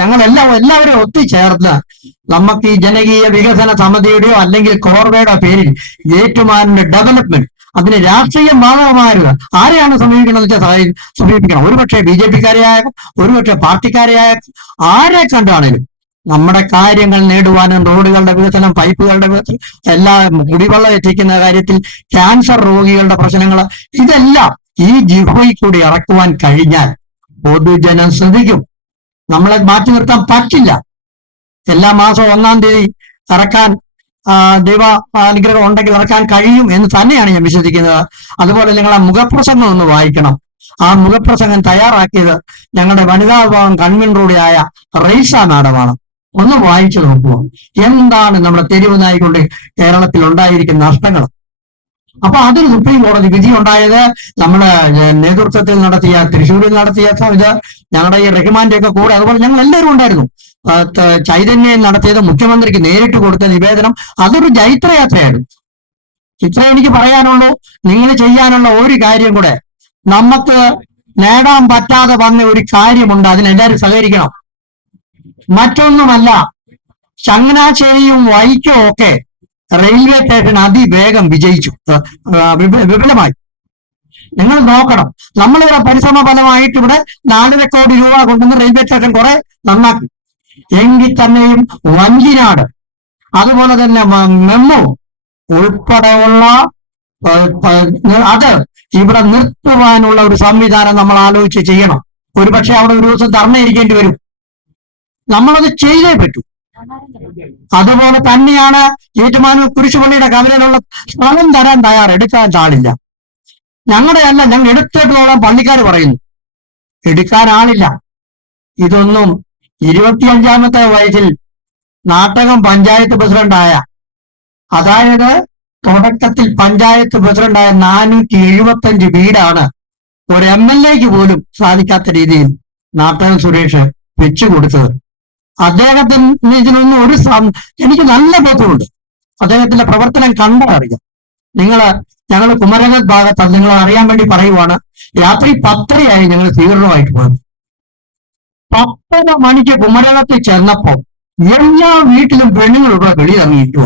ഞങ്ങൾ എല്ലാവരും ഒത്തുചേർന്ന് നമുക്ക് ഈ ജനകീയ വികസന സമിതിയുടെയോ അല്ലെങ്കിൽ കോർവയുടെ പേരിൽ ഏറ്റുമാനൂരിന്റെ ഡെവലപ്മെന്റ്, അതിന് രാഷ്ട്രീയം ബാധകമായത് ആരെയാണ് സമീപിക്കണമെന്ന് വെച്ചാൽ സമീപിക്കണം. ഒരുപക്ഷെ BJP-കാരെയായാലും ഒരുപക്ഷെ പാർട്ടിക്കാരെയായാലും ആരെ കണ്ടാണേലും നമ്മുടെ കാര്യങ്ങൾ നേടുവാനും, റോഡുകളുടെ വികസനം, പൈപ്പുകളുടെ വികസനം, എല്ലാ കുടിവെള്ളം എത്തിക്കുന്ന കാര്യത്തിൽ, ക്യാൻസർ രോഗികളുടെ പ്രശ്നങ്ങൾ, ഇതെല്ലാം ഈ ജിഫോയിൽ കൂടി ഇറക്കുവാൻ കഴിഞ്ഞാൽ പൊതുജനം ശ്രദ്ധിക്കും. നമ്മളെ മാറ്റി നിർത്താൻ പറ്റില്ല. എല്ലാ മാസവും 1-ാം തീയതി ഇറക്കാൻ ദൈവ അനുഗ്രഹം ഉണ്ടെങ്കിൽ ഇറക്കാൻ കഴിയും എന്ന് തന്നെയാണ് ഞാൻ വിശ്വസിക്കുന്നത്. അതുപോലെ നിങ്ങൾ ആ മുഖപ്രസംഗം ഒന്ന് വായിക്കണം. ആ മുഖപ്രസംഗം തയ്യാറാക്കിയത് ഞങ്ങളുടെ വനിതാ വിഭാഗം കൺവീനറുടെയായ റൈസ മാഡമാണ്. ഒന്ന് വായിച്ചു നോക്കുക. എന്താണ് നമ്മുടെ തെരുവ് നായിക്കൊണ്ട് കേരളത്തിൽ ഉണ്ടായിരിക്കുന്ന നഷ്ടങ്ങൾ. അപ്പൊ അതിന് സുപ്രീം കോടതി വിധി ഉണ്ടായത് നമ്മുടെ നേതൃത്വത്തിൽ നടത്തിയ, തൃശ്ശൂരിൽ നടത്തിയ ഇത് ഞങ്ങളുടെ ഈ റഹ്മാന്റെ ഒക്കെ കൂടെ, അതുപോലെ ഞങ്ങൾ എല്ലാവരും ഉണ്ടായിരുന്നു. ചൈതന്യം നടത്തിയത്, മുഖ്യമന്ത്രിക്ക് നേരിട്ട് കൊടുത്ത നിവേദനം, അതൊരു ജൈത്രയാത്രയായിരുന്നു. ഇത്ര എനിക്ക് പറയാനുള്ളൂ. നിങ്ങൾ ചെയ്യാനുള്ള ഒരു കാര്യം കൂടെ, നമുക്ക് നേടാൻ പറ്റാതെ വന്ന ഒരു കാര്യമുണ്ട്, അതിനെല്ലാവരും സഹകരിക്കണം. മറ്റൊന്നുമല്ല, ചങ്ങനാശ്ശേരിയും വൈക്കവും ഒക്കെ റെയിൽവേ സ്റ്റേഷൻ അതിവേഗം വിജയിച്ചു, വിപുലമായി. നിങ്ങൾ നോക്കണം, നമ്മളിവിടെ പരിശ്രമ ഫലമായിട്ട് ഇവിടെ 4 കോടി രൂപ കൊണ്ടുവന്ന് റെയിൽവേ സ്റ്റേഷൻ കുറെ നന്നാക്കി. എങ്കിൽ തന്നെയും വഞ്ചിനാട്, അതുപോലെ തന്നെ മെമ്മു ഉൾപ്പെടെയുള്ള അത് ഇവിടെ നിർത്തുവാനുള്ള ഒരു സംവിധാനം നമ്മൾ ആലോചിച്ച് ചെയ്യണം. ഒരുപക്ഷെ അവിടെ ഒരു ദിവസം ധർണ്ണ ഇരിക്കേണ്ടി വരും. നമ്മളത് ചെയ്തേ പറ്റൂ. അതുപോലെ തന്നെയാണ് ഏറ്റുമാനൂർ കുരിശുപള്ളിയുടെ കവലയിലുള്ള സ്ഥലം തരാൻ എടുക്കാൻ ആളില്ല. ഞങ്ങൾ എടുത്തിട്ടുള്ള പള്ളിക്കാർ പറയുന്നു എടുക്കാൻ ആളില്ല. ഇതൊന്നും 25-ാമത്തെ വയസ്സിൽ നാട്ടകം പഞ്ചായത്ത് പ്രസിഡന്റായ, അതായത് തുടക്കത്തിൽ പഞ്ചായത്ത് പ്രസിഡന്റായ 475 വീടാണ് ഒരു MLA-ക്ക് പോലും സാധിക്കാത്ത രീതിയിൽ നാട്ടകം സുരേഷ് വെച്ചുകൊടുത്തത്. അദ്ദേഹത്തിന് ഇതിനൊന്നും എനിക്ക് നല്ല ബോധമുണ്ട്. അദ്ദേഹത്തിന്റെ പ്രവർത്തനം കണ്ടറിയാം. ഞങ്ങൾ കുമരകത്ത് ഭാഗത്ത് നിങ്ങൾ അറിയാൻ വേണ്ടി പറയുവാണ്, രാത്രി 10:30 ഞങ്ങൾ സ്വീകരണമായിട്ട് പോയത്. 10:30 മണിക്ക് കുമരകത്ത് ചെന്നപ്പോ എല്ലാ വീട്ടിലും പെണ്ണുങ്ങളുടെ വെളിയിറങ്ങിയിട്ടു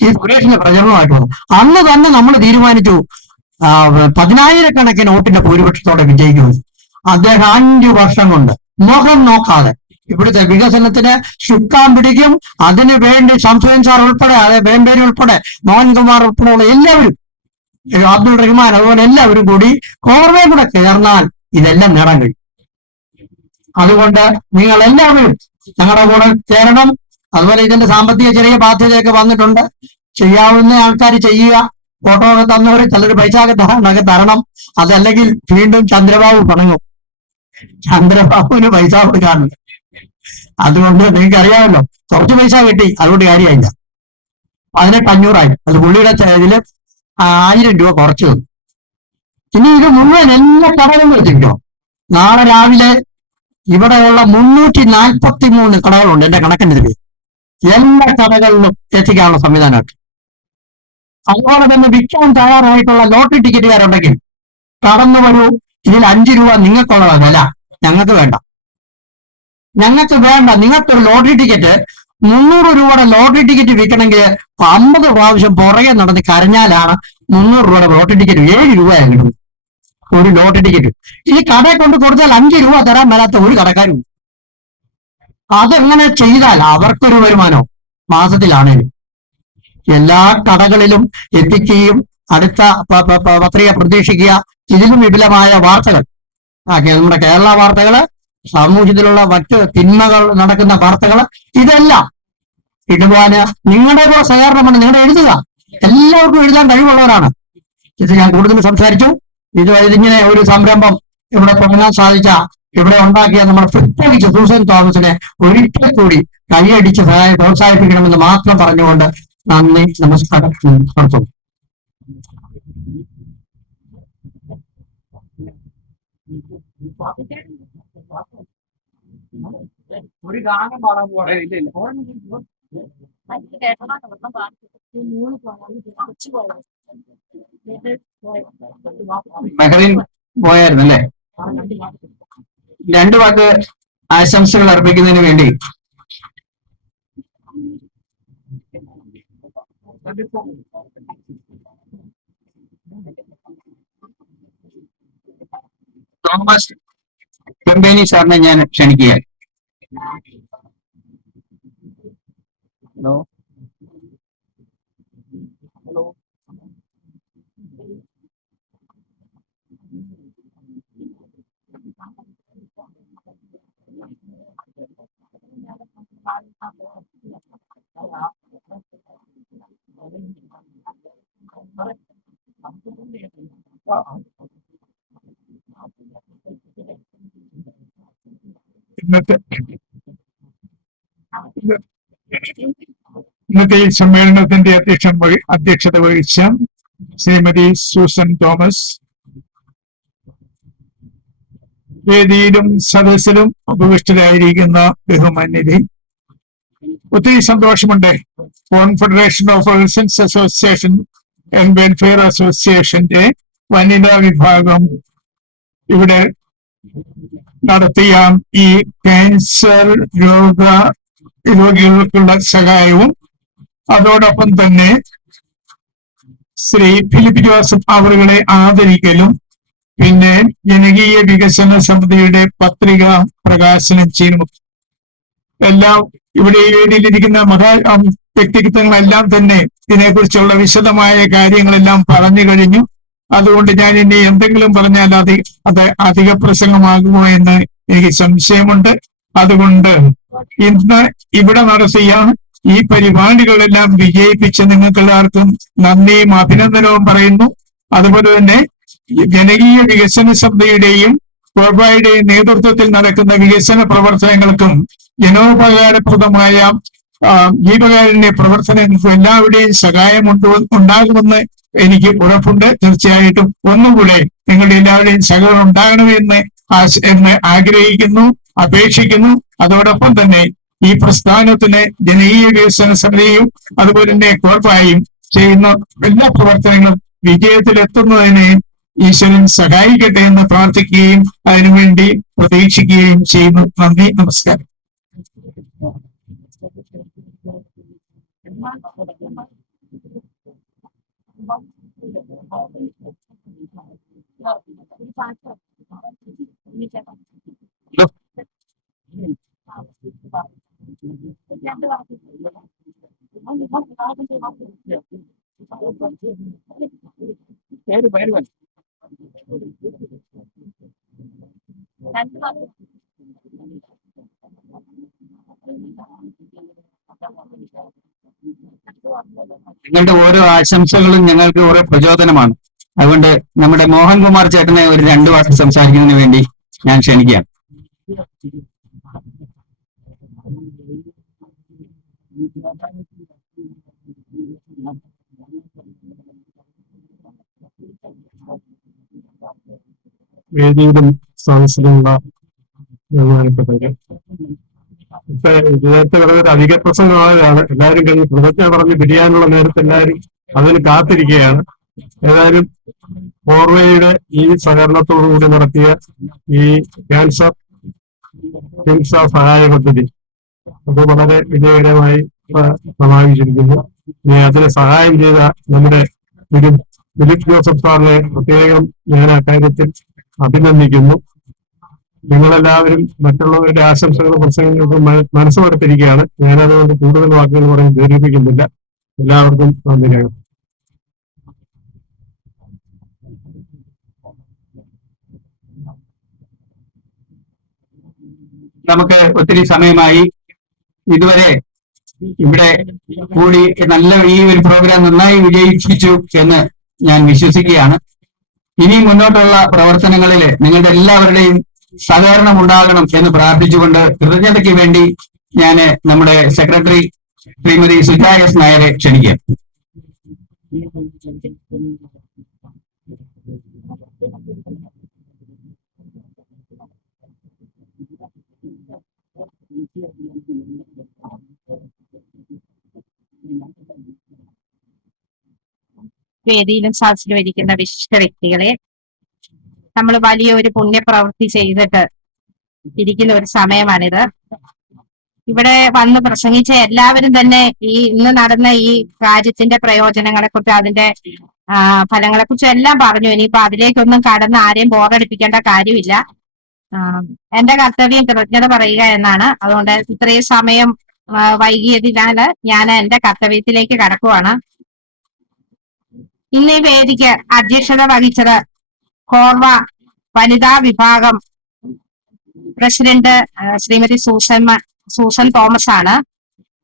ഈ സുരേഷിന്റെ പ്രചരണമായിട്ട് വന്നു. അന്ന് തന്നെ നമ്മൾ തീരുമാനിച്ചു 10,000-കണക്കിന് വോട്ടിന്റെ ഭൂരിപക്ഷത്തോടെ വിജയിക്കുന്നു. അദ്ദേഹം 5 വർഷം കൊണ്ട് മുഖം നോക്കാതെ ഇവിടുത്തെ വികസനത്തിന് ചുക്കാൻ പിടിക്കും. അതിനു വേണ്ടി സംശയൻ സാർ ഉൾപ്പെടെ, വേമ്പേരി ഉൾപ്പെടെ, മോഹൻകുമാർ ഉൾപ്പെടെയുള്ള എല്ലാവരും, അബ്ദുൾ റഹ്മാൻ, അതുപോലെ എല്ലാവരും കൂടി കോർവേ കൂടെ ചേർന്നാൽ ഇതെല്ലാം നേടാൻ കഴിയും. അതുകൊണ്ട് നിങ്ങൾ എല്ലാവരും ഞങ്ങളുടെ കൂടെ ചേരണം. അതുപോലെ ഇതിന്റെ സാമ്പത്തിക ചെറിയ ബാധ്യതയൊക്കെ വന്നിട്ടുണ്ട്. ചെയ്യാവുന്ന ആൾക്കാർ ചെയ്യുക. ഫോട്ടോ ഒക്കെ തന്നവർ ചിലർ പൈസ ഒക്കെ തരണം. അതല്ലെങ്കിൽ വീണ്ടും ചന്ദ്രബാബു പണങ്ങും. ചന്ദ്രബാബുവിന് പൈസ കൊടുക്കാറുണ്ട്. അതുകൊണ്ട് നിങ്ങൾക്ക് അറിയാമല്ലോ, കുറച്ച് പൈസ കിട്ടി, അതുകൊണ്ട് കാര്യമായില്ല. 18,500 അത് പുള്ളിയുടെ ഇതില് 1000 രൂപ കുറച്ചു തന്നു. ഇനി ഇത് മുഴുവൻ എല്ലാ കടകളും വെച്ചിട്ടോ. നാളെ രാവിലെ ഇവിടെയുള്ള 343 കടകളുണ്ട് എന്റെ കണക്കിന്റെ പേര്. എല്ലാ കടകളിലും എത്തിക്കാനുള്ള സംവിധാനമായിട്ട്. അതുപോലെ തന്നെ വിൽക്കാൻ തയ്യാറായിട്ടുള്ള ലോട്ടറി ടിക്കറ്റുകാരുണ്ടെങ്കിൽ കടന്നു വരൂ. ഇതിൽ 5 രൂപ നിങ്ങൾക്കുള്ളതാണ് വില, ഞങ്ങൾക്ക് വേണ്ട. നിങ്ങൾക്കൊരു ലോട്ടറി ടിക്കറ്റ് 300 രൂപയുടെ ലോട്ടറി ടിക്കറ്റ് വിൽക്കണമെങ്കിൽ 50 പ്രാവശ്യം പുറകെ നടന്ന് കരഞ്ഞാലാണ് 300 രൂപയുടെ ലോട്ടറി ടിക്കറ്റ് 7 രൂപയാണ് കിട്ടുന്നത് ഒരു ലോട്ടറി ടിക്കറ്റ്. ഈ കടയിൽ കൊണ്ട് കൊടുത്താൽ 5 രൂപ തരാൻ വരാത്ത ഒരു കടക്കാരും. അതെങ്ങനെ ചെയ്താൽ അവർക്കൊരു വരുമാനോ മാസത്തിലാണേലും എല്ലാ കടകളിലും എത്തിക്കുകയും അടുത്ത പത്രിക പ്രതീക്ഷിക്കുക. ഇതിലും വിപുലമായ വാർത്തകൾ നമ്മുടെ കേരള വാർത്തകള്, സമൂഹത്തിലുള്ള മറ്റ് തിന്മകൾ നടക്കുന്ന വാർത്തകൾ, ഇതെല്ലാം ഇടുവാന് നിങ്ങളുടെ കൂടെ സഹകരണമാണ്. നിങ്ങൾ എഴുതുക, എല്ലാവർക്കും എഴുതാൻ കഴിവുള്ളവരാണ്. ഇത് ഞാൻ കൂടുതൽ സംസാരിച്ചു. ഇതിങ്ങനെ ഒരു സംരംഭം ഇവിടെ തുടങ്ങാൻ സാധിച്ച, ഇവിടെ ഉണ്ടാക്കിയ നമ്മൾ പ്രത്യേകിച്ച് സൂസൻ തോമസിനെ ഒരിക്കൽ കൂടി കൈയടിച്ച് പ്രോത്സാഹിപ്പിക്കണമെന്ന് മാത്രം പറഞ്ഞുകൊണ്ട് നന്ദി, നമസ്കാരം നടത്തുന്നു. ഒരു ഗാനം പാടാൻ പോകണേ. ഇല്ല മെഹറിൻ പോയായിരുന്നല്ലേ? 2 വാക്ക് ആശംസകൾ അർപ്പിക്കുന്നതിന് വേണ്ടി തോമസ് കമ്പനി സാറിനെ ഞാൻ ക്ഷണിക്കുകയാണ്. ഹലോ ഹലോ ഇന്നത്തെ ഈ സമ്മേളനത്തിന്റെ അധ്യക്ഷത വഹിച്ച ശ്രീമതി സൂസൻ തോമസ്, വേദിയിലും സദസ്സിലും ഉപവിഷ്ടരായിരിക്കുന്ന ബഹുമാന്യരെ, ഒത്തിരി സന്തോഷമുണ്ട്. Confederation of residents association and welfare അസോസിയേഷന്റെ വനിതാ വിഭാഗം ഇവിടെ നടത്തിയ ഈ ക്യാൻസർ രോഗികൾക്കുള്ള സഹായവും അതോടൊപ്പം തന്നെ ശ്രീ ഫിലിപ്പ് ജോസഫ് അവരുടെ ആദരിക്കലും പിന്നെ ജനകീയ വികസന സമിതിയുടെ പത്രിക പ്രകാശനം ചെയ്യുന്നു. എല്ലാം ഇവിടെ വേദിയിലിരിക്കുന്ന വ്യക്തിത്വങ്ങളെല്ലാം തന്നെ ഇതിനെക്കുറിച്ചുള്ള വിശദമായ കാര്യങ്ങളെല്ലാം പറഞ്ഞു കഴിഞ്ഞു. അതുകൊണ്ട് ഞാൻ ഇനി എന്തെങ്കിലും പറഞ്ഞാൽ അത് അധിക പ്രസംഗമാകുമോ എന്ന് എനിക്ക് സംശയമുണ്ട്. അതുകൊണ്ട് ഇന്ന് ഇവിടെ നടത്തിയ ഈ പരിപാടികളെല്ലാം വിജയിപ്പിച്ച് നിങ്ങൾക്കെല്ലാവർക്കും നന്ദിയും അഭിനന്ദനവും പറയുന്നു. അതുപോലെ തന്നെ ജനകീയ വികസന സമിതിയുടെയും കോർബായുടെയും നേതൃത്വത്തിൽ നടക്കുന്ന വികസന പ്രവർത്തനങ്ങൾക്കും ജനോപകാരപ്രദമായ ജീവകാരുണ്യ പ്രവർത്തനങ്ങൾക്കും എല്ലാവരുടെയും സഹായം ഉണ്ടാകുമെന്ന് എനിക്ക് ഉറപ്പുണ്ട്. തീർച്ചയായിട്ടും ഒന്നുകൂടെ നിങ്ങളുടെ എല്ലാവരുടെയും സഹകരണം ഉണ്ടാകണമെന്ന് ആഗ്രഹിക്കുന്നു, അപേക്ഷിക്കുന്നു. അതോടൊപ്പം തന്നെ ഈ പ്രസ്ഥാനത്തിന് ജനകീയ വികസന സമിതിയും അതുപോലെ തന്നെ കോർബായും ചെയ്യുന്ന എല്ലാ പ്രവർത്തനങ്ങളും വിജയത്തിലെത്തുന്നതിന് ഈശ്വരൻ സഹായിക്കട്ടെ എന്ന് പ്രാർത്ഥിക്കുകയും അതിനുവേണ്ടി പ്രതീക്ഷിക്കുകയും ചെയ്യുന്നു. നന്ദി, നമസ്കാരം. നിങ്ങളുടെ ഓരോ ആശംസകളും ഞങ്ങൾക്ക് ഓരോ പ്രചോദനമാണ്. അതുകൊണ്ട് നമ്മുടെ മോഹൻകുമാർ ചേട്ടനെ ഒരു 2 വാക്ക് സംസാരിക്കുന്നതിന് വേണ്ടി ഞാൻ ക്ഷണിക്കുകയാണ്. വേദിയിലും സദസ്സിലുമുള്ള ബഹുമാനപ്പെട്ടവര്, ഇപ്പൊ നേരത്തെ പറഞ്ഞൊരു അധിക പ്രസംഗമായതാണ്. എല്ലാവരും കഴിഞ്ഞ് പ്രതിജ്ഞ പറഞ്ഞ് പിരിയാനുള്ള നേരത്തെ എല്ലാവരും അതിന് കാത്തിരിക്കുകയാണ്. ഏതായാലും ഫോർവേയുടെ ഈ സഹകരണത്തോടുകൂടി നടത്തിയ ഈ ക്യാൻസർ ചികിത്സാ സഹായ പദ്ധതി അത് വളരെ വിജയകരമായി സമാപിച്ചിരിക്കുന്നു. അതിന് സഹായം ചെയ്ത നമ്മുടെ ഫിലിപ്പ് ജോസഫ് സാറിനെ പ്രത്യേകം ഞാൻ അക്കാര്യത്തിൽ അഭിനന്ദിക്കുന്നു. നിങ്ങളെല്ലാവരും മറ്റുള്ളവരുടെ ആശംസകളും പ്രസംഗങ്ങൾക്കും മനസ്സ് കൊടുത്തിരിക്കുകയാണ്. ഞാനതുകൊണ്ട് കൂടുതൽ വാക്കുകൾ പറഞ്ഞ് ദീർഘിപ്പിക്കുന്നില്ല. എല്ലാവർക്കും നന്ദി രേഖപ്പെടുത്തുന്നു. നമുക്ക് ഒത്തിരി സമയമായി. ഇതുവരെ ഇവിടെ കൂടി നല്ല ഈ ഒരു പ്രോഗ്രാം നന്നായി വിജയിപ്പിച്ചു എന്ന് ഞാൻ വിശ്വസിക്കുകയാണ്. ഇനി മുന്നോട്ടുള്ള പ്രവർത്തനങ്ങളിൽ നിങ്ങളുടെ എല്ലാവരുടെയും സഹകരണം ഉണ്ടാകണം എന്ന് പ്രാർത്ഥിച്ചുകൊണ്ട് കൃതജ്ഞതയ്ക്ക് വേണ്ടി ഞാൻ നമ്മുടെ സെക്രട്ടറി ശ്രീമതി സുജാ എസ് നായരെ ക്ഷണിക്കാം. വേദിയിലും സദസ്സിലും ഇരിക്കുന്ന വിശിഷ്ട വ്യക്തികളെ, നമ്മൾ വലിയൊരു പുണ്യപ്രവൃത്തി ചെയ്തിട്ട് ഇരിക്കുന്ന ഒരു സമയമാണിത്. ഇവിടെ വന്ന് പ്രസംഗിച്ച എല്ലാവരും തന്നെ ഈ ഇന്ന് നടന്ന ഈ രാജ്യത്തിന്റെ പ്രയോജനങ്ങളെ കുറിച്ച് അതിന്റെ ഫലങ്ങളെ കുറിച്ചും എല്ലാം പറഞ്ഞു. ഇനിയിപ്പോ അതിലേക്കൊന്നും കടന്ന് ആരെയും ബോറടിപ്പിക്കേണ്ട കാര്യമില്ല. എന്റെ കർത്തവ്യം കൃതജ്ഞത പറയുക എന്നാണ്. അതുകൊണ്ട് ഇത്രയും സമയം വൈകിയതിനാല് ഞാൻ എന്റെ കർത്തവ്യത്തിലേക്ക് കടക്കുവാണ്. ഇന്ന് ഈ വേദിക്ക് അധ്യക്ഷത വഹിച്ചത് കോർവ വനിതാ വിഭാഗം പ്രസിഡന്റ് ശ്രീമതി സൂസൻ തോമസ് ആണ്.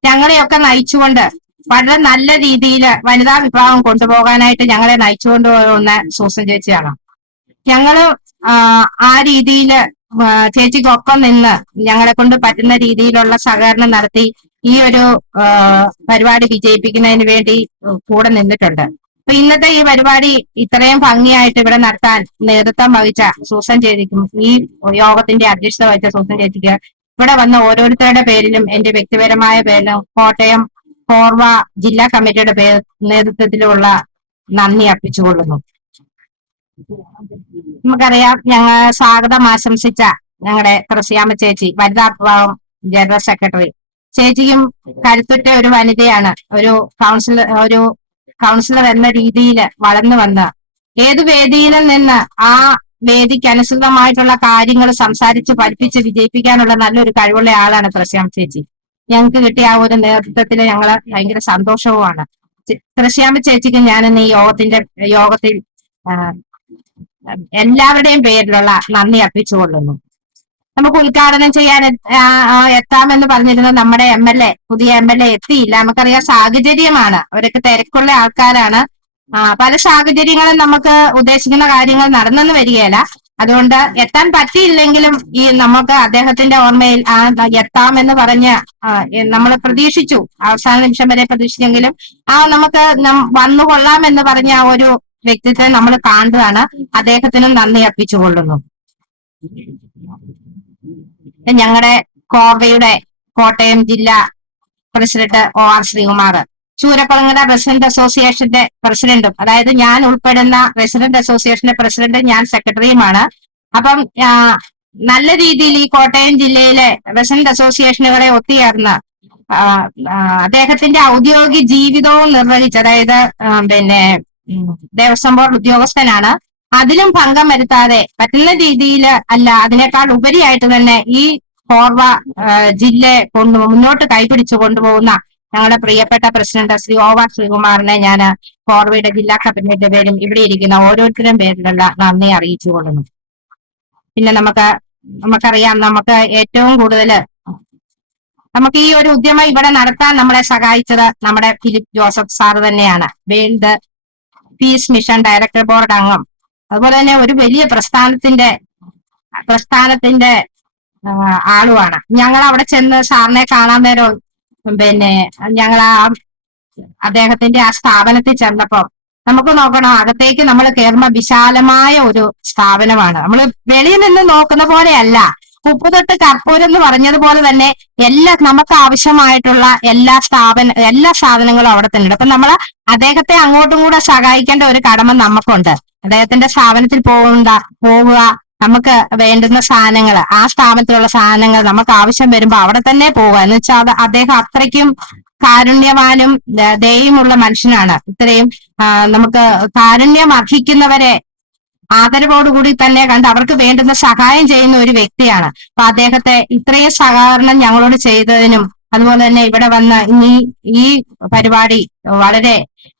ഞങ്ങളെയൊക്കെ നയിച്ചുകൊണ്ട് വളരെ നല്ല രീതിയിൽ വനിതാ വിഭാഗം കൊണ്ടുപോകാനായിട്ട് ഞങ്ങളെ നയിച്ചുകൊണ്ട് പോകുന്ന സൂസൻ ചേച്ചിയാണ്. ഞങ്ങള് ആ രീതിയിൽ ചേച്ചിക്കൊപ്പം നിന്ന് ഞങ്ങളെ കൊണ്ട് പറ്റുന്ന രീതിയിലുള്ള സഹകരണം നടത്തി ഈ ഒരു പരിപാടി വിജയിപ്പിക്കുന്നതിന് വേണ്ടി കൂടെ നിന്നിട്ടുണ്ട്. അപ്പൊ ഇന്നത്തെ ഈ പരിപാടി ഇത്രയും ഭംഗിയായിട്ട് ഇവിടെ നടത്താൻ നേതൃത്വം വഹിച്ച സൂസൻ ചേച്ചിക്കും ഈ യോഗത്തിന്റെ അധ്യക്ഷത വഹിച്ച സൂസൻ ചേച്ചിക്ക് ഇവിടെ വന്ന ഓരോരുത്തരുടെ പേരിലും എന്റെ വ്യക്തിപരമായ പേരിലും കോട്ടയം കോർവ ജില്ലാ കമ്മിറ്റിയുടെ നേതൃത്വത്തിലുള്ള നന്ദി അർപ്പിച്ചുകൊള്ളുന്നു. നമുക്കറിയാം, ഞങ്ങൾ സ്വാഗതം ആശംസിച്ച ഞങ്ങളുടെ ത്രസ്യാമ്മ ചേച്ചി, വനിതാ വിഭാഗം ജനറൽ സെക്രട്ടറി. ചേച്ചിയും കരുത്തുറ്റ ഒരു വനിതയാണ്. ഒരു കൗൺസിലർ എന്ന രീതിയിൽ വളർന്നു വന്ന് ഏത് വേദിയിലും നിന്ന് ആ വേദിക്ക് അനുസൃതമായിട്ടുള്ള കാര്യങ്ങൾ സംസാരിച്ച് പഠിപ്പിച്ച് വിജയിപ്പിക്കാനുള്ള നല്ലൊരു കഴിവുള്ള ആളാണ് ത്രസ്യാമ്മ ചേച്ചി. ഞങ്ങൾക്ക് കിട്ടിയ ആ ഒരു നേതൃത്വത്തിൽ ഞങ്ങള് ഭയങ്കര സന്തോഷവുമാണ്. ത്രസ്യാമ്മ ചേച്ചിക്ക് ഞാനിന്ന് ഈ യോഗത്തിൽ എല്ലാവരുടെയും പേരിലുള്ള നന്ദി അർപ്പിച്ചുകൊള്ളുന്നു. നമുക്ക് ഉദ്ഘാടനം ചെയ്യാൻ എത്താമെന്ന് പറഞ്ഞിരുന്ന നമ്മുടെ പുതിയ MLA എത്തിയില്ല. നമുക്കറിയാം, സാഹചര്യമാണ്. അവരൊക്കെ തിരക്കുള്ള ആൾക്കാരാണ്. പല സാഹചര്യങ്ങളും നമുക്ക് ഉദ്ദേശിക്കുന്ന കാര്യങ്ങൾ നടന്നെന്ന് വരികയില്ല. അതുകൊണ്ട് എത്താൻ പറ്റിയില്ലെങ്കിലും നമുക്ക് അദ്ദേഹത്തിന്റെ ഓർമ്മയിൽ എത്താമെന്ന് പറഞ്ഞ് നമ്മൾ പ്രതീക്ഷിച്ചു. അവസാന നിമിഷം വരെ പ്രതീക്ഷിച്ചെങ്കിലും നമുക്ക് വന്നുകൊള്ളാമെന്ന് പറഞ്ഞ ആ ഒരു വ്യക്തിത്വം നമ്മൾ കാണുകയാണ്. അദ്ദേഹത്തിനും നന്ദി അർപ്പിച്ചുകൊള്ളുന്നു. ഞങ്ങളുടെ കോർവയുടെ കോട്ടയം ജില്ലാ president OR Sreekumar, Choorakkulangara resident അസോസിയേഷന്റെ പ്രസിഡന്റും, അതായത് ഞാൻ ഉൾപ്പെടുന്ന റെസിഡന്റ് അസോസിയേഷന്റെ പ്രസിഡന്റ്, ഞാൻ സെക്രട്ടറിയുമാണ്. അപ്പം നല്ല രീതിയിൽ ഈ കോട്ടയം ജില്ലയിലെ റെസിഡന്റ് അസോസിയേഷനുകളെ ഒത്തുചേർന്ന് അദ്ദേഹത്തിന്റെ ഔദ്യോഗിക ജീവിതവും നിർവഹിച്ച്, അതായത് ദേവസ്വം ബോർഡ് ഉദ്യോഗസ്ഥനാണ്. അതിലും ഭംഗം വരുത്താതെ പറ്റുന്ന രീതിയിൽ അല്ല, അതിനേക്കാൾ ഉപരിയായിട്ട് തന്നെ ഈ കോർവ ജില്ലയെ മുന്നോട്ട് കൈപിടിച്ചു കൊണ്ടുപോകുന്ന ഞങ്ങളുടെ പ്രിയപ്പെട്ട പ്രസിഡന്റ് ശ്രീ OR ശ്രീകുമാറിനെ ഞാൻ കോർവയുടെ ജില്ലാ കമ്മിറ്റിയുടെ പേരും ഇവിടെ ഇരിക്കുന്ന ഓരോരുത്തരും പേരിലുള്ള നന്ദി അറിയിച്ചുകൊള്ളുന്നു. പിന്നെ നമുക്കറിയാം, നമുക്ക് ഏറ്റവും കൂടുതൽ നമുക്ക് ഈ ഒരു ഉദ്യമം ഇവിടെ നടത്താൻ നമ്മളെ സഹായിച്ചത് നമ്മുടെ ഫിലിപ്പ് ജോസഫ് സാർ തന്നെയാണ്. World peace mission director board അംഗം, അതുപോലെ തന്നെ ഒരു വലിയ പ്രസ്ഥാനത്തിന്റെ ആളുമാണ്. ഞങ്ങൾ അവിടെ ചെന്ന് സാറിനെ കാണാൻ നേരം ഞങ്ങൾ ആ അദ്ദേഹത്തിന്റെ ആ സ്ഥാപനത്തിൽ ചെന്നപ്പോ നമുക്ക് നോക്കണം, അകത്തേക്ക് നമ്മൾ കയറുമ്പോ വിശാലമായ ഒരു സ്ഥാപനമാണ്. നമ്മൾ വെളിയിൽ നിന്ന് നോക്കുന്ന പോലെയല്ല. ഉപ്പ് തൊട്ട് കർപ്പൂരം എന്ന് പറഞ്ഞതുപോലെ തന്നെ നമുക്ക് ആവശ്യമായിട്ടുള്ള എല്ലാ സാധനങ്ങളും അവിടെ തന്നെ ഉണ്ട്. അപ്പൊ നമ്മൾ അദ്ദേഹത്തെ അങ്ങോട്ടും കൂടെ സഹായിക്കേണ്ട ഒരു കടമ നമുക്കുണ്ട്. അദ്ദേഹത്തിന്റെ സ്ഥാപനത്തിൽ പോവുക, നമുക്ക് വേണ്ടുന്ന സാധനങ്ങൾ, ആ സ്ഥാപനത്തിലുള്ള സാധനങ്ങൾ നമുക്ക് ആവശ്യം വരുമ്പോ അവിടെ തന്നെ പോവുക എന്ന് വെച്ചാൽ അദ്ദേഹം അത്രയ്ക്കും കാരുണ്യവാനും ദയയുമുള്ള മനുഷ്യനാണ്. ഇത്രയും നമുക്ക് കാരുണ്യം അർഹിക്കുന്നവരെ ആദരവോടുകൂടി തന്നെ കണ്ട് അവർക്ക് വേണ്ടുന്ന സഹായം ചെയ്യുന്ന ഒരു വ്യക്തിയാണ്. അപ്പൊ അദ്ദേഹത്തെ ഇത്രയും സഹകരണം ഞങ്ങളോട് ചെയ്തതിനും അതുപോലെ തന്നെ ഇവിടെ വന്ന് ഈ പരിപാടി വളരെ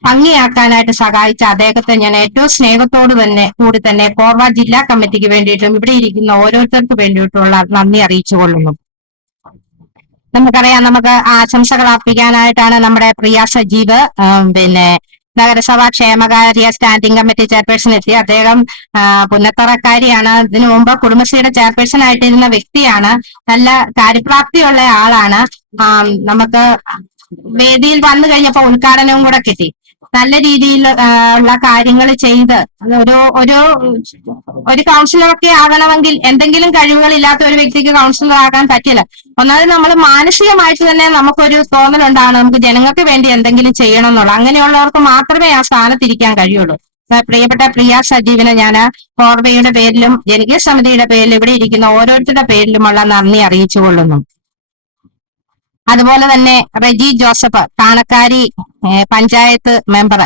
ഭംഗിയാക്കാനായിട്ട് സഹായിച്ച അദ്ദേഹത്തെ ഞാൻ ഏറ്റവും സ്നേഹത്തോട് കൂടി തന്നെ കോർവ ജില്ലാ കമ്മിറ്റിക്ക് വേണ്ടിയിട്ടും ഇവിടെ ഇരിക്കുന്ന ഓരോരുത്തർക്ക് വേണ്ടിയിട്ടുള്ള നന്ദി അറിയിച്ചുകൊള്ളുന്നു. നമുക്കറിയാം, നമുക്ക് ആശംസകൾ അർപ്പിക്കാനായിട്ടാണ് നമ്മുടെ പ്രിയ സജീവ് നഗരസഭാ ക്ഷേമകാര്യ സ്റ്റാൻഡിംഗ് കമ്മിറ്റി ചെയർപേഴ്സൺ എത്തി. അദ്ദേഹം പുന്നത്തറക്കാരിയാണ്. ഇതിനു മുമ്പ് കുടുംബശ്രീയുടെ ചെയർപേഴ്സൺ ആയിട്ടിരുന്ന വ്യക്തിയാണ്. നല്ല കാര്യപ്രാപ്തിയുള്ള ആളാണ്. നമുക്ക് വേദിയിൽ വന്നു കഴിഞ്ഞപ്പോ ഉദ്ഘാടനവും കൂടെ കിട്ടി. നല്ല രീതിയിൽ ഉള്ള കാര്യങ്ങൾ ചെയ്ത് ഒരു കൗൺസിലറൊക്കെ ആകണമെങ്കിൽ എന്തെങ്കിലും കഴിവുകൾ ഇല്ലാത്ത ഒരു വ്യക്തിക്ക് കൗൺസിലർ ആകാൻ പറ്റില്ല. ഒന്നാമത് നമ്മൾ മാനസികമായിട്ട് തന്നെ നമുക്കൊരു തോന്നലുണ്ടാണ്, നമുക്ക് ജനങ്ങൾക്ക് വേണ്ടി എന്തെങ്കിലും ചെയ്യണം എന്നുള്ള. അങ്ങനെയുള്ളവർക്ക് മാത്രമേ ആ സ്ഥാനത്തിരിക്കാൻ കഴിയുള്ളൂ. പ്രിയപ്പെട്ട പ്രിയ സജീവിനെ ഞാൻ കോർവയുടെ പേരിലും ജനകീയ സമിതിയുടെ പേരിലും ഇവിടെ ഇരിക്കുന്ന ഓരോരുത്തരുടെ പേരിലുമുള്ള നന്ദി അറിയിച്ചുകൊള്ളുന്നു. അതുപോലെ തന്നെ റെജി ജോസഫ്, കാണക്കാരി പഞ്ചായത്ത് മെമ്പർ.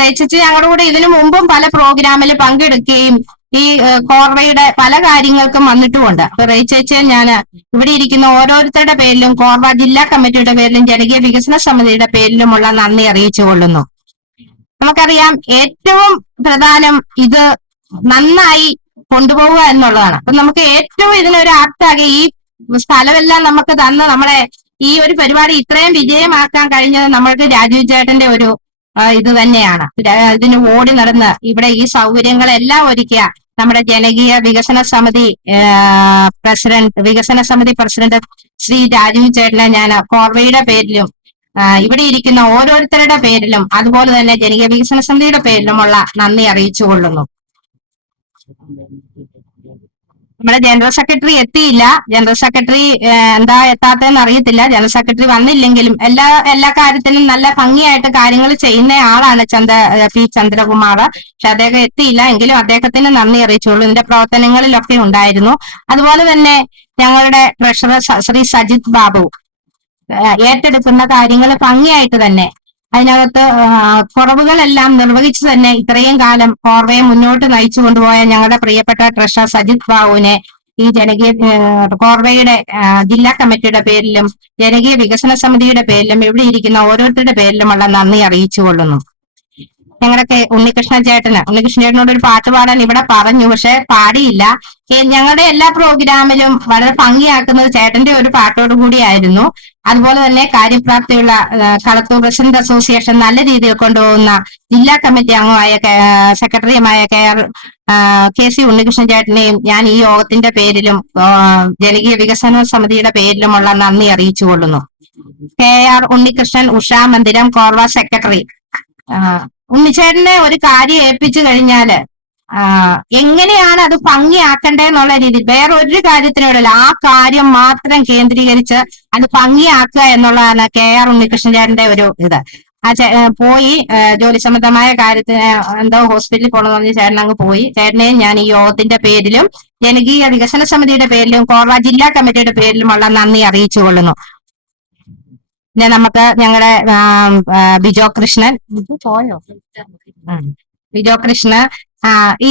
റേച്ചി ഞങ്ങളുടെ കൂടെ ഇതിനു മുമ്പും പല പ്രോഗ്രാമിൽ പങ്കെടുക്കുകയും ഈ കോർവയുടെ പല കാര്യങ്ങൾക്കും വന്നിട്ടുമുണ്ട്. അപ്പൊ റേച്ചേച്ചിയെ ഞാൻ ഇവിടെ ഇരിക്കുന്ന ഓരോരുത്തരുടെ പേരിലും കോർവ ജില്ലാ കമ്മിറ്റിയുടെ പേരിലും ജനകീയ വികസന സമിതിയുടെ പേരിലുമുള്ള നന്ദി അറിയിച്ചുകൊള്ളുന്നു. നമുക്കറിയാം, ഏറ്റവും പ്രധാനം ഇത് നന്നായി കൊണ്ടുപോവുക എന്നുള്ളതാണ്. അപ്പൊ നമുക്ക് ഏറ്റവും ഇതിനൊരു ആപ്റ്റാകെ ഈ സ്ഥലമെല്ലാം നമുക്ക് തന്ന് നമ്മളെ ഈ ഒരു പരിപാടി ഇത്രയും വിജയമാക്കാൻ കഴിഞ്ഞത് നമ്മൾക്ക് രാജീവ് ചേട്ടന്റെ ഒരു ഇത് തന്നെയാണ്. ഇതിന് ഓടി നടന്ന് ഇവിടെ ഈ സൗകര്യങ്ങളെല്ലാം ഒരുക്കിയ നമ്മുടെ ജനകീയ വികസന സമിതി പ്രസിഡന്റ് ശ്രീ രാജീവ് ചേട്ടനെ ഞാൻ കോർവയുടെ പേരിലും ഇവിടെ ഇരിക്കുന്ന ഓരോരുത്തരുടെ പേരിലും അതുപോലെ തന്നെ ജനകീയ വികസന സമിതിയുടെ പേരിലുമുള്ള നന്ദി അറിയിച്ചുകൊള്ളുന്നു. നമ്മുടെ ജനറൽ സെക്രട്ടറി എത്തിയില്ല. ജനറൽ സെക്രട്ടറി എന്താ എത്താത്തതെന്ന് അറിയത്തില്ല. ജനറൽ സെക്രട്ടറി വന്നില്ലെങ്കിലും എല്ലാ കാര്യത്തിലും നല്ല ഭംഗിയായിട്ട് കാര്യങ്ങൾ ചെയ്യുന്ന ആളാണ് പി ചന്ദ്രകുമാർ. പക്ഷെ അദ്ദേഹം എത്തിയില്ല. എങ്കിലും അദ്ദേഹത്തിന് നന്ദി അറിയിച്ചുള്ളൂ. ഇതിന്റെ പ്രവർത്തനങ്ങളിലൊക്കെ ഉണ്ടായിരുന്നു. അതുപോലെ തന്നെ ഞങ്ങളുടെ ട്രഷറർ ശ്രീ സജിത് ബാബു ഏറ്റെടുക്കുന്ന കാര്യങ്ങൾ ഭംഗിയായിട്ട് തന്നെ അതിനകത്ത് കുറവുകളെല്ലാം നിർവഹിച്ചു തന്നെ ഇത്രയും കാലം കോർവയെ മുന്നോട്ട് നയിച്ചു കൊണ്ടുപോയ ഞങ്ങളുടെ പ്രിയപ്പെട്ട ട്രഷറർ സജിത് ബാബുവിനെ ഈ ജനകീയ കോർവയുടെ ജില്ലാ കമ്മിറ്റിയുടെ പേരിലും ജനകീയ വികസന സമിതിയുടെ പേരിലും ഇവിടെ ഇരിക്കുന്ന ഓരോരുത്തരുടെ പേരിലുമുള്ള നന്ദി അറിയിച്ചുകൊള്ളുന്നു. ഞങ്ങളുടെ ഉണ്ണികൃഷ്ണൻ ചേട്ടനോട് ഒരു പാട്ട് പാടാൻ ഇവിടെ പറഞ്ഞു, പക്ഷെ പാടിയില്ല. ഞങ്ങളുടെ എല്ലാ പ്രോഗ്രാമിലും വളരെ ഭംഗിയാക്കുന്നത് ചേട്ടന്റെ ഒരു പാട്ടോടു കൂടിയായിരുന്നു. അതുപോലെ തന്നെ കാര്യപ്രാപ്തിയുള്ള കളത്തൂർ റെസിഡന്റ് അസോസിയേഷൻ നല്ല രീതിയിൽ കൊണ്ടുപോകുന്ന ജില്ലാ കമ്മിറ്റി അംഗമായ സെക്രട്ടറിയുമായ കെ സി ഉണ്ണികൃഷ്ണൻ ചേട്ടനെയും ഞാൻ ഈ യോഗത്തിന്റെ പേരിലും ജനകീയ വികസന സമിതിയുടെ പേരിലുമുള്ള നന്ദി അറിയിച്ചുകൊള്ളുന്നു. KR ഉണ്ണികൃഷ്ണൻ, ഉഷാ മന്ദിരം, കോർവ സെക്രട്ടറി. ഉണ്ണിച്ചേട്ടനെ ഒരു കാര്യം ഏൽപ്പിച്ചു കഴിഞ്ഞാല് എങ്ങനെയാണ് അത് ഭംഗിയാക്കണ്ടേന്നുള്ള രീതിയിൽ വേറെ ഒരു കാര്യത്തിനോടല്ല, ആ കാര്യം മാത്രം കേന്ദ്രീകരിച്ച് അത് ഭംഗിയാക്കുക എന്നുള്ളതാണ് KR ഉണ്ണികൃഷ്ണൻ ചേട്ടന്റെ ഒരു ഇത്. പോയി ജോലി സംബന്ധമായ കാര്യത്തിന് എന്തോ ഹോസ്പിറ്റലിൽ പോകണമെന്ന് പറഞ്ഞ് ചേട്ടൻ അങ്ങ് പോയി. ചേട്ടനെയും ഞാൻ ഈ യോഗത്തിന്റെ പേരിലും ജനകീയ വികസന സമിതിയുടെ പേരിലും കോർവ ജില്ലാ കമ്മിറ്റിയുടെ പേരിലുമുള്ള നന്ദി അറിയിച്ചുകൊള്ളുന്നു. പിന്നെ നമുക്ക് ഞങ്ങളുടെ ബിജോ കൃഷ്ണൻ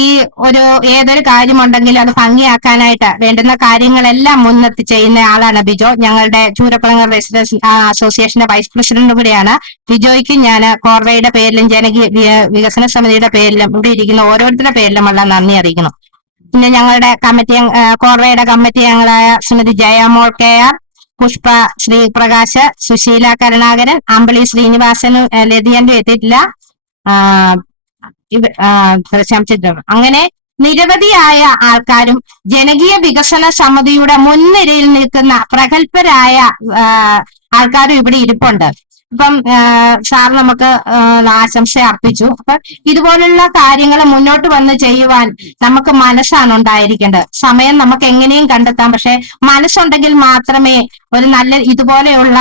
ഈ ഏതൊരു കാര്യമുണ്ടെങ്കിലും അത് ഭംഗിയാക്കാനായിട്ട് വേണ്ടുന്ന കാര്യങ്ങളെല്ലാം മുൻനിർത്തി ചെയ്യുന്ന ആളാണ് ബിജോ. ഞങ്ങളുടെ ചൂരക്കുളങ്ങര റെസിഡൻസ് അസോസിയേഷന്റെ വൈസ് പ്രസിഡന്റ് കൂടിയാണ്. ബിജോയ്ക്ക് ഞാൻ കോർവയുടെ പേരിലും ജനകീയ വികസന സമിതിയുടെ പേരിലും ഇവിടെ ഇരിക്കുന്ന ഓരോരുത്തരുടെ പേരിലുമുള്ള നന്ദി അറിയിക്കുന്നു. പിന്നെ ഞങ്ങളുടെ കോർവയുടെ കമ്മിറ്റി അംഗങ്ങളായ ശ്രീമതി ജയമോൾ KR, പുഷ്പ ശ്രീപ്രകാശ്, സുശീല കരുണാകരൻ, അമ്പളി ശ്രീനിവാസനും ലതിയന്റും എത്തിയിട്ടില്ല, അങ്ങനെ നിരവധിയായ ആൾക്കാരും ജനകീയ വികസന സമിതിയുടെ മുൻനിരയിൽ നിൽക്കുന്ന പ്രഗത്ഭരായ ആൾക്കാരും ഇവിടെ ഇരിപ്പുണ്ട്. ഇപ്പം സാർ നമുക്ക് ആശംസ അർപ്പിച്ചു. അപ്പൊ ഇതുപോലുള്ള കാര്യങ്ങൾ മുന്നോട്ട് വന്ന് ചെയ്യുവാൻ നമുക്ക് മനസ്സാണ് ഉണ്ടായിരിക്കേണ്ടത്. സമയം നമുക്ക് എങ്ങനെയും കണ്ടെത്താം, പക്ഷെ മനസ്സുണ്ടെങ്കിൽ മാത്രമേ ഒരു നല്ല ഇതുപോലെയുള്ള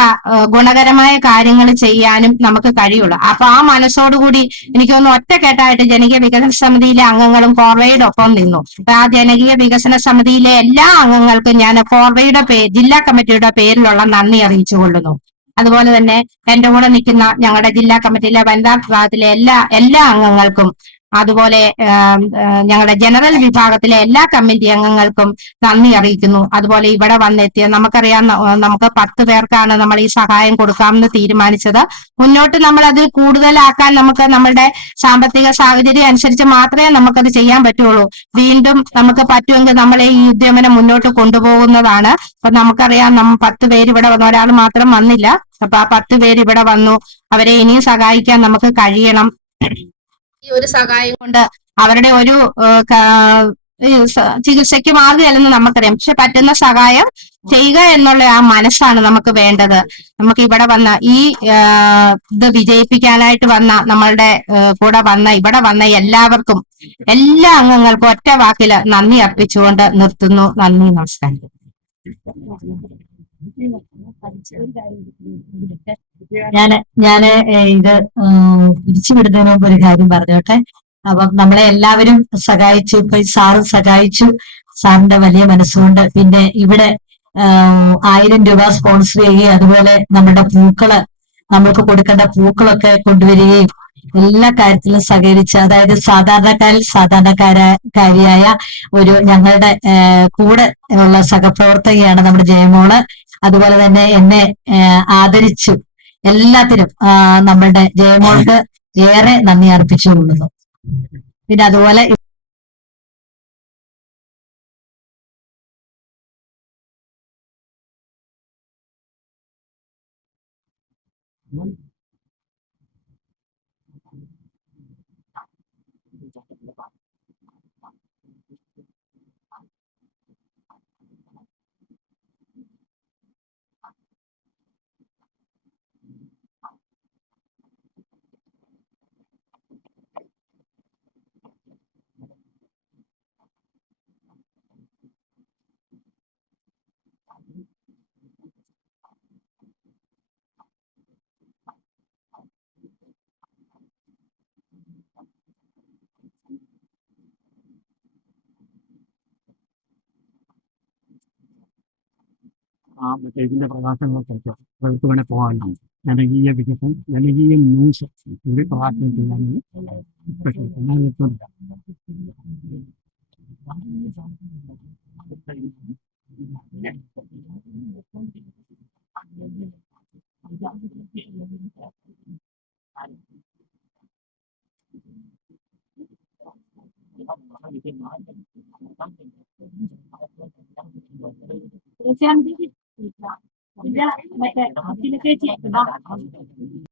ഗുണകരമായ കാര്യങ്ങൾ ചെയ്യാനും നമുക്ക് കഴിയുള്ളൂ. അപ്പൊ ആ മനസ്സോടുകൂടി എനിക്ക് തോന്നുന്നു ഒറ്റക്കെട്ടായിട്ട് ജനകീയ വികസന സമിതിയിലെ അംഗങ്ങളും ഫോർവേയുടെ ഒപ്പം നിന്നു. അപ്പൊ ആ ജനകീയ വികസന സമിതിയിലെ എല്ലാ അംഗങ്ങൾക്കും ഞാൻ ഫോർവേയുടെ ജില്ലാ കമ്മിറ്റിയുടെ പേരിലുള്ള നന്ദി അറിയിച്ചു കൊള്ളുന്നു. അതുപോലെ തന്നെ എന്റെ കൂടെ നിൽക്കുന്ന ഞങ്ങളുടെ ജില്ലാ കമ്മിറ്റിയിലെ വനിതാ വിഭാഗത്തിലെ എല്ലാ അംഗങ്ങൾക്കും, അതുപോലെ ഞങ്ങളുടെ ജനറൽ വിഭാഗത്തിലെ എല്ലാ കമ്മിറ്റി അംഗങ്ങൾക്കും നന്ദി അറിയിക്കുന്നു. അതുപോലെ ഇവിടെ വന്നെത്തിയ നമുക്കറിയാം, നമുക്ക് 10 പേർക്കാണ് നമ്മൾ ഈ സഹായം കൊടുക്കാമെന്ന് തീരുമാനിച്ചത്. മുന്നോട്ട് നമ്മൾ അത് കൂടുതലാക്കാൻ നമുക്ക് നമ്മളുടെ സാമ്പത്തിക സാഹചര്യം അനുസരിച്ച് മാത്രമേ നമുക്കത് ചെയ്യാൻ പറ്റുള്ളൂ. വീണ്ടും നമുക്ക് പറ്റുമെങ്കിൽ നമ്മൾ ഈ ഉദ്യമനം മുന്നോട്ട് കൊണ്ടുപോകുന്നതാണ്. അപ്പൊ നമുക്കറിയാം 10 പേര് ഇവിടെ വന്ന, ഒരാൾ മാത്രം വന്നില്ല. അപ്പൊ ആ 10 പേര് ഇവിടെ വന്നു. അവരെ ഇനിയും സഹായിക്കാൻ നമുക്ക് കഴിയണം. ഈ ഒരു സഹായം കൊണ്ട് അവരുടെ ഒരു ചികിത്സയ്ക്ക് മാറുകയല്ലെന്ന് നമുക്കറിയാം. പക്ഷെ പറ്റുന്ന സഹായം ചെയ്യുക എന്നുള്ള ആ മനസ്സാണ് നമുക്ക് വേണ്ടത്. നമുക്ക് ഇവിടെ വന്ന ഈ ഇത് വിജയിപ്പിക്കാനായിട്ട് വന്ന നമ്മളുടെ കൂടെ ഇവിടെ വന്ന എല്ലാവർക്കും, എല്ലാ അംഗങ്ങൾക്കും ഒറ്റ വാക്കില് നന്ദി അർപ്പിച്ചുകൊണ്ട് നിർത്തുന്നു. നന്ദി, നമസ്കാരം. ഞാന് ഇത് പിരിച്ചുവിടുന്നതിന് മുമ്പ് ഒരു കാര്യം പറഞ്ഞോട്ടെ. അപ്പം നമ്മളെ എല്ലാവരും സഹായിച്ചു, ഇപ്പൊ സാറും സഹായിച്ചു. സാറിന്റെ വലിയ മനസ്സുകൊണ്ട് പിന്നെ ഇവിടെ 1000 രൂപ സ്പോൺസർ ചെയ്യുകയും അതുപോലെ നമ്മുടെ പൂക്കള്, നമ്മൾക്ക് കൊടുക്കേണ്ട പൂക്കളൊക്കെ കൊണ്ടുവരികയും എല്ലാ കാര്യത്തിലും സഹകരിച്ച്, അതായത് സാധാരണക്കാരിയായ ഒരു ഞങ്ങളുടെ കൂടെ ഉള്ള സഹപ്രവർത്തകയാണ് നമ്മുടെ ജയമോള്. അതുപോലെ തന്നെ എന്നെ ആദരിച്ചു എല്ലാത്തിനും നമ്മളുടെ ജയമോൾക്ക് ഏറെ നന്ദി അർപ്പിച്ചുകൊള്ളുന്നു. പിന്നെ അതുപോലെ മറ്റേ ഇതിന്റെ പ്രകാശനങ്ങളൊക്കെ നമുക്ക് വേണേൽ പോകാനുണ്ട്. ജനകീയ വികസനം, ജനകീയ ന്യൂസ് കൂടി പ്രകാശനം ചെയ്യാനും സ്പെഷ്യൽ ഞാൻ എത്തുന്നില്ല. തീർച്ചയായും